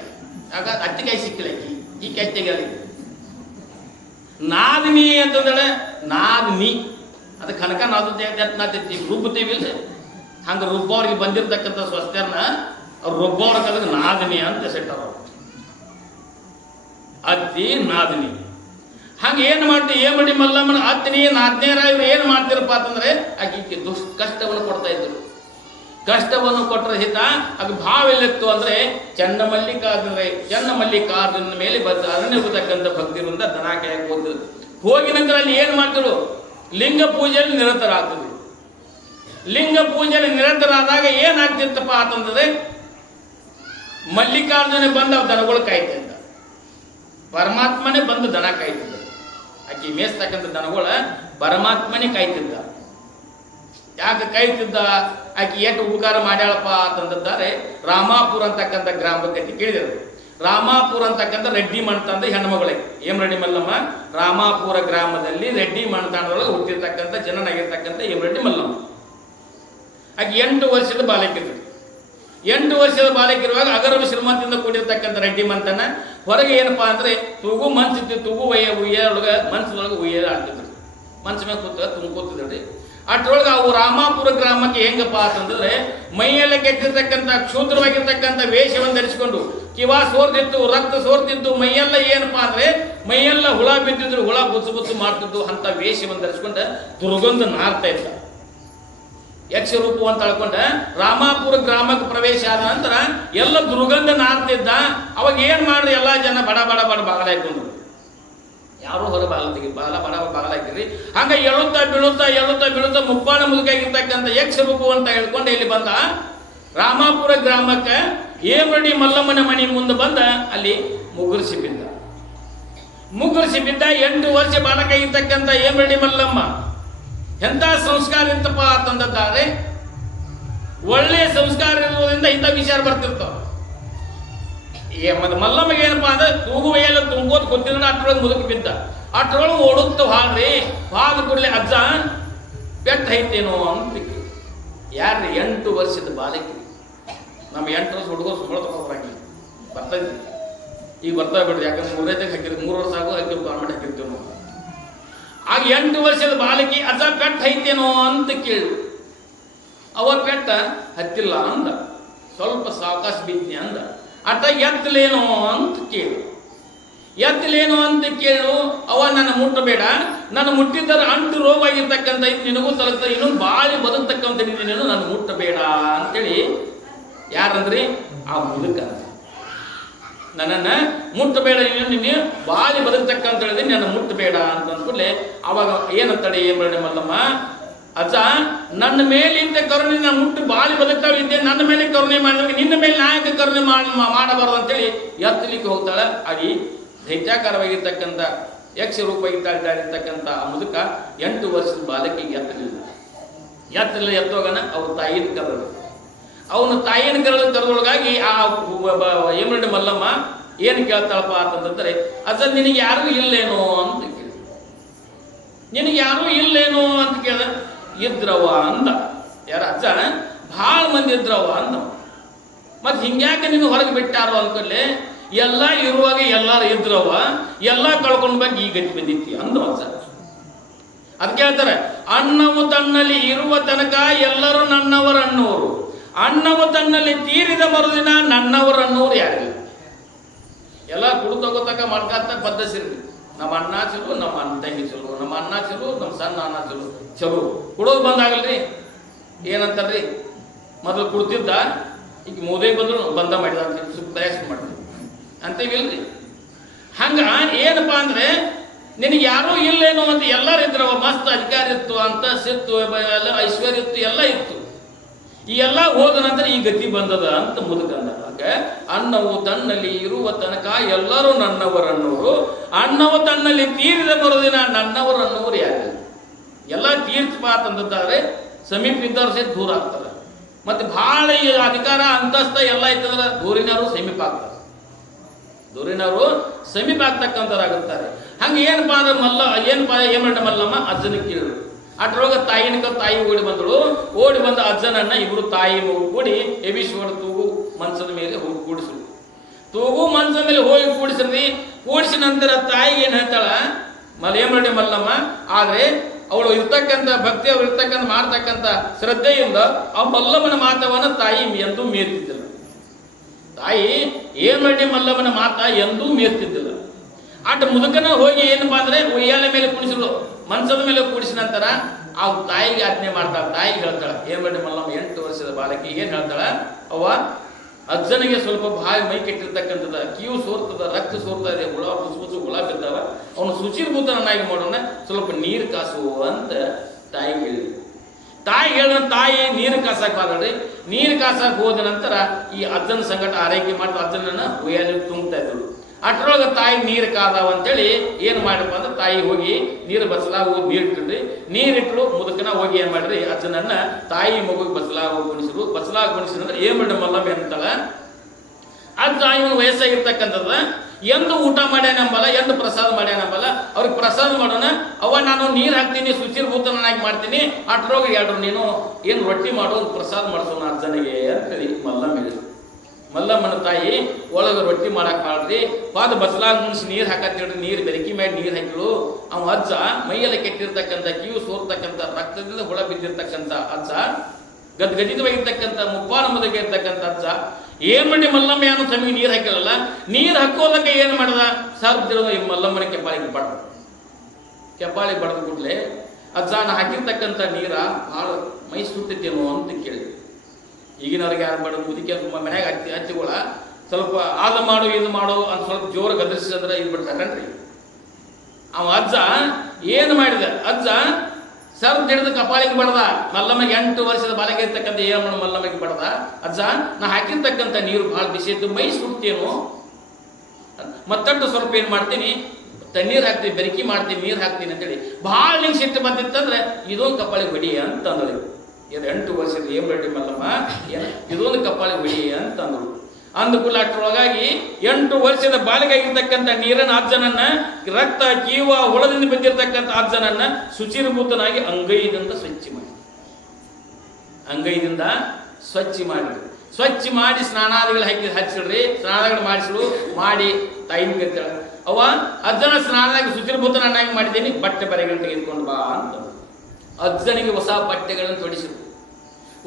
ಆಗ ಅತ್ತಿಕಾಯಿ ಸಿಕ್ಕಿಳಾಕಿ, ಈಕೆ ಅತ್ತೆಗಳಾಕಿ. ನಾದಿನಿ ಅಂತಂದ್ರೆ ನಾದಿನಿ ಅದು ಕನಕ ನಾದಿರ್ತೀವಿ ರುಬ್ಬುತ್ತೀವಿ ಇಲ್ಲ. ಹಂಗೆ ರುಬ್ಬವ್ರಿಗೆ ಬಂದಿರತಕ್ಕಂಥ ಸ್ವಸ್ಥರನ್ನ ಅವ್ರು ರುಬ್ಬವ್ರ ಕಲಿಗೆ ನಾದಿನಿ ಅಂತ ಸೆಟ್ಟವ್ರು. ಅತ್ತಿ ನಾದಿನಿ. ಹಂಗೆ ಏನು ಮಾಡ್ತೀವಿ? ಏನ್ ಮಾಡಿ ಮಲ್ಲಮ್ಮನ ಅತ್ತಿನಿ ನಾದ್ನೇರ ಇವ್ರು ಏನು ಮಾಡ್ತಿರಪ್ಪ ಅಂತಂದ್ರೆ ಆಕೆ ಕಷ್ಟವನ್ನು ಕೊಡ್ತಾ ಇದ್ರು. ಕಷ್ಟವನ್ನು ಕೊಟ್ಟರೆ ಹಿತ ಅದು ಭಾವ ಎಲ್ಲಿತ್ತು ಅಂದ್ರೆ ಚನ್ನಮಲ್ಲಿಕಾರ್ಜುನ ಮೇಲೆ ಅರಣ್ಯತಕ್ಕಂಥ ಭಕ್ತಿಯಿಂದ ದನ ಕಾಯಕ್ಕೆ ಹೋದ್ರು. ಹೋಗಿ ನಂತರ ಅಲ್ಲಿ ಏನು ಮಾಡ್ತಿದ್ರು? ಲಿಂಗ ಪೂಜೆಯಲ್ಲಿ ನಿರತರಾಗ್ತಿದ್ರು. ಲಿಂಗ ಪೂಜೆಯಲ್ಲಿ ನಿರತರಾದಾಗ ಏನಾಗ್ತಿತ್ತಪ್ಪ ಅಂತಂದ್ರೆ ಮಲ್ಲಿಕಾರ್ಜುನ ಬಂದ ದನಗಳು ಕಾಯ್ತಿದ್ದ, ಪರಮಾತ್ಮನೇ ಬಂದು ದನ ಕಾಯ್ತಿದ್ದ. ಆಕಿ ಮೇಯಿಸ್ತಕ್ಕಂಥ ದನಗಳ ಪರಮಾತ್ಮನೇ ಕಾಯ್ತಿದ್ದ. ಯಾಕೆ ಕಾಯ್ತಿದ್ದ? ಆಕಿ ಎಷ್ಟು ಉಪಕಾರ ಮಾಡ್ಯಾಳಪ್ಪ ಅಂತಂದಿದ್ದಾರೆ. ರಾಮಾಪುರ ಅಂತಕ್ಕಂಥ ಗ್ರಾಮದ ಕಟ್ಟಿ ಕೇಳಿದರು. ರಾಮಾಪುರ ಅಂತಕ್ಕಂಥ ರೆಡ್ಡಿ ಮಣ್ತಾಂದ ಹೆಣ್ಮಗಳಿಗೆ ಹೇಮರೆಡ್ಡಿ ಮಲ್ಲಮ್ಮ ರಾಮಾಪುರ ಗ್ರಾಮದಲ್ಲಿ ರೆಡ್ಡಿ ಮಣ್ತಾಂಡದೊಳಗೆ ಹುಟ್ಟಿರ್ತಕ್ಕಂಥ ಜನನಾಗಿರ್ತಕ್ಕಂಥ ಹೇಮರೆಡ್ಡಿ ಮಲ್ಲಮ್ಮ. ಆಕೆ 8 ವರ್ಷದ ಬಾಲಕಿದ್ರು. 8 ವರ್ಷದ ಬಾಲಕಿರುವಾಗ ಅಗರವು ಶ್ರೀಮಂತಿಂದ ಕೂಡಿರ್ತಕ್ಕಂಥ ರೆಡ್ಡಿ ಮಂತನ ಹೊರಗೆ ಏನಪ್ಪಾ ಅಂದ್ರೆ ತೂಗು ಮನ್ಸಿತ್ತು, ತೂಗು ಉಯ್ಯೊಳಗೆ ಮನ್ಸದೊಳಗೆ ಉಯ್ಯ ಆಗ್ತಿದ್ರು, ಮನ್ಸ ಮೇಲೆ ಕೂತಿದ್ರಿ. ಅಷ್ಟರೊಳಗೆ ಅವು ರಾಮಾಪುರ ಗ್ರಾಮಕ್ಕೆ ಹೆಂಗಪ್ಪ ಅಂತಂದ್ರೆ ಮೈಯೆಲ್ಲ ಕೆಟ್ಟಿರ್ತಕ್ಕಂಥ ಕ್ಷೂದ್ರವಾಗಿರ್ತಕ್ಕಂಥ ವೇಷವನ್ನು ಧರಿಸಿಕೊಂಡು ಕಿವಾ ಸೋರ್ತಿತ್ತು, ರಕ್ತ ಸೋರ್ತಿತ್ತು, ಮೈಯೆಲ್ಲ ಏನಪ್ಪಾ ಅಂದ್ರೆ ಮೈಯೆಲ್ಲ ಹುಳ ಬಿದ್ದಿದ್ರು, ಹುಳ ಬುಚ್ಚು ಬುಚ್ಚು ಮಾಡ್ತಿದ್ದು ಅಂತ ವೇಷವನ್ನು ಧರಿಸ್ಕೊಂಡು ದುರ್ಗಂಧ ನಾರ್ತಾ ಇದ್ದ. ಯಕ್ಷ ರೂಪ ಅಂತ ಹೇಳ್ಕೊಂಡ ರಾಮಾಪುರ ಗ್ರಾಮಕ್ಕೆ ಪ್ರವೇಶ ಆದ ನಂತರ ಎಲ್ಲ ದುರ್ಗಂಧ ನಾರ್ತಿದ್ದ. ಅವಾಗ ಏನ್ ಮಾಡ್ರಿ, ಎಲ್ಲಾ ಜನ ಬಡ ಬಡ ಬಡ ಬಾಗಲ ಹಾಕೊಂಡ್ರು, ಯಾರು ಹೊರ ಬಾಲ ಬಡ ಬಾಗಲ ಹಾಕಿರಿ. ಹಂಗ ಎಳುತ್ತಾ ಬೀಳುತ್ತಾ ಮುಪ್ಪಾಣ ಮುದುಕಾಗಿರ್ತಕ್ಕಂಥ ಯಕ್ಷ ರೂಪ ಅಂತ ಹೇಳ್ಕೊಂಡು ಇಲ್ಲಿ ಬಂದ ರಾಮಾಪುರ ಗ್ರಾಮಕ್ಕೆ ಹೇಮರೆಡ್ಡಿ ಮಲ್ಲಮ್ಮನ ಮನೆ ಮುಂದೆ ಬಂದ. ಅಲ್ಲಿ ಮುಗುರಿಸಿ ಬಿದ್ದ 8 ವರ್ಷ ಬಾಲಕಾಗಿರ್ತಕ್ಕಂಥ ಹೇಮರೆಡ್ಡಿ ಮಲ್ಲಮ್ಮ ಎಂಥ ಸಂಸ್ಕಾರ ಇರ್ತಪ್ಪ ಅಂತಂದಾರೆ. ಒಳ್ಳೆಯ ಸಂಸ್ಕಾರ ಇರೋದ್ರಿಂದ ಇಂಥ ವಿಚಾರ ಬರ್ತಿರ್ತಾವ. ಮಲ್ಲಮ್ಮಗೆ ಏನಪ್ಪಾ ಅಂದ್ರೆ ತೂಗುವೆಲ್ಲ ತುಂಬೋದು ಗೊತ್ತಿಲ್ಲ. ಅಷ್ಟರೊಳಗೆ ಮುದುಕಿ ಬಿದ್ದ. ಅಷ್ಟರೊಳಗೆ ಓಡುತ್ತ ಹಾಳ್ರಿ, ಹಾದ ಕೂಡಲೇ ಅಜ್ಜ ಪೆಟ್ಟ ಐತೇನೋ ಅಂತ ಯಾರ್ರಿ 8 ವರ್ಷದ ಬಾಲಕಿ. ನಮ್ಮ 8 ವರ್ಷ ಹುಡುಗರು ಸುಮ್ಮನೆ ತಗೊಂಡ್ಬರಂಗಿಲ್ಲ, ಬರ್ತೈತಿ ಈಗ ಬರ್ತಾ ಬಿಡ್ರಿ. ಯಾಕಂದ್ರೆ 3 ಹಾಕಿರ್ತೀವಿ, 3 ವರ್ಷ ಆಗೋ ಹಾಕಿ ಗೌರ್ಮೆಂಟ್ ಹಾಕಿರ್ತೀವಿ ನಾವು. ಆಗ 8 ವರ್ಷದ ಬಾಲಕಿ ಅಜ್ಜ ಪೆಟ್ಟ ಐತೇನೋ ಅಂತ ಕೇಳು. ಅವ ಪೆಟ್ಟ ಹತ್ತಿಲ್ಲ ಅಂದ, ಸ್ವಲ್ಪ ಸಾವಕಾಶ ಬಿದ್ನಿ ಅಂದ. ಅಟ ಎತ್ತಲೇನೋ ಅಂತ ಕೇಳು. ಅವ ನನ್ನ ಮುಟ್ಟಬೇಡ, ನನ್ನ ಮುಟ್ಟಿದ್ದರೆ ಅಂಟು ರೋಗ ಆಗಿರ್ತಕ್ಕಂಥ ನಿನಗೂ ತಲುಪ್ತಾರೆ, ಇನ್ನೊಂದು ಬಾಳಿ ಬದುಕ್ತಕ್ಕಂಥ ನೀನು ನನ್ನ ಮುಟ್ಟಬೇಡ ಅಂತೇಳಿ ಯಾರಂದ್ರಿ ಆ ಮುದುಕ. ನನ್ನನ್ನು ಮುಟ್ಟಬೇಡ, ನಿನ್ನೆ ಬಾಳಿ ಬದುಕ್ತಕ್ಕಂತ ಹೇಳಿದ್ರೆ ನನ್ನ ಮುಟ್ಟಬೇಡ ಅಂತ ಅಂದ್ಕೂಡ್ಲೆ ಅವಾಗ ಏನಂತಾಳೆ ಹೇಮರೆಡ್ಡಿ ಮಲ್ಲಮ್ಮ, ಅಜ್ಜ ನನ್ನ ಮೇಲಿಂದ ಕರುಣೆ ನಾನು ಮುಟ್ಟು ಬಾಳಿ ಬದುಕ್ತಾವಿದ್ದೆ, ನನ್ನ ಮೇಲೆ ಕರುಣೆ ಮಾಡಿದಾಗ ನಿನ್ನ ಮೇಲೆ ನಾಯಕ ಕರುಣೆ ಮಾಡಬಾರ್ದು ಅಂತೇಳಿ ಎತ್ತಲಿಕ್ಕೆ ಹೋಗ್ತಾಳೆ. ಅಲ್ಲಿ ದೈತ್ಯಾಕಾರವಾಗಿರ್ತಕ್ಕಂಥ ಯಕ್ಷ ರೂಪವಾಗಿರ್ತಕ್ಕಂಥ ಆ ಮುದುಕ 8 ವರ್ಷದ ಬಾಲಕಿಗೆ ಎತ್ತಲಿಲ್ಲ. ಎತ್ತೋಗನ ಅವ್ರ ತಾಯಿನ ಕರೆದು, ಅವನ ತಾಯಿನ ಕರೆದೊಳಗಾಗಿ ಆ ಹೇಮರೆಡ್ಡಿ ಮಲ್ಲಮ್ಮ ಏನು ಕೇಳ್ತಾಳಪ್ಪ ಅಂತಂದ್ರೆ, ಅಜ್ಜ ನಿನಗೆ ಯಾರೂ ಇಲ್ಲೇನೋ ಅಂತ ಕೇಳ. ಇದ್ರವ ಅಂದ. ಯಾರ ಅಜ್ಜ ಭಾಳ ಮಂದಿ ಇದ್ರವ ಅಂದ. ಮತ್ತೆ ಹಿಂಗ್ಯಾಕೆ ನೀನು ಹೊರಗೆ ಬಿಟ್ಟಾರೋ ಅನ್ಕೊಳ್ಳೆ, ಎಲ್ಲ ಇರುವಾಗ ಎಲ್ಲಾರು ಇದ್ರವ, ಎಲ್ಲ ಕಳ್ಕೊಂಡ್ ಬಗ್ಗೆ ಈ ಗತಿ ಬಂದಿತ್ತಿ ಅಂದ ಅಜ್ಜ. ಅದಕ್ಕೆ ಹೇಳ್ತಾರೆ, ಅಣ್ಣವು ತನ್ನಲ್ಲಿ ಇರುವ ತನಕ ಎಲ್ಲರೂ ನನ್ನವರನ್ನೋರು, ಅಣ್ಣವು ತನ್ನಲ್ಲಿ ತೀರಿದ ಮರುದಿನ ನನ್ನವರನ್ನೋರು ಯಾರಿಲ್ಲ. ಎಲ್ಲ ಕುಡು ತಗೋತಕ್ಕ ಮಾಡ್ಕಾತ ಬದ್ದಸಿರ್ಲಿ. ನಮ್ಮ ಅಣ್ಣ ಚಲೋ, ನಮ್ಮ ಅಣ್ಣ ತಂಗಿ ಚಲೋ, ನಮ್ಮ ಅಣ್ಣ ಚಲೋ, ನಮ್ಮ ಸಣ್ಣ ಅಣ್ಣ ಚಲೋ ಕುಡೋದು ಬಂದಾಗಲ್ರಿ. ಏನಂತಾರ್ರಿ, ಮೊದಲು ಕುಡ್ತಿದ್ದ, ಈಗ ಮೋದಿ ಬಂದ್ರು ಬಂದ ಮಾಡಿದ ಅಂತ ಪ್ರಯಾಸ ಮಾಡ್ತೀವಿ ಅಂತೀವಿಲ್ರಿ. ಹಂಗ ಏನಪ್ಪಾ ಅಂದ್ರೆ ನಿನಗೆ ಯಾರೂ ಇಲ್ಲೇನೋ ಅಂತ ಎಲ್ಲರೂ ಇದ್ರವ, ಮಸ್ತ್ ಅಧಿಕಾರ ಇತ್ತು, ಅಂತಸ್ತಿತ್ತು, ಎಲ್ಲ ಐಶ್ವರ್ಯ ಇತ್ತು, ಎಲ್ಲ ಇತ್ತು. ಈ ಎಲ್ಲ ಹೋದ ನಂತರ ಈ ಗತಿ ಬಂದದ ಅಂತ ಮುದುಕಂದ. ಅಣ್ಣವು ತನ್ನಲ್ಲಿ ಇರುವ ತನಕ ಎಲ್ಲರೂ ನನ್ನವರನ್ನೋರು, ಅಣ್ಣವು ತನ್ನಲ್ಲಿ ತೀರಿದ ಮರುದಿನ ನನ್ನವರನ್ನೋರು ಯಾರು. ಎಲ್ಲ ತೀರ್ಥಪ ಅಂತಂದಾದ್ರೆ ಸಮೀಪ ಇದ್ದವ್ರು ಸಹಿತ ದೂರ ಆಗ್ತಾರೆ. ಮತ್ತೆ ಬಹಳ ಅಧಿಕಾರ ಅಂತಸ್ತ ಎಲ್ಲ ಇತ್ತಂದ್ರೆ ದೂರಿನವರು ಸಮೀಪ ಆಗ್ತಕ್ಕಂಥವ್ರಾಗುತ್ತಾರೆ. ಹಂಗೆ ಏನಪ್ಪಾ ಅಂದ್ರೆ ಹೇಮರೆಡ್ಡಿ ಮಲ್ಲಮ್ಮ ಅಜ್ಜನ ಕೇಳಿದ್ರು. ಅಟ್ರೊಳಗೆ ತಾಯಿ ಓಡಿ ಬಂದ ಅಜ್ಜನನ್ನ ಇಬ್ರು ತಾಯಿ ಮಗು ಕೂಡಿ ಎಬಿಶ್ವರ ತೂಗು ಮಂಚದ ಮೇಲೆ ಹೋಗಿ ಕೂಡಿಸಿದ್ರು. ಕೂಡಿಸಿ ನಂತರ ತಾಯಿ ಏನ್ ಹೇಳ್ತಾಳ ಹೇಮರೆಡ್ಡಿ ಮಲ್ಲಮ್ಮ, ಆದ್ರೆ ಅವಳು ಇರ್ತಕ್ಕಂಥ ಭಕ್ತಿ, ಅವ್ರು ಇರ್ತಕ್ಕಂಥ ಮಾಡ್ತಕ್ಕಂಥ ಶ್ರದ್ಧೆಯಿಂದ ಆ ಮಲ್ಲಮ್ಮನ ಮಾತವನ್ನ ತಾಯಿ ಎಂದೂ ಮೀರ್ತಿದ್ದಿಲ್ಲ. ತಾಯಿ ಹೇಮರೆಡ್ಡಿ ಮಲ್ಲಮ್ಮನ ಮಾತ ಎಂದೂ ಮೀರ್ತಿದ್ದಿಲ್ಲ. ಆಟ ಮುದುಕನ ಹೋಗಿ ಏನಪ್ಪಾ ಅಂದ್ರೆ ಉಯ್ಯಾಲೆ ಮೇಲೆ ಕುಣಿಸಿದ್ರು, ಮಂಚದ ಮೇಲೆ ಕೂಡಿಸಿದ ನಂತರ ಆ ತಾಯಿಗೆ ಆಜ್ಞೆ ಮಾಡ್ತಾಳೆ. ತಾಯಿಗೆ ಹೇಳ್ತಾಳೆ, ಹೇಮರೆಡ್ಡಿ ಮಲ್ಲಮ್ಮ 8 ವರ್ಷದ ಬಾಲಕಿ ಏನ್ ಹೇಳ್ತಾಳ, ಅವ್ವ ಅಜ್ಜನಿಗೆ ಸ್ವಲ್ಪ ಬಾಯಿ ಮೈ ಕೆಟ್ಟಿರ್ತಕ್ಕಂಥದ್ದು, ಕಿವು ಸೋರ್ತದ, ರಕ್ತ ಸೋರ್ತಾ ಇದೆ, ಹುಳ ಬುಚ್ಚು ಹುಳ ಬಿದ್ದಾವ, ಅವನು ಶುಚಿರ್ಭೂತನನ್ನಾಗಿ ಮಾಡೋಣ, ಸ್ವಲ್ಪ ನೀರು ಕಾಸು ಅಂತ ತಾಯಿಗೆ ಹೇಳಿದ್ರು. ತಾಯಿ ನೀರು ಕಾಸಕ್ಕೆ ಬಾರಲ್ರಿ. ನೀರು ಕಾಸಕ್ಕೆ ಹೋದ ನಂತರ ಈ ಅಜ್ಜನ ಸಂಕಟ ಆರೈಕೆ ಮಾಡ್ತಾ ಅಜ್ಜನನ್ನ ಉಯ್ಯಾಲೆ ತುಂಬತಾ ಇದ್ರು. ಅಟ್ರೊಳಗೆ ತಾಯಿ ನೀರು ಕಾದಾವ ಅಂತೇಳಿ ಏನು ಮಾಡಪ್ಪ ಅಂದ್ರೆ ತಾಯಿ ಹೋಗಿ ನೀರು ಬಸಲಾಗ ಹೋಗಿ ನೀರಿಟ್ರು. ಮುದುಕನ ಹೋಗಿ ಏನು ಮಾಡ್ರಿ, ಅಜ್ಜನನ್ನ ತಾಯಿ ಮಗುಗೆ ಬಸಲಾಗ ಹೋಗಿ ಗುಣಿಸಿದ್ರು. ಬಸಲಾಗ ಗುಣಿಸಿದ್ರೆ ಹೇಮರೆಡ್ಡಿ ಮಲ್ಲಮ್ಮ ಅಂತಾಳ, ಅಜ್ಜ ಇವನು ವಯಸ್ಸಾಗಿರ್ತಕ್ಕಂಥದ್ದು ಎಂದು ಊಟ ಮಾಡ್ಯಾನಂಬಲ್ಲ, ಎಂದು ಪ್ರಸಾದ ಮಾಡ್ಯಾನಂಬಲ್ಲ. ಅವ್ರಿಗೆ ಪ್ರಸಾದ ಮಾಡೋಣ, ಅವ್ವ ನಾನು ನೀರು ಹಾಕ್ತೀನಿ, ಶುಚಿರ್ಭೂತನಾಗಿ ಮಾಡ್ತೀನಿ, ಅಟ್ರೋಗಿ ಹೇಳ್ರು ನೀನು ಏನು ರೊಟ್ಟಿ ಮಾಡೋದು ಪ್ರಸಾದ ಮಾಡಿಸೋಣ ಅಜ್ಜನಿಗೆ ಅಂತೇಳಿ ಮಲ್ಲಮ್ಮ ಹೇಳಿದ್ರು. ಮಲ್ಲಮ್ಮನ ತಾಯಿ ಒಳಗೆ ರೊಟ್ಟಿ ಮಾಡಕ್ಕೆ ಮಾಡ್ರಿ, ಪಾದ ಬಸಲಾಗ ಮುನ್ಸಿ ನೀರು ಹಾಕತ್ತೇಳ್ರಿ, ನೀರು ಬೆರಕಿ ಮಾಡಿ ನೀರು ಹಾಕಿಳು. ಅವ ಅಜ್ಜ ಮೈಯೆಲ್ಲ ಕೆಟ್ಟಿರ್ತಕ್ಕಂಥ, ಕಿವು ಸೋರ್ತಕ್ಕಂಥ, ರಕ್ತದಿಂದ ಹುಳ ಬಿದ್ದಿರ್ತಕ್ಕಂಥ ಅಜ್ಜ, ಗದ್ಗದಿತವಾಗಿರ್ತಕ್ಕಂಥ ಮುಪ್ಪಾನಂಬದಕ್ಕೆ ಇರ್ತಕ್ಕಂಥ ಅಜ್ಜ ಏನ್ ಮಾಡಿ ಮಲ್ಲಮ್ಮ ಏನು ತಮಗೆ ನೀರು ಹಾಕಿರಲ್ಲ, ನೀರು ಹಾಕೋದಕ್ಕೆ ಏನು ಮಾಡ್ದ, ಸರ್ದಿರೋದು ಈ ಮಲ್ಲಮ್ಮನ ಕೆಪಾಳಿಗೆ ಬಡ್ದ. ಕೆಪಾಳಿಗೆ ಬಡ್ದ ಕೂಡಲೇ ಅಜ್ಜನ ಹಾಕಿರ್ತಕ್ಕಂಥ ನೀರ ಭಾಳ ಮೈ ಸುಟ್ಟಿದ್ದೇನೋ ಅಂತ ಕೇಳಿದ್ರು. ಈಗಿನವ್ರಿಗೆ ಯಾರು ಮಾಡೋದು, ಮುದುಕಿ ತುಂಬ ಮನ್ಯಾಗ ಹತ್ತಿಗಳ ಸ್ವಲ್ಪ ಅದು ಮಾಡು ಇದು ಮಾಡು ಅಂತ ಸ್ವಲ್ಪ ಜೋರು ಗದರಿಸಿದ್ರೆ ಇದು ಬಿಡ್ತಾರನ್ರಿ. ಅವ ಅಜ್ಜ ಏನು ಮಾಡಿದ, ಅಜ್ಜ ಸರ್ದ್ ಹಿಡಿದು ಕಪಾಳಿಗೆ ಬಡ್ದ. ಮಲ್ಲಮ್ಮಗೆ 8 ವರ್ಷದ ಬಾಲಕ ಇರ್ತಕ್ಕಂಥ ಏಮಣ್ಣ ಮಲ್ಲಮ್ಮಗೆ ಬಡ್ದ. ಅಜ್ಜ ನಾ ಹಾಕಿರ್ತಕ್ಕಂಥ ನೀರು ಭಾಳ ಬಿಸಿ ಇದ್ದು ಮೈ ಸುಡ್ತೇನು, ಮತ್ತಟ್ಟು ಸ್ವಲ್ಪ ಏನು ಮಾಡ್ತೀನಿ, ತಣ್ಣೀರು ಹಾಕ್ತೀನಿ, ಬೆರಕಿ ಮಾಡ್ತೀನಿ, ನೀರು ಹಾಕ್ತೀನಿ ಅಂತೇಳಿ ಭಾಳ ನಿಂಗೆ ಸಿಟ್ಟು ಬಂದಿತ್ತಂದ್ರೆ ಇದೊಂದು ಕಪಾಳಿಗೆ ಹೊಡಿ ಅಂತ ಅಂದಳು. 8 ವರ್ಷದ ಏಮರೆಡ್ಡಿ ಮಲ್ಲಮ್ಮ ಇದೊಂದು ಕಪಾಳಿಗೆ ಹೊಡಿ ಅಂತ ಅಂದಳು. ಅಂದುಕೂಲ ಅಷ್ಟರೊಳಗಾಗಿ 8 ವರ್ಷದ ಬಾಲಿಗಾಗಿರ್ತಕ್ಕಂಥ ನೀರನ್ನ ಅಜ್ಜನನ್ನ, ರಕ್ತ ಕೀವ ಹುಳದಿಂದ ಬಂದಿರತಕ್ಕಂಥ ಅಜ್ಜನನ್ನ ಶುಚಿರ್ಭೂತನಾಗಿ ಅಂಗೈದಿಂದ ಸ್ವಚ್ಛ ಮಾಡಿ, ಅಂಗೈದಿಂದ ಸ್ವಚ್ಛ ಮಾಡಿದ್ರು. ಸ್ವಚ್ಛ ಮಾಡಿ ಸ್ನಾನಾದಿಗಳು ಹಚ್ಚಿಡ್ರಿ, ಸ್ನಾನಗಳು ಮಾಡಿಸಿಡು ಮಾಡಿ ತಾಯಿನ ಕೇಳ್ತಾಳೆ, ಅವ್ವ ಅಜ್ಜನ ಸ್ನಾನದಾಗಿ ಶುಚಿರ್ಭೂತನನ್ನಾಗಿ ಮಾಡಿದ್ದೀನಿ, ಬಟ್ಟೆ ಬರೆಗಳನ್ನು ತೆಗೆದುಕೊಂಡು ಬಾ ಅಂತ. ಅಜ್ಜನಿಗೆ ಹೊಸ ಬಟ್ಟೆಗಳನ್ನು ತೊಡಿಸಿರು.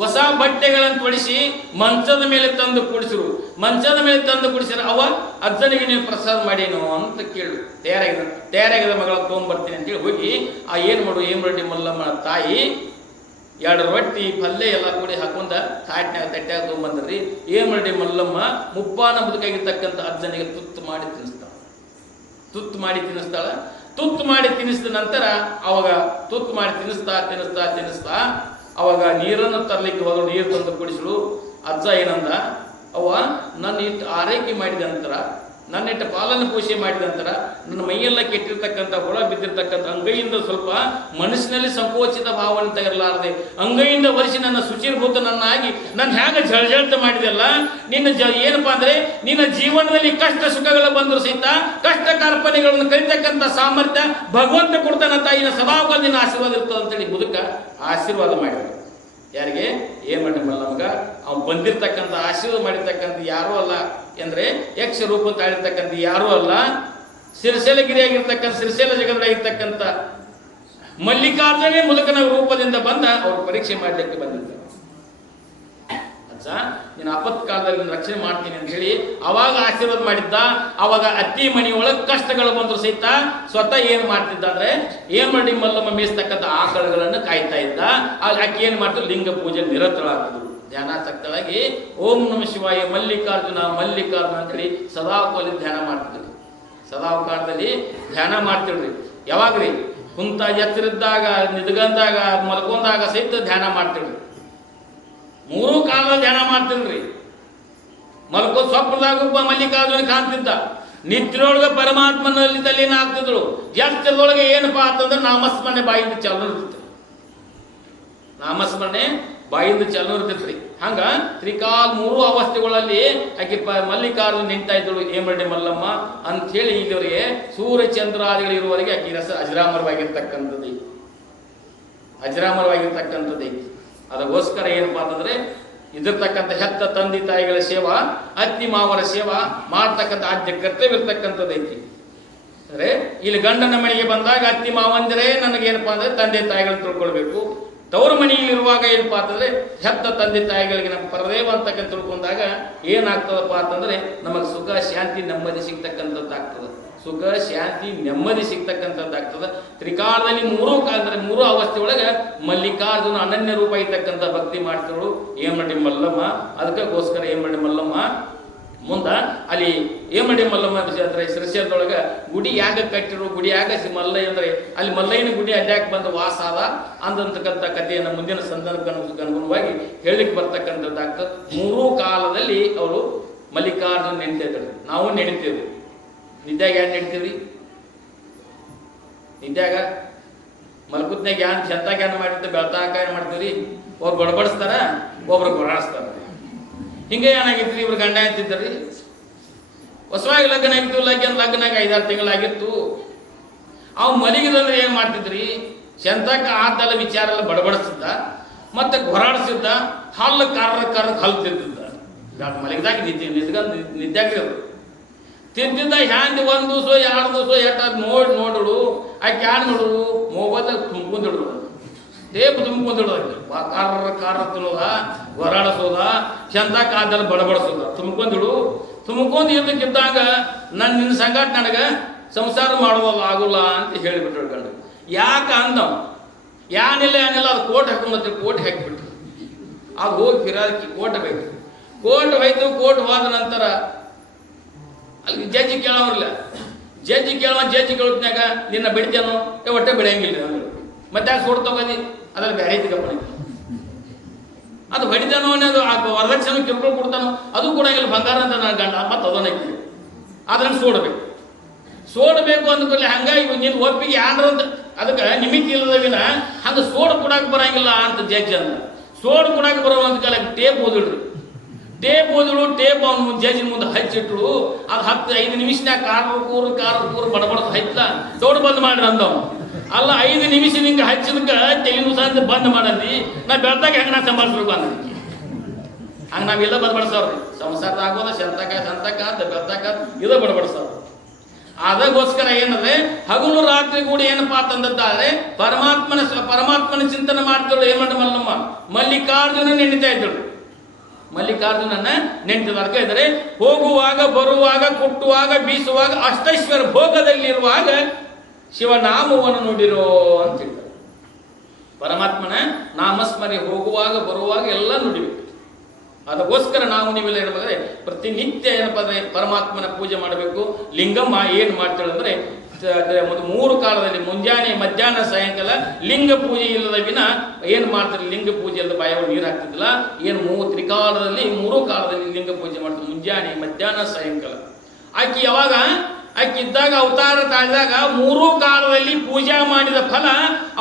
ಹೊಸ ಬಟ್ಟೆಗಳನ್ನು ತೊಡಿಸಿ ಮಂಚದ ಮೇಲೆ ತಂದು ಕುಡಿಸಿರು. ಮಂಚದ ಮೇಲೆ ತಂದು ಕುಡಿಸಿರ, ಅವ್ವ ಅಜ್ಜನಿಗೆ ನೀವು ಪ್ರಸಾದ ಮಾಡೇನು ಅಂತ ಕೇಳು. ತಯಾರಾಗಿದ ಮಗಳ ತೊಗೊಂಡ್ಬರ್ತೀನಿ ಅಂತೇಳಿ ಹೋಗಿ ಆ ಏನು ಮಾಡು ಏಮರೆಡ್ಡಿ ಮಲ್ಲಮ್ಮ ತಾಯಿ 2 ರೊಟ್ಟಿ ಪಲ್ಯ ಎಲ್ಲ ಕೂಡಿ ಹಾಕೊಂಡ ತಾಟ್ನ್ಯಾಗ ತಟ್ಟ್ಯಾಗ ತೊಗೊಂಬಂದ್ರಿ. ಏಮರೆಡ್ಡಿ ಮಲ್ಲಮ್ಮ ಮುಪ್ಪಾನ ಮುದುಕಾಗಿರ್ತಕ್ಕಂಥ ಅಜ್ಜನಿಗೆ ತುತ್ತು ಮಾಡಿ ತಿನ್ನಿಸ್ತಾಳ. ತುತ್ತು ಮಾಡಿ ತಿನ್ನಿಸ್ತಾಳ. ತುತ್ತು ಮಾಡಿ ತಿನ್ನಿಸಿದ ನಂತರ ಅವಾಗ ತುತ್ತು ಮಾಡಿ ತಿನ್ನಿಸ್ತಾ ಅವಾಗ ನೀರನ್ನು ತರಲಿಕ್ಕೆ ಹೋದ್ರು. ನೀರು ತಂದು ಕುಡಿಸಲು ಅಜ್ಜ ಏನಂದ, ಅವ್ವ ನನ್ನ ಇಟ್ಟು ಆರೈಕೆ ಮಾಡಿದ ನಂತರ, ನನ್ನ ಇಟ್ಟು ಪಾಲನೆ ಪೋಷಣೆ ಮಾಡಿದ ನಂತರ ನನ್ನ ಮೈಯೆಲ್ಲ ಕೆಟ್ಟಿರ್ತಕ್ಕಂಥ ಹುಳ ಬಿದ್ದಿರ್ತಕ್ಕಂಥ ಅಂಗೈಯಿಂದ ಸ್ವಲ್ಪ ಮನಸ್ಸಿನಲ್ಲಿ ಸಂಕೋಚಿತ ಭಾವನೆ ತೆಗಿರಲಾರದೆ ಅಂಗೈಯಿಂದ ಒರೆಸಿ ನನ್ನ ಶುಚಿರ್ಭೂತನನ್ನಾಗಿ ನನ್ನ ಹೇಗೆ ಜಳಜಳತ ಮಾಡಿದೆಲ್ಲ, ನಿನ್ನ ಏನಪ್ಪಾ ಅಂದ್ರೆ ನಿನ್ನ ಜೀವನದಲ್ಲಿ ಕಷ್ಟ ಸುಖಗಳು ಬಂದರೂ ಸಹಿತ ಕಷ್ಟ ಕಾರ್ಪಣ್ಯಗಳನ್ನು ಕಲಿತಕ್ಕಂಥ ಸಾಮರ್ಥ್ಯ ಭಗವಂತ ಕೊಡ್ತಾನ ತಾಯಿನ ಸದಾಕಾಲ ನಿನ್ನ ಆಶೀರ್ವಾದ ಇರ್ತದೆ ಅಂತೇಳಿ ಮುದುಕ ಆಶೀರ್ವಾದ ಮಾಡಿದ್ರು. ಯಾರಿಗೆ? ಏಮರೆಡ್ಡಿ ಮಲ್ಲಮ್ಮಗ. ಅವ್ನು ಬಂದಿರ್ತಕ್ಕಂಥ ಆಶೀರ್ವಾದ ಮಾಡಿರ್ತಕ್ಕಂಥ ಯಾರೂ ಅಲ್ಲ ಅಂದ್ರೆ ಯಕ್ಷ ರೂಪ ತಾಳಿರ್ತಕ್ಕಂಥ ಯಾರೂ ಅಲ್ಲ, ಸಿರಿಸೇಲಗಿರಿಯಾಗಿರ್ತಕ್ಕಂಥ ಸಿರಿಸೇಲ ಜಗದೊಳಗಿರ್ತಕ್ಕಂಥ ಮಲ್ಲಿಕಾರ್ಜುನೇ ಮುದುಕನ ರೂಪದಿಂದ ಬಂದ ಅವ್ರು ಪರೀಕ್ಷೆ ಮಾಡಲಿಕ್ಕೆ ಬಂದಿದ್ದ. ಅಜ್ಜ ನೀನು ಆಪತ್ಕಾಲದಲ್ಲಿ ರಕ್ಷಣೆ ಮಾಡ್ತೀನಿ ಅಂತ ಹೇಳಿ ಅವಾಗ ಆಶೀರ್ವಾದ ಮಾಡಿದ್ದ. ಅವಾಗ ಅತ್ತಿ ಮನೆಯೊಳಗೆ ಕಷ್ಟಗಳು ಬಂದ್ರು ಸಹಿತ ಸ್ವತಃ ಏನು ಮಾಡ್ತಿದ್ದ ಅಂದ್ರೆ ಏಮರೆಡ್ಡಿ ಮಲ್ಲಮ್ಮ ಮೇಯಿಸ್ತಕ್ಕಂಥ ಆಕಳುಗಳನ್ನು ಕಾಯ್ತಾ ಇದ್ದ. ಆಕೆ ಏನು ಮಾಡ್ತಿದ್ರು, ಲಿಂಗ ಪೂಜೆ ನಿರತಳಾಗ್ತಿದ್ರು. ಧ್ಯಾನಾಸಕ್ತರಾಗಿ ಓಂ ನಮ ಶಿವಾಯ ಮಲ್ಲಿಕಾರ್ಜುನ ಮಲ್ಲಿಕಾರ್ಜುನ ಅಂತೇಳಿ ಸದಾಕಾಲದಲ್ಲಿ ಧ್ಯಾನ ಮಾಡ್ತಿದ್ರು. ಸದಾಕಾಲದಲ್ಲಿ ಧ್ಯಾನ ಮಾಡ್ತಿಡ್ರಿ. ಯಾವಾಗ್ರಿ? ಕುಂತ ಎತ್ತರಿದ್ದಾಗ, ನಿದ್ಗಂದಾಗ, ಮಲ್ಕೊಂಡಾಗ ಸಹಿತ ಧ್ಯಾನ ಮಾಡ್ತಿಡ್ರಿ. 3 ಕಾಲದ ಧ್ಯಾನ ಮಾಡ್ತಿಲ್ರಿ. ಮಲ್ಕೋ ಸ್ವಪ್ನದಾಗ ಮಲ್ಲಿಕಾರ್ಜುನ ಕಾಣ್ತಿದ್ದ, ನಿದ್ರೊಳಗೆ ಪರಮಾತ್ಮನಲ್ಲಿ ತಲೀನ ಆಗ್ತಿದ್ರು. ಎಚ್ಚರದೊಳಗೆ ಏನಪ್ಪಾ ಅಂತಂದ್ರೆ ನಾಮಸ್ಮರಣೆ ಬಾಯಿಂದ ಚಾಲೂ ಇರ್ತೈತಿ. ನಾಮಸ್ಮರಣೆ ಬಾಯಿಂದ ಚಾಲೂ ಇರ್ತೈತ್ರಿ. ಹಂಗ ತ್ರಿಕಾಲ 3 ಅವಸ್ಥೆಗಳಲ್ಲಿ ಆಕೆ ಮಲ್ಲಿಕಾರ್ಜುನ ನಿಂತಾ ಇದ್ದಳು ಏಮರೆಡ್ಡಿ ಮಲ್ಲಮ್ಮ ಅಂತ ಹೇಳಿ ಇಲ್ಲಿವರೆಗೆ ಸೂರ್ಯ ಚಂದ್ರಾದಿಗಳು ಇರುವವರೆಗೆ ಆಕೆ ರಸ ಅಜರಾಮರವಾಗಿರ್ತಕ್ಕಂಥದ್ದು, ಅಜರಾಮರವಾಗಿರ್ತಕ್ಕಂಥದ್ದು. ಅದಕ್ಕೋಸ್ಕರ ಏನಪ್ಪಾ ಅಂತಂದ್ರೆ ಇದಿರ್ತಕ್ಕಂಥ ಹೆತ್ತ ತಂದೆ ತಾಯಿಗಳ ಸೇವಾ, ಅತ್ತಿ ಮಾವರ ಸೇವಾ ಮಾಡ್ತಕ್ಕಂಥ ಆದ್ಯ ಕರ್ತವ್ಯ ಇರ್ತಕ್ಕಂಥದ್ದು ಐತಿ. ಅಂದ್ರೆ ಇಲ್ಲಿ ಗಂಡನ ಮನೆಗೆ ಬಂದಾಗ ಅತ್ತಿ ಮಾವಂದಿರೇ ನನಗೇನಪ್ಪಾ ಅಂದ್ರೆ ತಂದೆ ತಾಯಿಗಳನ್ನ ತಿಳ್ಕೊಳ್ಬೇಕು. ತವರು ಮನೆಯಲ್ಲಿರುವಾಗ ಏನಪ್ಪಾ ಅಂತಂದ್ರೆ ಹೆತ್ತ ತಂದೆ ತಾಯಿಗಳಿಗೆ ನಮ್ಮ ಪರದೇವ ಅಂತಕ್ಕಂಥ ತಿಳ್ಕೊಂಡಾಗ ಏನಾಗ್ತದಪ್ಪ ಅಂತಂದ್ರೆ ನಮಗೆ ಸುಖ ಶಾಂತಿ ನೆಮ್ಮದಿ ಸಿಗ್ತಕ್ಕಂಥದ್ದಾಗ್ತದೆ. ಸುಖ ಶಾಂತಿ ನೆಮ್ಮದಿ ಸಿಗ್ತಕ್ಕಂಥದ್ದಾಗ್ತದೆ. ತ್ರಿಕಾಲದಲ್ಲಿ 3 ಅವಸ್ಥೆ ಒಳಗೆ ಮಲ್ಲಿಕಾರ್ಜುನ ಅನನ್ಯ ರೂಪ ಇರ್ತಕ್ಕಂಥ ಭಕ್ತಿ ಮಾಡ್ತಿರೋಳು ಏಮರೆಡ್ಡಿ ಮಲ್ಲಮ್ಮ. ಅದಕ್ಕೋಸ್ಕರ ಏಮರೆಡ್ಡಿ ಮಲ್ಲಮ್ಮ ಮುಂದ ಅಲ್ಲಿ ಏಮರೆಡ್ಡಿ ಮಲ್ಲಮ್ಮ ಅಂದ್ರೆ ಶ್ರೀಶೈಲದೊಳಗೆ ಗುಡಿ ಯಾಗ ಕಟ್ಟಿರು, ಗುಡಿ ಯಾಗ ಮಲ್ಲಯ್ಯ ಅಂದ್ರೆ ಅಲ್ಲಿ ಮಲ್ಲಯ್ಯನ ಗುಡಿ ಅಡ್ಯಾಕೆ ಬಂದು ವಾಸ ಆದ ಅಂತಕ್ಕಂಥ ಕಥೆಯನ್ನು ಮುಂದಿನ ಸಂದರ್ಭಕ್ಕೆ ಅನುಗುಣವಾಗಿ ಹೇಳಿಕ್ ಬರ್ತಕ್ಕಂಥದ್ದಾಗ್ತದೆ. 3 ಕಾಲದಲ್ಲಿ ಅವರು ಮಲ್ಲಿಕಾರ್ಜುನ ನೆನೀತಾ ಇದ್ದಾರೆ. ನಾವು ನೆನೀತೇವೆ. ನಿದ್ಯಾಗ ಏನು ನೆಡ್ತೀವ್ರಿ? ನಿದ್ಯಾಗ ಮಲ್ಕುತ್ನಾಗ ಏನು ಜಂತಾಗ ಏನು ಮಾಡಿರ್ತೀವಿ, ಬೆಳ್ತಾಕ ಏನು ಮಾಡ್ತೀವ್ರಿ? ಒಬ್ರು ಬಡಬಡಿಸ್ತಾರ, ಒಬ್ರು ಗೊರಾಡಿಸ್ತಾರ. ಹಿಂಗೆ ಏನಾಗಿತ್ತು? ಇವ್ರು ಗಂಡ ಅಂತಿದ್ದರಿ ಹೊಸವಾಗಿ ಲಗ್ನ ಆಗಿತ್ತು, ಲಗ್ನಾಗ 5-6 ತಿಂಗಳಾಗಿತ್ತು. ಅವು ಮಲಗಿದಂದ್ರೆ ಏನು ಮಾಡ್ತಿದ್ರಿ, ಶಂತಕ ಆದ್ದಲ್ಲ ವಿಚಾರ ಎಲ್ಲ ಬಡಬಡಿಸ್ತಿದ್ದ, ಮತ್ತೆ ಹೊರಾಡಿಸಿದ್ದ, ಹಲ್ಲು ಕರ್ರ ಹಲ್ತಿದ್ದ. ಮಲಗಿದಾಗ ನಿದ್ಯಾಗಿರೋದು ತಿಂತಿದ್ದ. ಹ್ಯಾಂಡಿ 1 ದಿವಸ 2 ದಿವಸ ಎಷ್ಟಾದ್ ನೋಡಿಡು ಆಕೆ ಯಾರು ನೋಡೋದು, ಮೊಬೈಲ್ದಾಗ ತುಂಬ್ಕೊಂಡಿಡ್ರು, ಟೇಪ್ ತುಂಬ್ಕೊಂಡಿಡೋದು, ಕಾರ ತಿನ್ನೋದ, ಹೊರಾಡಿಸೋದ, ಶಂತಕ ಆದ್ದಲ್ಲ ಬಡಬಡಿಸೋದ, ತುಂಬ್ಕೊಂಡು ಇದ್ದಕ್ಕಿದ್ದಾಗ ನಿನ್ನ ಸಂಗಾಟ ನನಗೆ ಸಂಸಾರ ಮಾಡೋದಲ್ಲ ಆಗೋಲ್ಲ ಅಂತ ಹೇಳಿಬಿಟ್ರು ಗಂಡು. ಯಾಕೆ ಅಂದವ, ಏನಿಲ್ಲ ಅದು ಕೋಟ್ ಹಾಕೊಂಬತ್ತೀವಿ, ಕೋಟ್ ಹಾಕಿಬಿಟ್ರು. ಅದು ಹೋಗಿ ಫಿರಾದಕ್ಕೆ ಕೋಟ್ ಬೇಕು, ಕೋರ್ಟ್ ಹೋಯ್ತು. ಕೋರ್ಟ್ ಹೋದ ನಂತರ ಅಲ್ಲಿ ಜಡ್ಜಿ ಕೇಳೋರಿಲ್ಲ. ಜಡ್ಜಿ ಕೇಳೋದ್ನಾಗ ನಿನ್ನ ಬಿಡ್ತೇನೋ, ಒಟ್ಟೆ ಬೆಳೆಯಂಗಿಲ್ಲ ಅಂದರು. ಮತ್ತೆ ಯಾಕೆ ಸೋಡ್ ತಗೋದಿ, ಅದ್ರಲ್ಲಿ ಬೇರೆ ಐತಿಗಪ್ಪ, ಅದು ಹೊಡಿತಾನೋ ಅನ್ನೋದು ವರದಕ್ಷಿಣೆ ಕಿರ್ಕೊಂಡು ಕೊಡ್ತಾನೋ ಅದು ಕೂಡ ಇಲ್ಲ, ಬಂಗಾರ ಅಂತ ನಾನು ಗಂಡ ಮತ್ತೆ ಅದನ್ನೈತಿ. ಅದ್ರಂಗೆ ಸೋಡಬೇಕು ಅಂದ್ಕೊಳ್ಳಿ. ಹಂಗಾಗಿ ನೀನು ಒಪ್ಪಿಗೆ ಯಾರು ಅಂತ ಅದಕ್ಕೆ ನಿಮಿತ್ ಇಲ್ಲದವಿನ ಹಂಗೆ ಸೋಡು ಕೊಡಕ್ಕೆ ಬರಂಗಿಲ್ಲ ಅಂತ ಜಡ್ಜ್ ಅಂದ. ಸೋಡು ಕೊಡಕ್ಕೆ ಬರೋ ಅಂತ ಕಾಲಕ್ಕೆ ಟೇಪ್ ಓದಿಡ್ರಿ. ಟೇಪ್ ಅವನು ಜಡ್ಜಿನ ಮುಂದೆ ಹಚ್ಚಿಟ್ರು. ಅದು 10-5 ನಿಮಿಷನಾಗ ಕಾರು ಬಡಬಡದು ಹಚ್ಚ ಸೋಡು ಬಂದ್ ಮಾಡ್ರಿ ಅಂದವ. ಅಲ್ಲ 5 ನಿಮಿಷ ನಿಂಗೆ ಹಚ್ಚಿದಕ್ಕೆ ತೆಲಿನೂ ಸಹ ಬಂದ್ ಮಾಡಂದಿ, ನಾ ಬೆಳ್ದಾಗ ಹೆಂಗೆ ನಾ ಸಂಭಾಳಿಸ್ಬೇಕು ಅನ್ನೋದಕ್ಕೆ. ಹಂಗೆ ನಾವೆಲ್ಲ ಬಡಬಡಿಸವ್ರಿ. ಸಂಸಾರ ಆಗೋದ ಸಂತಕ ಬೆಳ್ತಾಕ ಇದು ಬಡಬಡಿಸವ್ರು. ಅದಕ್ಕೋಸ್ಕರ ಏನಂದ್ರೆ ಹಗಲು ರಾತ್ರಿ ಕೂಡ ಏನಪ್ಪಾ ಅಂತಂದಾದ್ರೆ ಪರಮಾತ್ಮನ ಚಿಂತನೆ ಮಾಡ್ತಿದ್ರು. ಏನ್ ಮಾಡಿ ಮಲ್ಲಮ್ಮ ಮಲ್ಲಿಕಾರ್ಜುನ ನೆನೀತಾ ಇದ್ದಳು. ಮಲ್ಲಿಕಾರ್ಜುನನ್ನ ನೆನಪಿದರ್ಕ ಇದ್ದಾರೆ. ಹೋಗುವಾಗ ಬರುವಾಗ ಕುಟ್ಟುವಾಗ ಬೀಸುವಾಗ ಅಷ್ಟೈಶ್ವರ ಭೋಗದಲ್ಲಿರುವಾಗ ಶಿವನಾಮವನ್ನು ನುಡಿರೋ ಅಂತ ಹೇಳ್ತಾರೆ. ಪರಮಾತ್ಮನ ನಾಮಸ್ಮರಣೆ ಹೋಗುವಾಗ ಬರುವಾಗ ಎಲ್ಲ ನುಡಿಬೇಕು. ಅದಕ್ಕೋಸ್ಕರ ನಾವು ನೀವೆಲ್ಲ ಏನಂದ್ರೆ ಪ್ರತಿನಿತ್ಯ ಏನಪ್ಪ ಅಂದ್ರೆ ಪರಮಾತ್ಮನ ಪೂಜೆ ಮಾಡಬೇಕು. ಲಿಂಗಮ್ಮ ಏನು ಮಾಡ್ತಾಳೆ ಅಂದ್ರೆ 3 ಕಾಲದಲ್ಲಿ ಮುಂಜಾನೆ ಮಧ್ಯಾಹ್ನ ಸಾಯಂಕಾಲ ಲಿಂಗ ಪೂಜೆ ಇಲ್ಲದ ವಿನ ಏನು ಮಾಡ್ತಾರೆ, ಲಿಂಗ ಪೂಜೆ ಇಲ್ಲದ ಬಾಯವರು ನೀರು ಹಾಕ್ತಿದ್ದಿಲ್ಲ. ಏನು 3 ಕಾಲದಲ್ಲಿ ಲಿಂಗ ಪೂಜೆ ಮಾಡ್ತಾರೆ, ಮುಂಜಾನೆ ಮಧ್ಯಾಹ್ನ ಸಾಯಂಕಾಲ. ಆಕೆ ಇದ್ದಾಗ ಅವತಾರ ತಾಳಿದಾಗ 3 ಕಾಲದಲ್ಲಿ ಪೂಜಾ ಮಾಡಿದ ಫಲ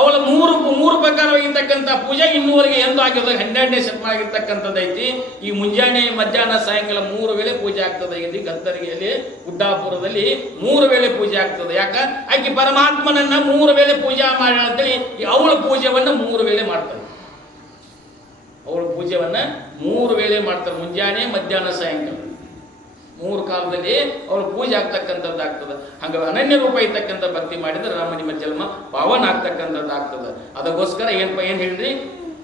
ಅವಳ 3 ಪ್ರಕಾರವಾಗಿರ್ತಕ್ಕಂಥ ಪೂಜೆ ಇನ್ನೂವರೆಗೆ ಎಂದು ಆಗಿರೋದು 12ನೇ ಶತಮಾನ ಆಗಿರ್ತಕ್ಕಂಥದ್ದೈತಿ. ಈ ಮುಂಜಾನೆ ಮಧ್ಯಾಹ್ನ ಸಾಯಂಕಾಲ 3 ವೇಳೆ ಪೂಜೆ ಆಗ್ತದೆ. ಗದ್ದರಿಗೆಯಲ್ಲಿ ಗುಡ್ಡಾಪುರದಲ್ಲಿ 3 ವೇಳೆ ಪೂಜೆ ಆಗ್ತದೆ. ಯಾಕ ಆಕೆ ಪರಮಾತ್ಮನನ್ನ 3 ವೇಳೆ ಪೂಜಾ ಮಾಡಿ ಅಂತೇಳಿ ಅವಳ ಪೂಜೆವನ್ನ 3 ವೇಳೆ ಮಾಡ್ತಾರೆ. ಮುಂಜಾನೆ ಮಧ್ಯಾಹ್ನ ಸಾಯಂಕಾಲ 3 ಕಾಲದಲ್ಲಿ ಅವಳು ಪೂಜೆ ಆಗ್ತಕ್ಕಂಥದ್ದು ಆಗ್ತದೆ. ಹಂಗ ಅನನ್ಯ ರೂಪ ಇರ್ತಕ್ಕಂಥ ಭಕ್ತಿ ಮಾಡಿದ್ರೆ ನಿಮ್ಮ ಜನ್ಮ ಪಾವನ ಆಗ್ತಕ್ಕಂಥದ್ದು ಆಗ್ತದೆ. ಅದಕ್ಕೋಸ್ಕರ ಏನು ಹೇಳ್ರಿ,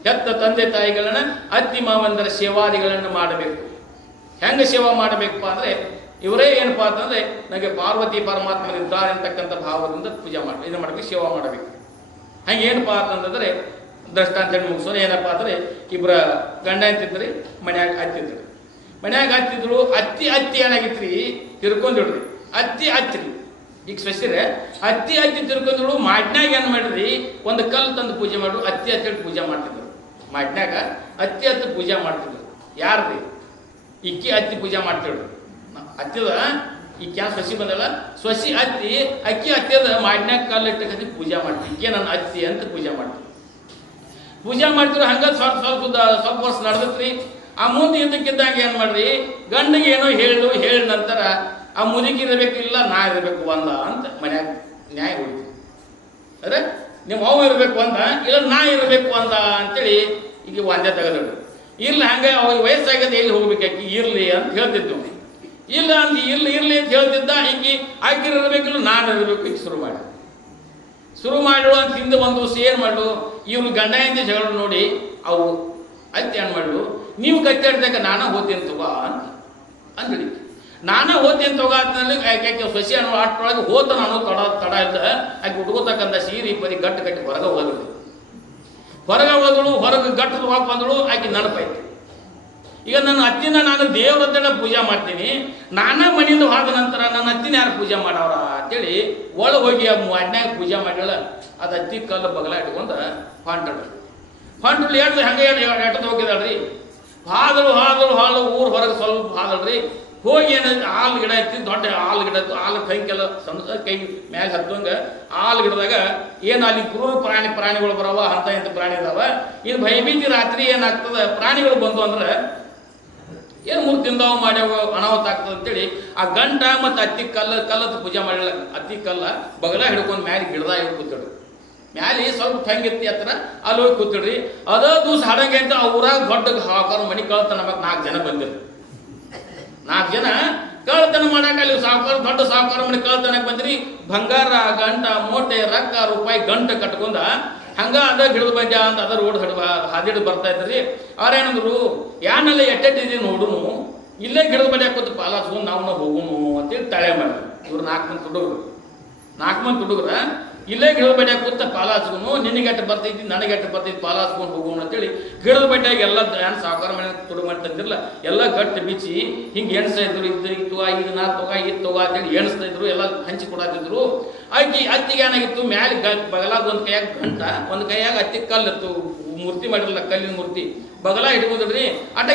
ಹೆತ್ತ ತಂದೆ ತಾಯಿಗಳನ್ನ ಅತ್ತಿ ಮಾವಂದರ ಸೇವಾದಿಗಳನ್ನು ಮಾಡಬೇಕು. ಹೆಂಗ ಸೇವಾ ಮಾಡಬೇಕಪ್ಪ ಅಂದ್ರೆ ಇವರೇ ಏನಪ್ಪಾ ಅಂತಂದ್ರೆ ನನಗೆ ಪಾರ್ವತಿ ಪರಮಾತ್ಮನಿದ್ದಾರೆ ಅಂತಕ್ಕಂಥ ಭಾವದಿಂದ ಪೂಜೆ ಮಾಡಬೇಕು, ಸೇವಾ ಮಾಡಬೇಕು. ಹಂಗೆ ಏನಪ್ಪಾ ಅಂತಂದ್ರೆ ದೃಷ್ಟಾಂತ ಮುಗಿಸೋರು ಏನಪ್ಪಾ ಅಂದ್ರೆ ಇಬ್ಬರ ಗಂಡ ಅಂತಿದ್ರಿ, ಮನ್ಯಾಗ ಹತ್ತಿದ್ರು. ಅತ್ತಿ ಏನಾಗಿತ್ರಿ, ತಿರ್ಕೊಂಡಿಡ್ರಿ. ಅತ್ತಿ ಈಗ ಸ್ವಸ್ತಿರೆ ಅತ್ತಿ ತಿರ್ಕೊಂಡಿದ್ರು. ಮಾಡ್ನ್ಯಾಗ ಏನ್ ಮಾಡ್ರಿ, ಒಂದು ಕಲ್ಲು ತಂದು ಪೂಜೆ ಮಾಡು, ಅತ್ತಿ ಹೇಳಿ ಪೂಜೆ ಮಾಡ್ತಿದ್ರು. ಮಾಡ್ನ್ಯಾಗ ಅತ್ತಿ ಪೂಜೆ ಮಾಡ್ತಿದ್ರು. ಯಾರ್ರಿ, ಇಕ್ಕಿ ಅತ್ತಿ ಪೂಜೆ ಮಾಡ್ತಿದ್ರು. ಅತ್ತಿದ ಈಕೆ ಸೊಸಿ ಬಂದಲ್ಲ, ಸೊಸಿ ಅಕ್ಕಿ ಅತ್ತಿದ ಮಾಡ್ನ್ಯಾಗ ಕಲ್ಲು ಇಟ್ಟಕತ್ತಿ ಪೂಜೆ ಮಾಡ್ತೀವಿ. ಈಕೆ ನನ್ನ ಅತ್ತಿ ಅಂತ ಪೂಜೆ ಮಾಡ್ತಿದ್ರು. ಹಂಗ ಸ್ವಲ್ಪ ವರ್ಷ ನಡೆದತ್ರಿ. ಆ ಮುಂದೆ ಇದಕ್ಕಿದ್ದಾಗ ಏನು ಮಾಡ್ರಿ, ಗಂಡಿಗೆ ಏನೋ ಹೇಳಿದ ನಂತರ ಆ ಮುದುಕಿ ಇರಬೇಕು, ಇಲ್ಲ ನಾ ಇರಬೇಕು ಒಂದ ಅಂತ ಮನ್ಯಾಗ ನ್ಯಾಯ ಹೊಡಿತೀವಿ. ಅರೆ ನಿಮ್ಮ ಅವು ಇರಬೇಕು ಅಂದ, ಇಲ್ಲ ನಾ ಇರಬೇಕು ಅಂದ ಅಂತೇಳಿ ಈಗ ಒಂದೇ ತೆಗೆದಳು. ಇಲ್ಲ ಹಂಗೆ ಅವಾಗ ವಯಸ್ಸಾಗದೆ ಎಲ್ಲಿ ಹೋಗ್ಬೇಕಾಕಿ, ಇರ್ಲಿ ಅಂತ ಹೇಳ್ತಿದ್ವು. ಇಲ್ಲ ಅಂತ ಇರ್ಲಿ ಅಂತ ಹೇಳ್ತಿದ್ದ. ಆಕಿರಬೇಕಿಲ್ಲ ನಾನು ಇರಬೇಕು. ಈಗ ಶುರು ಮಾಡು ಅಂತ ಹಿಂದೆ ಒಂದು ದಿವಸ ಏನು ಮಾಡು, ಇವ್ರು ಗಂಡ ಹಿಂದೆ ಜಗಳ ನೋಡಿ ಅವು ಅತ್ತಿ ಏನು ಮಾಡು, ನೀವು ಕಚ್ಚಾಡಿದಾಗ ನಾನ ಹೋಗ್ತೇನೆ ತಗೋ ಅಂತ ಅಂದ್ರಿ. ನಾನ ಹೋಗ್ತೇನೆ ತಗೋ ಅಂತಂದ್ರೆ ಯಾಕೆ ಸೊಸಿ ಅನ್ನೋ ಅಷ್ಟೊಳಗೆ ಹೋತ ನಾನು ತಡ ಇದ್ದ ಆಕೆ ಉಟ್ಕೋತಕ್ಕಂಥ ಸೀರೆ ಬರೀ ಗಟ್ಟಿ ಹೊರಗೆ ಹೋದಳು. ಹೊರಗೆ ಗಟ್ಟದ ಹೋಗಿ ಬಂದಳು. ಆಕೆ ನೆನಪಾಯ್ತು. ಈಗ ನನ್ನ ಅತ್ತಿನ ನಾನು ದೇವ್ರದ್ದೆಲ್ಲ ಪೂಜೆ ಮಾಡ್ತೀನಿ, ನಾನ ಮನೆಯಿಂದ ಹೋದ ನಂತರ ನನ್ನ ಅತ್ತಿನ ಯಾರು ಪೂಜೆ ಮಾಡವ್ರ ಅಂತೇಳಿ ಒಳಗೆ ಹೋಗಿ ಆ ಮಾಡ್ನ್ಯಾಗ ಪೂಜೆ ಮಾಡ್ಯಾಳ. ಅದು ಅತ್ತಿ ಕಲ್ಲು ಬಗಲ ಇಟ್ಕೊಂಡು ಹೊಂಟಳು ಎರಡು ಹಂಗೆ ಎಟ್ಟದ ಹೋಗಿದಾಳ್ರಿ. ಹಾದಳು ಊರು ಹೊರಗೆ ಸ್ವಲ್ಪ ಹಾದಳ್ರಿ. ಹೋಗಿ ಏನಂದ್ರೆ ಹಾಲು ಗಿಡ ಇತ್ತು, ದೊಡ್ಡ ಹಾಲು ಗಿಡ ಇತ್ತು. ಹಾಲು ಕೈಗೆಲ್ಲ ಸಣ್ಣ ಕೈ ಮ್ಯಾಗ ಹತ್ತಂಗೆ ಹಾಲು ಗಿಡದಾಗ ಏನು ಅಲ್ಲಿ ಪ್ರಾಣಿಗಳು ಬರವ, ಇಂಥ ಪ್ರಾಣಿ ಇದಾವ. ಇನ್ನು ಭಯಭೀತಿ ರಾತ್ರಿ ಏನಾಗ್ತದೆ, ಪ್ರಾಣಿಗಳು ಬಂದು ಅಂದ್ರೆ ಏನು 3 ತಿಂದಾವ ಮಾಡ್ಯಾವ ಅನಾಹುತ ಆಗ್ತದೆ ಅಂತೇಳಿ ಆ ಗಂಟ ಮತ್ತು ಅತ್ತಿ ಕಲ್ಲದ ಪೂಜೆ ಮಾಡಿಲ್ಲ. ಅತ್ತಿ ಕಲ್ಲ ಬಗಲ ಹಿಡ್ಕೊಂಡು ಮ್ಯಾಲೆ ಗಿಡದಾಗ ಕೂತಿಡ್ರಿ. ಮ್ಯಾಲೆ ಸ್ವಲ್ಪ ಹೆಂಗಿತ್ತಿ ಹತ್ರ ಅಲ್ಲಿ ಹೋಗಿ ಕೂತಿಡ್ರಿ. ಅದ ದಿವಸ ಹಾಡಂಗೆ ಅಂತ ಊರಾಗ ದೊಡ್ಡ ಸಾವುಕಾರ ಮನೆ ಕಳ್ತನ ನಮಗೆ 4 ಜನ ಬಂದಿರು. 4 ಜನ ಕಳ್ತನ ಮಾಡಾಕ ಅಲ್ಲಿ ದೊಡ್ಡ ಸಾವುಕಾರ ಮನೆ ಕಳ್ತನಕ್ಕೆ ಬಂದ್ರಿ. ಬಂಗಾರ, ಗಂಟ, ಮೂಟೆ, ರೊಕ್ಕ, ರೂಪಾಯಿ ಗಂಟ ಕಟ್ಕೊಂಡ ಹಂಗ ಅದ ಗಿಡದ ಬಂದ್ಯಾ ಅಂತ ಅದ ರೋಡ್ ಹಾದಿಡ್ ಬರ್ತಾ ಇದ್ರಿ. ಅವ್ರೇನಂದ್ರು ಯಾನೆಲ್ಲ ಎಟ್ಟೆಟ್ಟಿದೆ ನೋಡುನು, ಇಲ್ಲೇ ಗಿಡದ ಬಡ್ಯಾಕ ಕೂತು ಪಾಲಾಸ್ಕೊಂಡು ನಾವು ಹೋಗುನು ಅಂತೇಳಿ ತಳೆ ಮಾಡಿ. ಇವ್ರು 4 ಮಂದಿ ಹುಡುಗ್ರ ಇಲ್ಲೇ ಗಿಡದ ಬಡ್ಯಾಕ ಕೂತ ಪಾಲಾಸ್ಕೊಂಡು ನಿನಗೆ ಎಟ್ಟು ಬರ್ತೈತಿ ನನಗೆ ಎಟ್ಟು ಬರ್ತೈತಿ ಪಾಲಾಸ್ಕೊಂಡು ಹೋಗೋಣ ಅಂತೇಳಿ ಗಿಡದ ಬಡ್ಯಾಗ ಎಲ್ಲ ಏನು ಸಾವುಕಾರ ಮನೆ ತುಡು ಮಾಡಿ ತಂದಿರಲ್ಲ ಎಲ್ಲ ಗಟ್ಟಿ ಬಿಚ್ಚಿ ಹಿಂಗೆ ಎಣಿಸ್ತಾ ಇದ್ರು. ಇತ್ತು 5 ನಾ ತಗೋ 5 ತಗೋ ಅಂತೇಳಿ ಎಣಿಸ್ತಾ ಇದ್ರು. ಎಲ್ಲ ಹಂಚಿ ಕೊಡಾತಿದ್ರು. ಅತ್ತಿಗೆ ಏನಾಗಿತ್ತು, ಮ್ಯಾಲೆ ಬಗಲಾಗ ಒಂದು ಕೈಯಾಗ ಗಂಟ, ಒಂದು ಕೈಯಾಗ ಅತ್ತಿ ಕಲ್ಲಿತ್ತು, ಮೂರ್ತಿ ಮಾಡಿರಲ್ಲ ಕಲ್ಲಿನ ಮೂರ್ತಿ, ಬಗಲ ಇಟ್ಕೊಂಡಿದ್ರಿ. ಅಟ್ಟ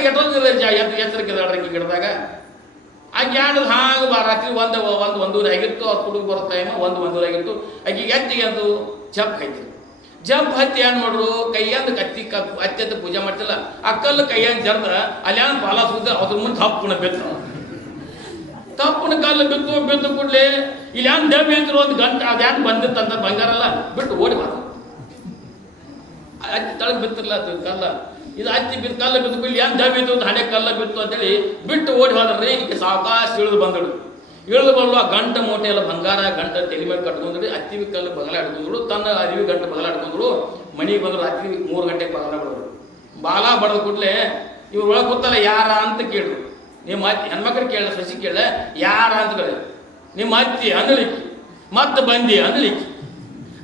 ಎತ್ತರಕ್ಕಿದಾಳ್ರಿ ಗಿಡದಾಗ. ಆಕೆ ಆಡೋದು ಹಾಗೆ ರಾತ್ರಿ ಒಂದೂವರೆ ಆಗಿತ್ತು. ಅವ್ರು ತುಡುಗು ಬರೋ ಟೈಮ್ 1 ಆಗಿತ್ತು. ಆಕೆಗೆ ಎತ್ತಿಗೆ ಅದು ಜಂಪ್ ಹಾಯ್ತಿರು. ಜಂಪ್ ಹತ್ತಿ ಏನು ಮಾಡ್ರು, ಕೈಯಂದು ಅತ್ತಿ ಪೂಜೆ ಮಾಡ್ತಿಲ್ಲ, ಆ ಕಲ್ಲು ಕೈಯಂದು ಜರ್ದ ಅಲ್ಲಿ ಏನು ಬಾಲ ಸುದ್ದ ಅದ್ರ ಮುಂದೆ ತಪ್ಪುಣ ಕಲ್ಲು ಬಿದ್ದು ಕೂಡಲೇ ಇಲ್ಲಿ ಏನು ದೇವ್ ಇದ್ರು ಒಂದು ಗಂಟೆ ಅದೇನು ಬಂದಿತ್ತಂತ ಬಂಗಾರಲ್ಲ ಬಿಟ್ಟು ಓಡಿ ಮಾಡ ಅತ್ತಿ ತಳಗೆ ಬಿತ್ತಿರಲ್ಲ ಅದು ಕಲ್ಲ. ಇದು ಅತ್ತಿ ಕಲ್ಲು ಬಿದ್ದು ಇಲ್ಲಿ ಏನು ದೇವ್ ಇದ್ದು ಹಣೆ ಕಲ್ಲ ಬಿತ್ತು ಅಂತೇಳಿ ಬಿಟ್ಟು ಓಡಿ ಹೋದ್ರಿ. ಈಗ ಸಾವಕಾಶ ಇಳಿದು ಬರಲು ಆ ಗಂಟ ಮೂಟೆ ಎಲ್ಲ ಬಂಗಾರ ಗಂಟ ತಲೆ ಮೇಲೆ ಕಟ್ಕೊಂಡ್ರಿ. ಅತ್ತಿವಿ ಕಲ್ಲು ಬಗಲ ಹಿಡ್ಕೊಂಡ್ರು, ತನ್ನ ಅರಿವಿ ಗಂಟೆ ಬಗಲ ಹಿಡ್ಕೊಂಡ್ರು. ಮನೆಗೆ ಬಂದರು ರಾತ್ರಿ 3 ಗಂಟೆಗೆ ಬಗಲ ಬಡದ್ರು. ಬಾಲ ಬಡದ ಕೂಡಲೇ ಇವ್ರು ಒಳಗೆ ಕೂತಲ್ಲ ಯಾರ ಅಂತ ಕೇಳಿದ್ರು. ನಿಮ್ಮ ಅತ್ತಿ ಹೆಣ್ಮಕ್ಳು ಕೇಳ, ಸಸಿ ಕೇಳ, ಯಾರ ಅಂತ ಕೇಳಿ. ನಿಮ್ಮ ಅತ್ತಿ ಅಂದಳಿಕ್ಕಿ, ಮತ್ತೆ ಬಂದಿ ಅಂದಳಿಕ್ಕಿ.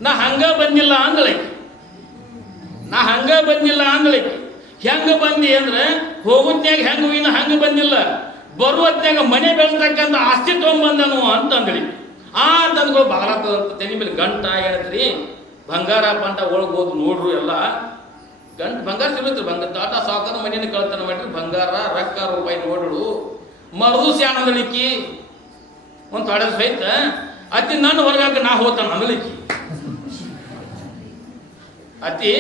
ನಾ ಹಂಗ ಬಂದಿಲ್ಲ ಅಂದಳಿಕ್ಕಿ. ಹೆಂಗ ಬಂದಿ ಅಂದ್ರೆ ಹೋಗುತ್ನ್ಯಾಗ ಹೆಂಗ ಇನ್ನು ಹಂಗ ಬಂದಿಲ್ಲ, ಬರುವತ್ನ್ಯಾಗ ಮನೆ ಬೆಳ್ತಕ್ಕಂಥ ಆಸ್ತಿ ತೊಗೊಂಬಂದನು ಅಂತ ಅಂದಳಿ. ತಂದ್ಗಳು ಬಾಗಲ ತೆನಿ ಮೇಲೆ ಗಂಟ ಹೇಳ್ತೀರಿ. ಬಂಗಾರ ಪಂಟ ಒಳಗೆ ಹೋದ್ ನೋಡ್ರು. ಎಲ್ಲ ಬಂಗಾರ ಸಿಗುತ್ತೆ. ಟಾಟಾ ಸಾವುಕಾರ ಮನೆಯನ್ನು ಕಳ್ತನ ಮಾಡ್ರಿ. ಬಂಗಾರ ರೊಕ್ಕ ರೂಪಾಯಿ ನೋಡ್ರು. ಮರುದಿವ್ಸ ಅಂದಳಿಕ್ಕಿ ಒಂದು ತೊಡೆ ಸಹಿತ ಅತ್ತಿ ನನ್ನ ಹೊರಗಾಕ ನಾ ಹೋತಾನ ಅಂದಳಿಕ್ಕಿ. ಅತ್ತಿ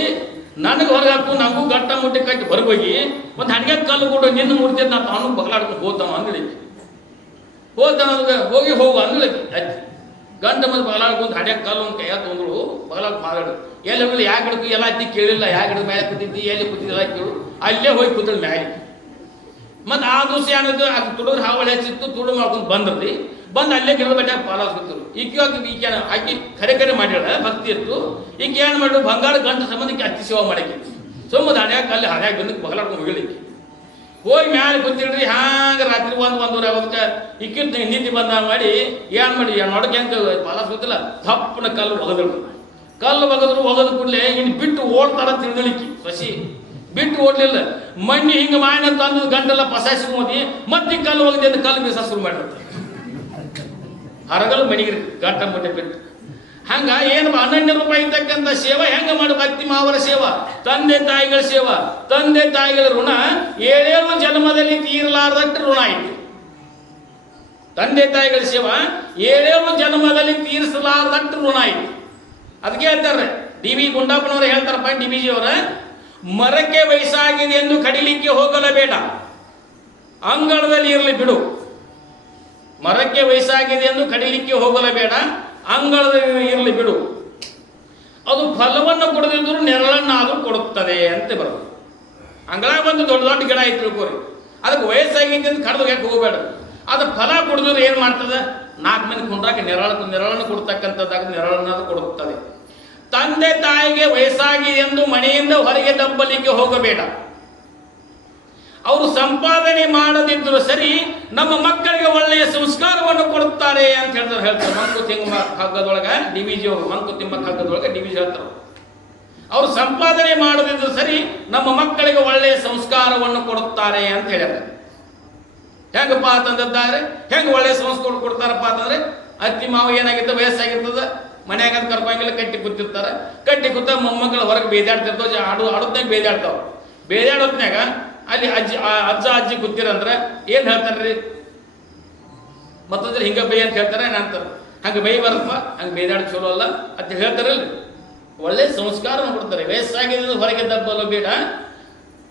ನನಗೆ ಹೊರಗಾಕು, ನನಗೂ ಗಟ್ಟ ಮುಟ್ಟಿ ಕಟ್ಟಿ ಹೊರಗೋಗಿ ಒಂದು ಹಣಿಗೆ ಕಲ್ಲು ಕೊಡು ನಿನ್ನ ಮೂರ್ತಿ ನಾ ತಾನು ಬಗಲಾಡ್ಕೊಂಡು ಹೋತಾನ ಅಂದಳಿಕ್ಕಿ. ಹೋಗು ಅಂದಳಿಕ್ಕಿ. ಅತ್ತಿ ಗಂಟ ಮಂದಿ ಬಗಲಾಡ್ಕೊಂಡು ಹಣಿಗೆ ಕಲ್ಲು ಒಂದು ಕೈಯ ತೊಂದ್ರು. ಬಗಲಾಡ್ ಮಾತಾಡು ಎಲ್ಲಿ ಹೋಗಲಿ, ಯಾಕೆ ಹಿಡ್ಕು ಎಲ್ಲ ಅತ್ತಿ ಕೇಳಿಲ್ಲ. ಯಾಕೆ ಹಿಡಿದು ಮೇಲೆ ಕೂತಿದ್ದಿ, ಎಲ್ಲಿ ಕೂತಿದ್ದಿಲ್ಲ ಕೇಳು. ಅಲ್ಲೇ ಹೋಗಿ ಕೂತಳು ಮ್ಯಾಲೆ. ಮತ್ತು ಆ ದಿವಸ ಏನಿದ್ದು ಅದು ತುಡುಗ್ರು ಹಾವಳಿ ಹೆಚ್ಚಿತ್ತು. ತುಡು ಮಾಡ್ಕೊಂಡು ಬಂದ್ರಿ. ಅಲ್ಲೇ ಗಿಡದ ಬಡ್ಯಾಗ ಪಾಲಾಸ್ಕೊತಿರು. ಈಕೆ ಆಕಿ ಕರೆ ಮಾಡ್ಯಾಳ, ಭಕ್ತಿ ಇತ್ತು. ಈಕೆ ಏನು ಮಾಡಿದ್ರು, ಬಂಗಾರ ಗಂಟು ಸಂಬಂಧಕ್ಕೆ ಅತ್ತಿ ಸೇವಾ ಮಾಡಕ್ಕೆ ಸುಮ್ಮನೆ ಹಣ್ಯಾಗ ಅಲ್ಲಿ ಹಣ್ಯಾಗ ಬಂದಕ್ಕೆ ಬಗಲಾಡ್ಕೊಂಡು ಹೋಗ್ಲಿಕ್ಕೆ ಹೋಗಿ ಮ್ಯಾಲೆ ಕೂತಿಡ್ರಿ. ಹ್ಯಾಂಗ ರಾತ್ರಿ 1-1:30 ಆಗೋದಕ್ಕೆ ಇಕ್ಕಿರ್ತ ನೀತಿ ಬಂದ ಮಾಡಿ ಏನು ಮಾಡಿ ನೋಡಕ್ಕೆ ಹೆಂಗೆ ಪಾಲಾಸ್ಕೊತಿಲ್ಲ. ತಪ್ಪನ ಕಲ್ಲು ಒಗದು ಕೂಡಲೇ ಇನ್ನು ಬಿಟ್ಟು ಓಡ್ತಾರ ತಿಳಿದಳಿಕ್ಕಿ. ಸಸಿ ಬಿಟ್ಟು ಓಡ್ಲಿಲ್ಲ. ಮಣ್ಣಿ ಹಿಂಗೆ ಮಾಡಿ ತಂದು ಗಂಟೆಲ್ಲ ಪಸಾಸಿ ಮೋದಿ ಮತ್ತೆ ಕಲ್ಲು ಒಗದೆ ಕಲ್ಲು ಬೀಸ ಶುರು ಮಾಡಿರ್ತಾರೆ. ಹರಗಲು ಮನೆಗೆ ಗಂಟ ಮುಟ್ಟೆ ಬಿಟ್ಟು ಹಂಗ ಏನು 12 ರೂಪಾಯಿ ಇರ್ತಕ್ಕಂಥ ಸೇವಾ ಹೆಂಗ ಮಾಡಬೇಕು? ಅತ್ತಿ ಮಾವರ ಸೇವಾ, ತಂದೆ ತಾಯಿಗಳ ಸೇವಾ. ತಂದೆ ತಾಯಿಗಳ ಋಣ 7 ಜನ್ಮದಲ್ಲಿ ತೀರಲಾರದಷ್ಟು ಋಣ ಆಯಿತು. ತಂದೆ ತಾಯಿಗಳ ಸೇವಾ 7 ಜನ್ಮದಲ್ಲಿ ತೀರಿಸಲಾರದಷ್ಟು ಋಣ ಆಯಿತು. ಅದಕ್ಕೆ ಹೇಳ್ತಾರೆ ಡಿ.ವಿ. ಗುಂಡಪ್ಪನವರು ಹೇಳ್ತಾರಪ್ಪ, ಡಿ.ವಿ.ಜಿ. ಅವರ, ಮರಕ್ಕೆ ವಯಸ್ಸಾಗಿದೆ ಎಂದು ಕಡಿಲಿಕ್ಕೆ ಹೋಗಲೇಬೇಡ, ಅಂಗಳದಲ್ಲಿ ಇರಲಿ ಬಿಡು. ಮರಕ್ಕೆ ವಯಸ್ಸಾಗಿದೆ ಎಂದು ಕಡಿಲಿಕ್ಕೆ ಹೋಗಲೇಬೇಡ, ಅಂಗಳದಲ್ಲಿ ಇರಲಿ ಬಿಡು. ಅದು ಫಲವನ್ನು ಕೊಡದಿದ್ದರೂ ನೆರಳನ್ನಾದರೂ ಕೊಡುತ್ತದೆ ಅಂತ ಬರೋದು. ಅಂಗಳಾಗ ಬಂದು ದೊಡ್ಡ ದೊಡ್ಡ ಗಿಡ ಆಯ್ತು ತಿಳ್ಕೋರಿ, ಅದಕ್ಕೆ ವಯಸ್ಸಾಗಿದೆ ಅಂತ ಕಡ್ದು ಯಾಕೆ ಹೋಗಬೇಡ. ಅದು ಫಲ ಕೊಡಿದ್ರೆ ಏನು ಮಾಡ್ತದೆ? 4 ಮಂದಿ ಕುಂಡ್ರಾಕ ನೆರಳನ್ನು ಕೊಡ್ತಕ್ಕಂಥದ್ದಾಗ ನೆರಳನ್ನಾದರೂ ಕೊಡುತ್ತದೆ. ತಂದೆ ತಾಯಿಗೆ ವಯಸ್ಸಾಗಿದೆ ಎಂದು ಮನೆಯಿಂದ ಹೊರಗೆ ದಬ್ಬಲಿಕ್ಕೆ ಹೋಗಬೇಡ. ಅವರು ಸಂಪಾದನೆ ಮಾಡದಿದ್ದರೂ ಸರಿ, ನಮ್ಮ ಮಕ್ಕಳಿಗೆ ಒಳ್ಳೆಯ ಸಂಸ್ಕಾರವನ್ನು ಕೊಡುತ್ತಾರೆ ಅಂತ ಹೇಳ್ತಾರೆ. ಮಂಕುತಿಮ್ಮ ಹಗ್ಗದೊಳಗೆ ಡಿ.ವಿ.ಜಿ. ಅವರು ಮಂಕುತಿಮ್ಮ ಹಗ್ಗದೊಳಗೆ ಡಿ.ವಿ.ಜಿ. ಹೇಳ್ತಾರೆ, ಅವರು ಸಂಪಾದನೆ ಮಾಡದಿದ್ದರೂ ಸರಿ ನಮ್ಮ ಮಕ್ಕಳಿಗೆ ಒಳ್ಳೆಯ ಸಂಸ್ಕಾರವನ್ನು ಕೊಡುತ್ತಾರೆ ಅಂತ ಹೇಳ್ಯಾರ. ಹೆಂಗಪ್ಪ ಅಂತಂದಿದ್ದಾರೆ, ಹೆಂಗೆ ಒಳ್ಳೆಯ ಸಂಸ್ಕಾರ ಕೊಡ್ತಾರಪ್ಪ ಅಂತಂದ್ರೆ, ಅತ್ತಿ ಮಾವ ಏನಾಗಿತ್ತು, ವಯಸ್ಸಾಗಿರ್ತದ, ಮನ್ಯಾಗ ಕರ್ಕೊಂಗಿಲ್ಲ, ಕಟ್ಟಿ ಕೂತಿರ್ತಾರೆ. ಕಟ್ಟಿ ಕೂತ ಮೊಮ್ಮಕ್ಕಳು ಹೊರಗೆ ಬೇದಾಡ್ತಿರ್ತಾವ, ಆಡೋದ್ನಾಗ ಬೇದಾಡ್ತಾವ. ಬೇದಾಡೋದ್ನಾಗ ಅಲ್ಲಿ ಅಜ್ಜ ಅಜ್ಜಿ ಕೂತಿರಂದ್ರೆ ಏನು ಹೇಳ್ತಾರ್ರಿ? ಮತ್ತಂದ್ರೆ ಹಿಂಗೆ ಬೈ ಅಂತ ಹೇಳ್ತಾರೆ, ಏನಂತಾರೆ, ಹಂಗೆ ಬೈ ಬರಪ್ಪ, ಹಂಗೆ ಬೇದಾಡ ಚಲೋ ಅಲ್ಲ ಅಂತ ಹೇಳ್ತಾರಲ್ರಿ. ಒಳ್ಳೆ ಸಂಸ್ಕಾರವನ್ನು ಕೊಡ್ತಾರೆ. ವಯಸ್ಸಾಗಿದ್ದು ಹೊರಗೆ ದಬ್ಬಲು ಬೇಡ,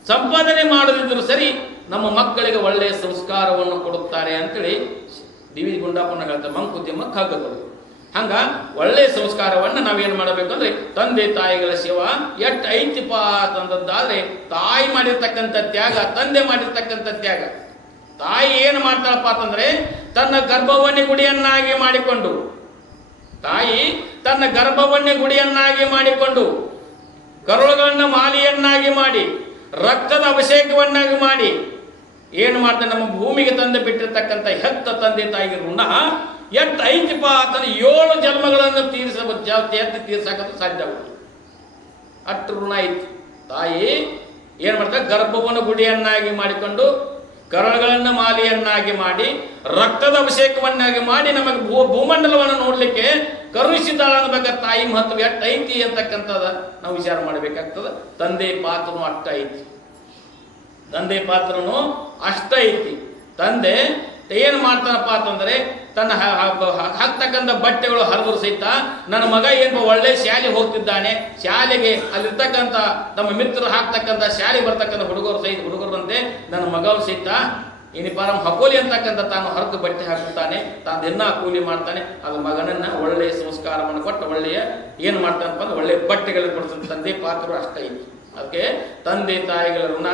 ಸಂಪಾದನೆ ಮಾಡದಿದ್ದರೂ ಸರಿ ನಮ್ಮ ಮಕ್ಕಳಿಗೆ ಒಳ್ಳೆಯ ಸಂಸ್ಕಾರವನ್ನು ಕೊಡುತ್ತಾರೆ ಅಂತೇಳಿ ಡಿ ವಿ ಗುಂಡಪ್ಪನ ಹೇಳ್ತಾರೆ, ಮಂಕುತಿಮ್ಮ ಕಗ್ಗಗಳು. ಹಂಗ ಒಳ್ಳೆಯ ಸಂಸ್ಕಾರವನ್ನು ನಾವೇನು ಮಾಡಬೇಕು ಅಂದ್ರೆ ತಂದೆ ತಾಯಿಗಳ ಸೇವಾ ಎಷ್ಟು ಐತಿಪ ಅಂತಂದಾದ್ರೆ ತಾಯಿ ಮಾಡಿರ್ತಕ್ಕಂಥ ತ್ಯಾಗ, ತಂದೆ ಮಾಡಿರ್ತಕ್ಕಂಥ ತ್ಯಾಗ. ತಾಯಿ ಏನು ಮಾಡ್ತಾಳಪ್ಪ ಅಂತಂದ್ರೆ ತನ್ನ ಗರ್ಭವನ್ನೇ ಗುಡಿಯನ್ನಾಗಿ ಮಾಡಿಕೊಂಡು, ತಾಯಿ ತನ್ನ ಗರ್ಭವನ್ನೇ ಗುಡಿಯನ್ನಾಗಿ ಮಾಡಿಕೊಂಡು, ಕರುಳುಗಳನ್ನ ಮಾಲಿಯನ್ನಾಗಿ ಮಾಡಿ, ರಕ್ತದ ಅಭಿಷೇಕವನ್ನಾಗಿ ಮಾಡಿ ಏನು ಮಾಡ್ತಾನೆ, ನಮ್ಮ ಭೂಮಿಗೆ ತಂದು ಬಿಟ್ಟಿರ್ತಕ್ಕಂಥ ಹೆತ್ತ ತಂದೆ ತಾಯಿಗೆ ಋಣ ಎಷ್ಟು ಐತಿಪ ಆತನ 7 ಜನ್ಮಗಳನ್ನು ತೀರ್ಸಕ್ಕೆ ಸಾಧ್ಯ ಆಗುತ್ತೆ. ಅಷ್ಟು ಋಣ ಐತಿ. ತಾಯಿ ಏನು ಮಾಡ್ತಾರೆ, ಗರ್ಭವನ್ನು ಗುಡಿಯನ್ನಾಗಿ ಮಾಡಿಕೊಂಡು, ಕರುಳುಗಳನ್ನು ಮಾಲಿಯನ್ನಾಗಿ ಮಾಡಿ, ರಕ್ತದ ಅಭಿಷೇಕವನ್ನಾಗಿ ಮಾಡಿ ನಮಗೆ ಭೂಮಂಡಲವನ್ನು ನೋಡ್ಲಿಕ್ಕೆ ಕರುಣಿಸಿದ್ದಾಳ ಅನ್ನಬೇಕಾದ ತಾಯಿ ಮಹತ್ವ ಎಷ್ಟು ಐತಿ ಅಂತಕ್ಕಂಥದ ನಾವು ವಿಚಾರ ಮಾಡಬೇಕಾಗ್ತದೆ. ತಂದೆ ಪಾತ್ರನು ಅಷ್ಟ ಐತಿ, ತಂದೆ ಪಾತ್ರನು ಅಷ್ಟ ಐತಿ. ತಂದೆ ಏನು ಮಾಡ್ತಾನಪ್ಪ ಅಂತಂದ್ರೆ ತನ್ನ ಹಾಕ್ತಕ್ಕಂಥ ಬಟ್ಟೆಗಳು ಹರಿದ್ರು ಸಹಿತ ನನ್ನ ಮಗ ಏನು ಒಳ್ಳೆ ಶಾಲೆ ಹೋಗ್ತಿದ್ದಾನೆ, ಶಾಲೆಗೆ ಅಲ್ಲಿರ್ತಕ್ಕಂಥ ನಮ್ಮ ಮಿತ್ರರು ಹಾಕ್ತಕ್ಕಂಥ ಶಾಲೆ ಬರ್ತಕ್ಕಂಥ ಹುಡುಗರಂತೆ ನನ್ನ ಮಗ ಸಹಿತ ಇನಿಪಾರಂ ಹಕೋಲಿ ಅಂತಕ್ಕಂಥ ತಾನು ಹರಿದು ಬಟ್ಟೆ ಹಾಕುತ್ತಾನೆ, ತಾನು ದಿನ ಕೂಲಿ ಮಾಡ್ತಾನೆ. ಅದು ಮಗನನ್ನ ಒಳ್ಳೆಯ ಸಂಸ್ಕಾರವನ್ನು ಕೊಟ್ಟು ಒಳ್ಳೆಯ ಏನು ಮಾಡ್ತಾನಪ್ಪ ಅಂದ್ರೆ ಒಳ್ಳೆಯ ಬಟ್ಟೆಗಳನ್ನು ಕೊಡ್ತಾನೆ. ತಂದೆ ಪಾತ್ರ ಅಷ್ಟೇ ಐತಿ. ಅದಕ್ಕೆ ತಂದೆ ತಾಯಿಗಳ ಋಣ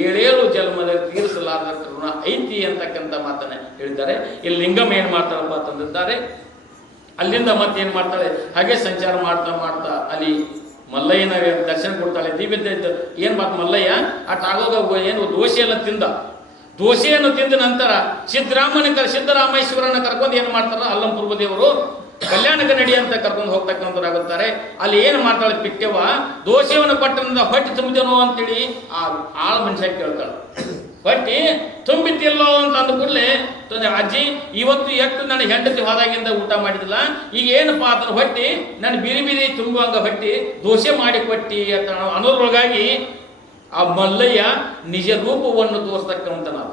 7 ಜನ್ಮದಲ್ಲಿ ತೀರಿಸಲಾರದಷ್ಟು ಋಣ ಐತಿ ಅಂತಕ್ಕಂಥ ಮಾತನ್ನ ಹೇಳಿದ್ದಾರೆ. ಇಲ್ಲಿ ಲಿಂಗಮ್ಮ ಏನು ಮಾಡ್ತಾಳಪ್ಪ ಅಂತಂದಿದ್ದಾರೆ. ಅಲ್ಲಿಂದ ಮತ್ತೇನು ಮಾಡ್ತಾಳೆ, ಹಾಗೆ ಸಂಚಾರ ಮಾಡ್ತಾ ಮಾಡ್ತಾ ಅಲ್ಲಿ ಮಲ್ಲಯ್ಯನ ದರ್ಶನ ಕೊಡ್ತಾಳೆ. ದಿವ್ಯ ಏನು ಮಾತು ಮಲ್ಲಯ್ಯ ಆಗೋಗ ಏನು ದೋಸೆಯನ್ನು ತಿಂದ ನಂತರ ಸಿದ್ದರಾಮೇಶ್ವರನ ಕರ್ಕೊಂಡು ಏನು ಮಾಡ್ತಾರ, ಅಲ್ಲಂಪುರ ದೇವರು ಕಲ್ಯಾಣಕ್ಕೆ ನಡಿ ಅಂತ ಕರ್ಕೊಂಡು ಹೋಗ್ತಕ್ಕಂಥವ್ರಾಗುತ್ತಾರೆ. ಅಲ್ಲಿ ಏನು ಮಾಡ್ತಾಳೆ ಪಿಟ್ಟೆವ, ದೋಸೆಯನ್ನು ಕೊಟ್ಟರಿಂದ ಹೊಟ್ಟೆ ತುಂಬಿದನೋ ಅಂತೇಳಿ ಆ ಆಳ ಮನುಷ್ಯ ಕೇಳ್ತಾಳೆ. ಹೊಟ್ಟಿ ತುಂಬಿತಿಲ್ಲೋ ಅಂತ ಅಂದ ಕೂಡಲೇ ಅಜ್ಜಿ ಇವತ್ತು ಎಷ್ಟು ನನ್ನ ಹೆಂಡತಿ ಹೋದಾಗಿಂದ ಊಟ ಮಾಡಿದಿಲ್ಲ, ಈಗ ಏನಪ್ಪಾ ಅದನ್ನ ಹೊಟ್ಟಿ ನಾನು ಬಿರಿ ತುಂಬುವಂಗ ಹೊಟ್ಟಿ ದೋಸೆ ಮಾಡಿ ಕೊಟ್ಟಿ ಅಂತ ಅನ್ನೋದ್ರೊಳಗಾಗಿ ಆ ಮಲ್ಲಯ್ಯ ನಿಜ ರೂಪವನ್ನು ತೋರಿಸ್ತಕ್ಕಂಥನಾದ.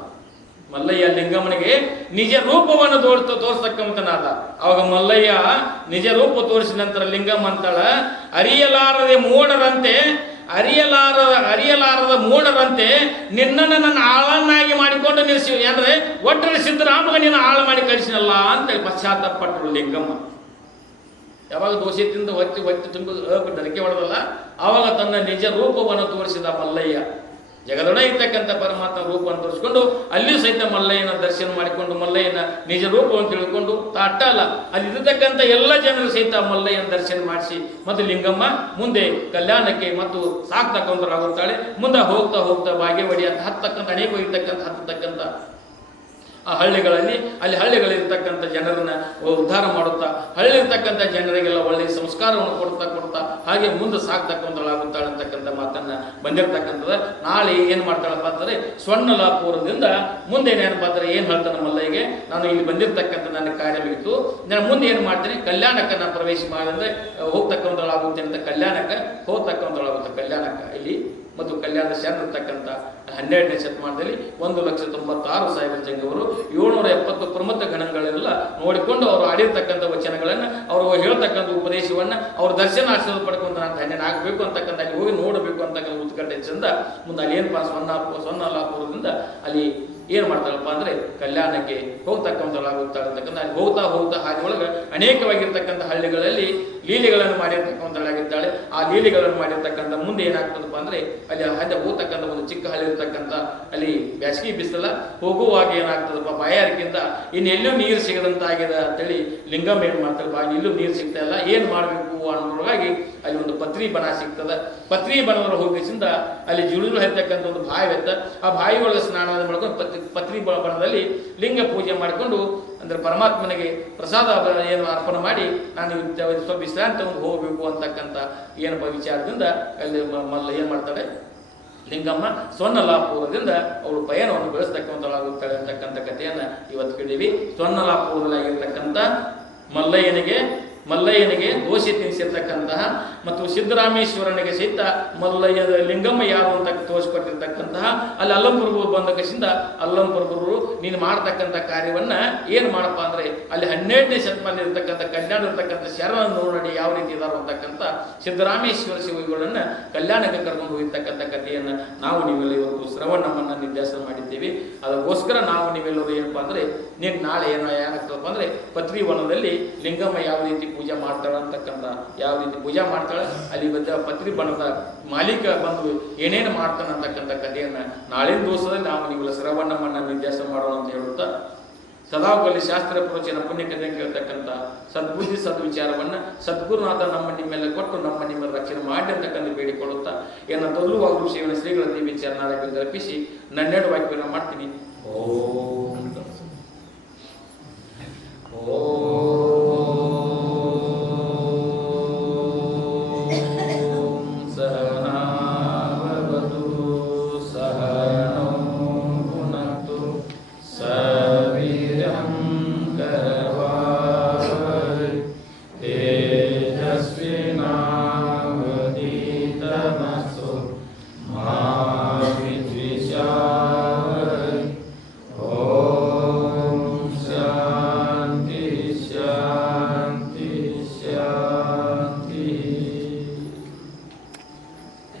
ಮಲ್ಲಯ್ಯ ಲಿಂಗಮ್ಮನಿಗೆ ನಿಜ ರೂಪವನ್ನು ತೋರಿಸ್ತಕ್ಕಂಥನಾದ. ಅವಾಗ ಮಲ್ಲಯ್ಯ ನಿಜ ರೂಪ ತೋರಿಸಿದ ನಂತರ ಲಿಂಗಮ್ಮ ಅಂತಾಳ, ಅರಿಯಲಾರದೆ ಮೂಢರಂತೆ ನಿನ್ನನ್ನು ನನ್ನ ಆಳನ್ನಾಗಿ ಮಾಡಿಕೊಂಡು ನಿಲ್ಲಿಸಿ ಅಂದ್ರೆ ಒಟ್ಟರೆ ಸಿದ್ದರಾಮಗ ನಿನ್ನ ಆಳ ಮಾಡಿ ಕಳಿಸಿನಲ್ಲ ಅಂತೇಳಿ ಪಶ್ಚಾತ್ತಾಪಟ್ಟರು ಲಿಂಗಮ್ಮ. ಯಾವಾಗ ದೋಸೆ ತಿಂದು ಹೊತ್ತಿ ತುಂಬ ಧರಿಕೆ ಹೊಡೆದಲ್ಲ, ಆವಾಗ ತನ್ನ ನಿಜ ರೂಪವನ್ನು ತೋರಿಸಿದ ಮಲ್ಲಯ್ಯ. ಜಗದೊಡ ಇರ್ತಕ್ಕಂಥ ಪರಮಾತ್ಮ ರೂಪವನ್ನು ತೋರಿಸಿಕೊಂಡು ಅಲ್ಲಿಯೂ ಸಹಿತ ಮಲ್ಲಯ್ಯನ ದರ್ಶನ ಮಾಡಿಕೊಂಡು ಮಲ್ಲಯ್ಯನ ನಿಜ ರೂಪವನ್ನು ತಿಳ್ಕೊಂಡು ಅಟ್ಟ ಅಲ್ಲ, ಅಲ್ಲಿ ಇರತಕ್ಕಂಥ ಎಲ್ಲ ಜನರು ಸಹಿತ ಮಲ್ಲಯ್ಯನ ದರ್ಶನ ಮಾಡಿಸಿ ಮತ್ತು ಲಿಂಗಮ್ಮ ಮುಂದೆ ಕಲ್ಯಾಣಕ್ಕೆ ಮತ್ತು ಸಾಕ್ತಕ್ಕಂಥರಾಗುತ್ತಾಳೆ. ಮುಂದೆ ಹೋಗ್ತಾ ಹೋಗ್ತಾ ಬಾಗೇವಾಡಿ ಅಂತ ಹತ್ತಕ್ಕಂಥ ಅನೇಕ ಹತ್ತತಕ್ಕಂಥ ಆ ಹಳ್ಳಿಗಳಿರ್ತಕ್ಕಂಥ ಜನರನ್ನ ಉದ್ಧಾರ ಮಾಡುತ್ತಾ ಹಳ್ಳಿರ್ತಕ್ಕಂಥ ಜನರಿಗೆಲ್ಲ ಒಳ್ಳೆಯ ಸಂಸ್ಕಾರವನ್ನು ಕೊಡ್ತಾ ಹಾಗೆ ಮುಂದೆ ಸಾಕ್ತಕ್ಕಂಥಳಾಗುತ್ತಾಳೆ ಅಂತಕ್ಕಂಥ ಮಾತನ್ನ ಬಂದಿರತಕ್ಕಂಥದ್ದು. ನಾಳೆ ಏನು ಮಾಡ್ತಾಳಪ್ಪ ಅಂತಂದ್ರೆ ಸ್ವರ್ಣಲಾಪುರದಿಂದ ಮುಂದೆ ಏನಪ್ಪ ಅಂದ್ರೆ ಏನು ಹೇಳ್ತಾನೆ ಮಲ್ಲಯ್ಯಗೆ, ನಾನು ಇಲ್ಲಿ ಬಂದಿರತಕ್ಕಂಥ ನನ್ನ ಕಾರ್ಯ ಮುಗಿತು, ನಾನು ಮುಂದೆ ಏನು ಮಾಡ್ತೀನಿ, ಕಲ್ಯಾಣಕ್ಕೆ ನಾನು ಪ್ರವೇಶ ಮಾಡಿದ್ರೆ ಹೋಗ್ತಕ್ಕಂಥಳಾಗುತ್ತೆ ಅಂತ ಕಲ್ಯಾಣಕ್ಕೆ ಹೋಗ್ತಕ್ಕಂಥಳಾಗುತ್ತೆ. ಕಲ್ಯಾಣಕ್ಕೆ ಇಲ್ಲಿ ಮತ್ತು ಕಲ್ಯಾಣದ ಶರಣರ್ತಕ್ಕಂಥ 12ನೇ ಶತಮಾನದಲ್ಲಿ 1,96,000 ಜಂಗವರು 770 ಪ್ರಮುಖ ಗಣಗಳೆಲ್ಲ ನೋಡಿಕೊಂಡು ಅವರು ಆಡಿರ್ತಕ್ಕಂಥ ವಚನಗಳನ್ನು ಅವರು ಹೇಳ್ತಕ್ಕಂಥ ಉಪದೇಶವನ್ನು ಅವ್ರ ದರ್ಶನ ಆಶೀರ್ವಾದ ಪಡ್ಕೊಂತ ನಾನು ಧನ್ಯನ ಆಗಬೇಕು ಅಂತಕ್ಕಂಥ ಅಲ್ಲಿ ಹೋಗಿ ನೋಡಬೇಕು ಅಂತಕ್ಕಂಥ ಉತ್ಕಂಠ ಚಂದ. ಮುಂದೆ ಅಲ್ಲಿ ಏನಪ್ಪ ಸ್ವರ್ಣಲಾಪುರದಿಂದ ಅಲ್ಲಿ ಏನು ಮಾಡ್ತಾಳಪ್ಪ ಅಂದ್ರೆ ಕಲ್ಯಾಣಕ್ಕೆ ಹೋಗ್ತಕ್ಕಂಥಳಾಗುತ್ತಾಳೆ ಅಂತಕ್ಕಂಥ ಅಲ್ಲಿ ಹೋಗ್ತಾ ಹಾಗೆ ಒಳಗೆ ಅನೇಕವಾಗಿರ್ತಕ್ಕಂಥ ಹಳ್ಳಿಗಳಲ್ಲಿ ಲೀಲೆಗಳನ್ನು ಮಾಡಿರ್ತಕ್ಕಂಥಳಾಗಿದ್ದಾಳೆ. ಆ ಲೀಲೆಗಳನ್ನು ಮಾಡಿರ್ತಕ್ಕಂಥ ಮುಂದೆ ಏನಾಗ್ತದಪ್ಪ ಅಂದ್ರೆ ಅಲ್ಲಿ ಹದ್ದೆ ಹೋಗ್ತಕ್ಕಂಥ ಒಂದು ಚಿಕ್ಕ ಹಳ್ಳಿ ಇರ್ತಕ್ಕಂಥ ಅಲ್ಲಿ ಬ್ಯಾಸಗಿ ಬಿಸಿಲ ಹೋಗುವಾಗ ಏನಾಗ್ತದಪ್ಪ ಬಾಯಾರಿಕಿಂತ ಇನ್ನೆಲ್ಲೂ ನೀರು ಸಿಗದಂತಾಗಿದೆ ಅಂತೇಳಿ ಲಿಂಗಮ್ಮ ಏನು ಮಾಡ್ತಾರಪ್ಪ, ಇಲ್ಲೂ ನೀರು ಸಿಗ್ತಾ ಇಲ್ಲ, ಏನು ಮಾಡಬೇಕು ಅನ್ನೋದ್ರೊಳಗಾಗಿ ಅಲ್ಲಿ ಒಂದು ಪತ್ರಿ ಬನ ಸಿಗ್ತದ. ಪತ್ರಿ ಬನದೊಳಗೆ ಹೋಗಿಸಿಂದ ಅಲ್ಲಿ ಜುಳುಗಳು ಹರಿತಕ್ಕಂಥ ಒಂದು ಬಾವಿ ಇತ್ತ. ಆ ಬಾವಿ ಒಳಗೆ ಸ್ನಾನ ಮಾಡ್ಕೊಂಡು ಪತ್ರಿ ಬನದಲ್ಲಿ ಲಿಂಗ ಪೂಜೆ ಮಾಡಿಕೊಂಡು ಅಂದ್ರೆ ಪರಮಾತ್ಮನಿಗೆ ಪ್ರಸಾದ ಏನು ಅರ್ಪಣೆ ಮಾಡಿ ನಾನು ಸ್ವಲ್ಪ ವಿಶ್ರಾಂತಿ ಹೋಗಬೇಕು ಅಂತಕ್ಕಂಥ ಏನಪ್ಪ ವಿಚಾರದಿಂದ ಅಲ್ಲಿ ಮಲ್ಲ ಏನು ಮಾಡ್ತಾಳೆ ಲಿಂಗಮ್ಮ ಸ್ವರ್ಣಲಾಪುರದಿಂದ ಅವಳು ಪಯಣವನ್ನು ಬೆಳೆಸ್ತಕ್ಕಂಥಳಾಗುತ್ತಾಳೆ ಅಂತಕ್ಕಂಥ ಕಥೆಯನ್ನು ಇವತ್ತು ಕೇಳಿವಿ. ಸ್ವರ್ಣಲಾಪುರದಲ್ಲಾಗಿರ್ತಕ್ಕಂಥ ಮಲ್ಲಯ್ಯನಿಗೆ ಮಲ್ಲಯ್ಯನಿಗೆ ದೋಸೆ ತಿನ್ನಿಸಿರ್ತಕ್ಕಂತಹ ಮತ್ತು ಸಿದ್ದರಾಮೇಶ್ವರನಿಗೆ ಸಹಿತ ಮಲ್ಲಯ್ಯ ಲಿಂಗಮ್ಮ ಯಾರು ಅಂತ ತೋರಿಸ್ಕೊಟ್ಟಿರ್ತಕ್ಕಂತಹ ಅಲ್ಲಿ ಅಲ್ಲಂಪುರಗೂರು ಬಂದ ಕಸಿಂದ ಅಲ್ಲಂಪುರಗೂರು ನೀನು ಮಾಡ್ತಕ್ಕಂಥ ಕಾರ್ಯವನ್ನ ಏನು ಮಾಡಪ್ಪ ಅಂದ್ರೆ ಅಲ್ಲಿ 12ನೇ ಶತಮಾನ ಇರತಕ್ಕಂಥ ಕಲ್ಯಾಣ ಇರ್ತಕ್ಕಂಥ ಶರಣ ನೋಡಿ ಯಾವ ರೀತಿ ಇದಾರೋ ಅಂತಕ್ಕಂಥ ಸಿದ್ದರಾಮೇಶ್ವರ ಶಿವಗಳನ್ನ ಕಲ್ಯಾಣಕ್ಕೆ ಕರ್ಕೊಂಡು ಹೋಗಿರ್ತಕ್ಕಂಥ ಕಥೆಯನ್ನ ನಾವು ನೀವೆಲ್ಲ ಇವತ್ತು ಶ್ರವಣಮ್ಮನ್ನ ನಿರ್ದೇಶನ ಮಾಡಿದ್ದೇವೆ. ಅದಕ್ಕೋಸ್ಕರ ನಾವು ನೀವೆಲ್ಲರೂ ಏನಪ್ಪಾ ಅಂದ್ರೆ ನೀನು ನಾಳೆ ಏನಾಗ್ತದಪ್ಪ ಅಂದ್ರೆ ಪತ್ರಿವನದಲ್ಲಿ ಲಿಂಗಮ್ಮ ಯಾವ ರೀತಿ ಪೂಜೆ ಮಾಡ್ತಾಳ ಅಂತಕ್ಕಂಥ ಯಾವ ರೀತಿ ಪೂಜೆ ಮಾಡ್ತಾಳೆ ಅಲ್ಲಿ ಬಂದ ಪತ್ರಿ ಬಣದ ಮಾಲೀಕ ಬಂದು ಏನೇನು ಮಾಡ್ತಾನೆ ಅಂತಕ್ಕಂಥ ಕಥೆಯನ್ನ ನಾಳಿನ ದಿವಸದಲ್ಲಿ ನಾವು ನೀವು ಶ್ರವಣಮ್ಮನ್ನ ನಿರ್ದೇಶನ ಮಾಡೋಣ ಅಂತ ಹೇಳುತ್ತಾ ಸದಾವಕಲ್ಲಿ ಶಾಸ್ತ್ರ ಪ್ರವಚನ ಪುಣ್ಯ ಕಥೆ ಕೇಳ್ತಕ್ಕಂಥ ಸದ್ಬುದ್ಧಿ ಸದ್ವಿಚಾರವನ್ನ ಸದ್ಗುರುನಾಥ ನಮ್ಮ ನಿಮ್ಮೆಲ್ಲ ಕೊಟ್ಟು ನಮ್ಮ ನಿಮ್ಮೆಲ್ಲ ರಕ್ಷಣೆ ಮಾಡಿ ಅಂತಕ್ಕಂಥ ಬೇಡಿಕೊಳ್ಳುತ್ತಾ ಏನ ತೊಲ್ಲುವಾಗಲು ಶಿವನ ಶ್ರೀಗಳ ದೇವಿ ಚರಣಾಲಯಕ್ಕೆ ಅರ್ಪಿಸಿ ನನ್ನೆರಡು ವಾಕ್ಯವನ್ನು ಮಾಡ್ತೀನಿ. ಓಂ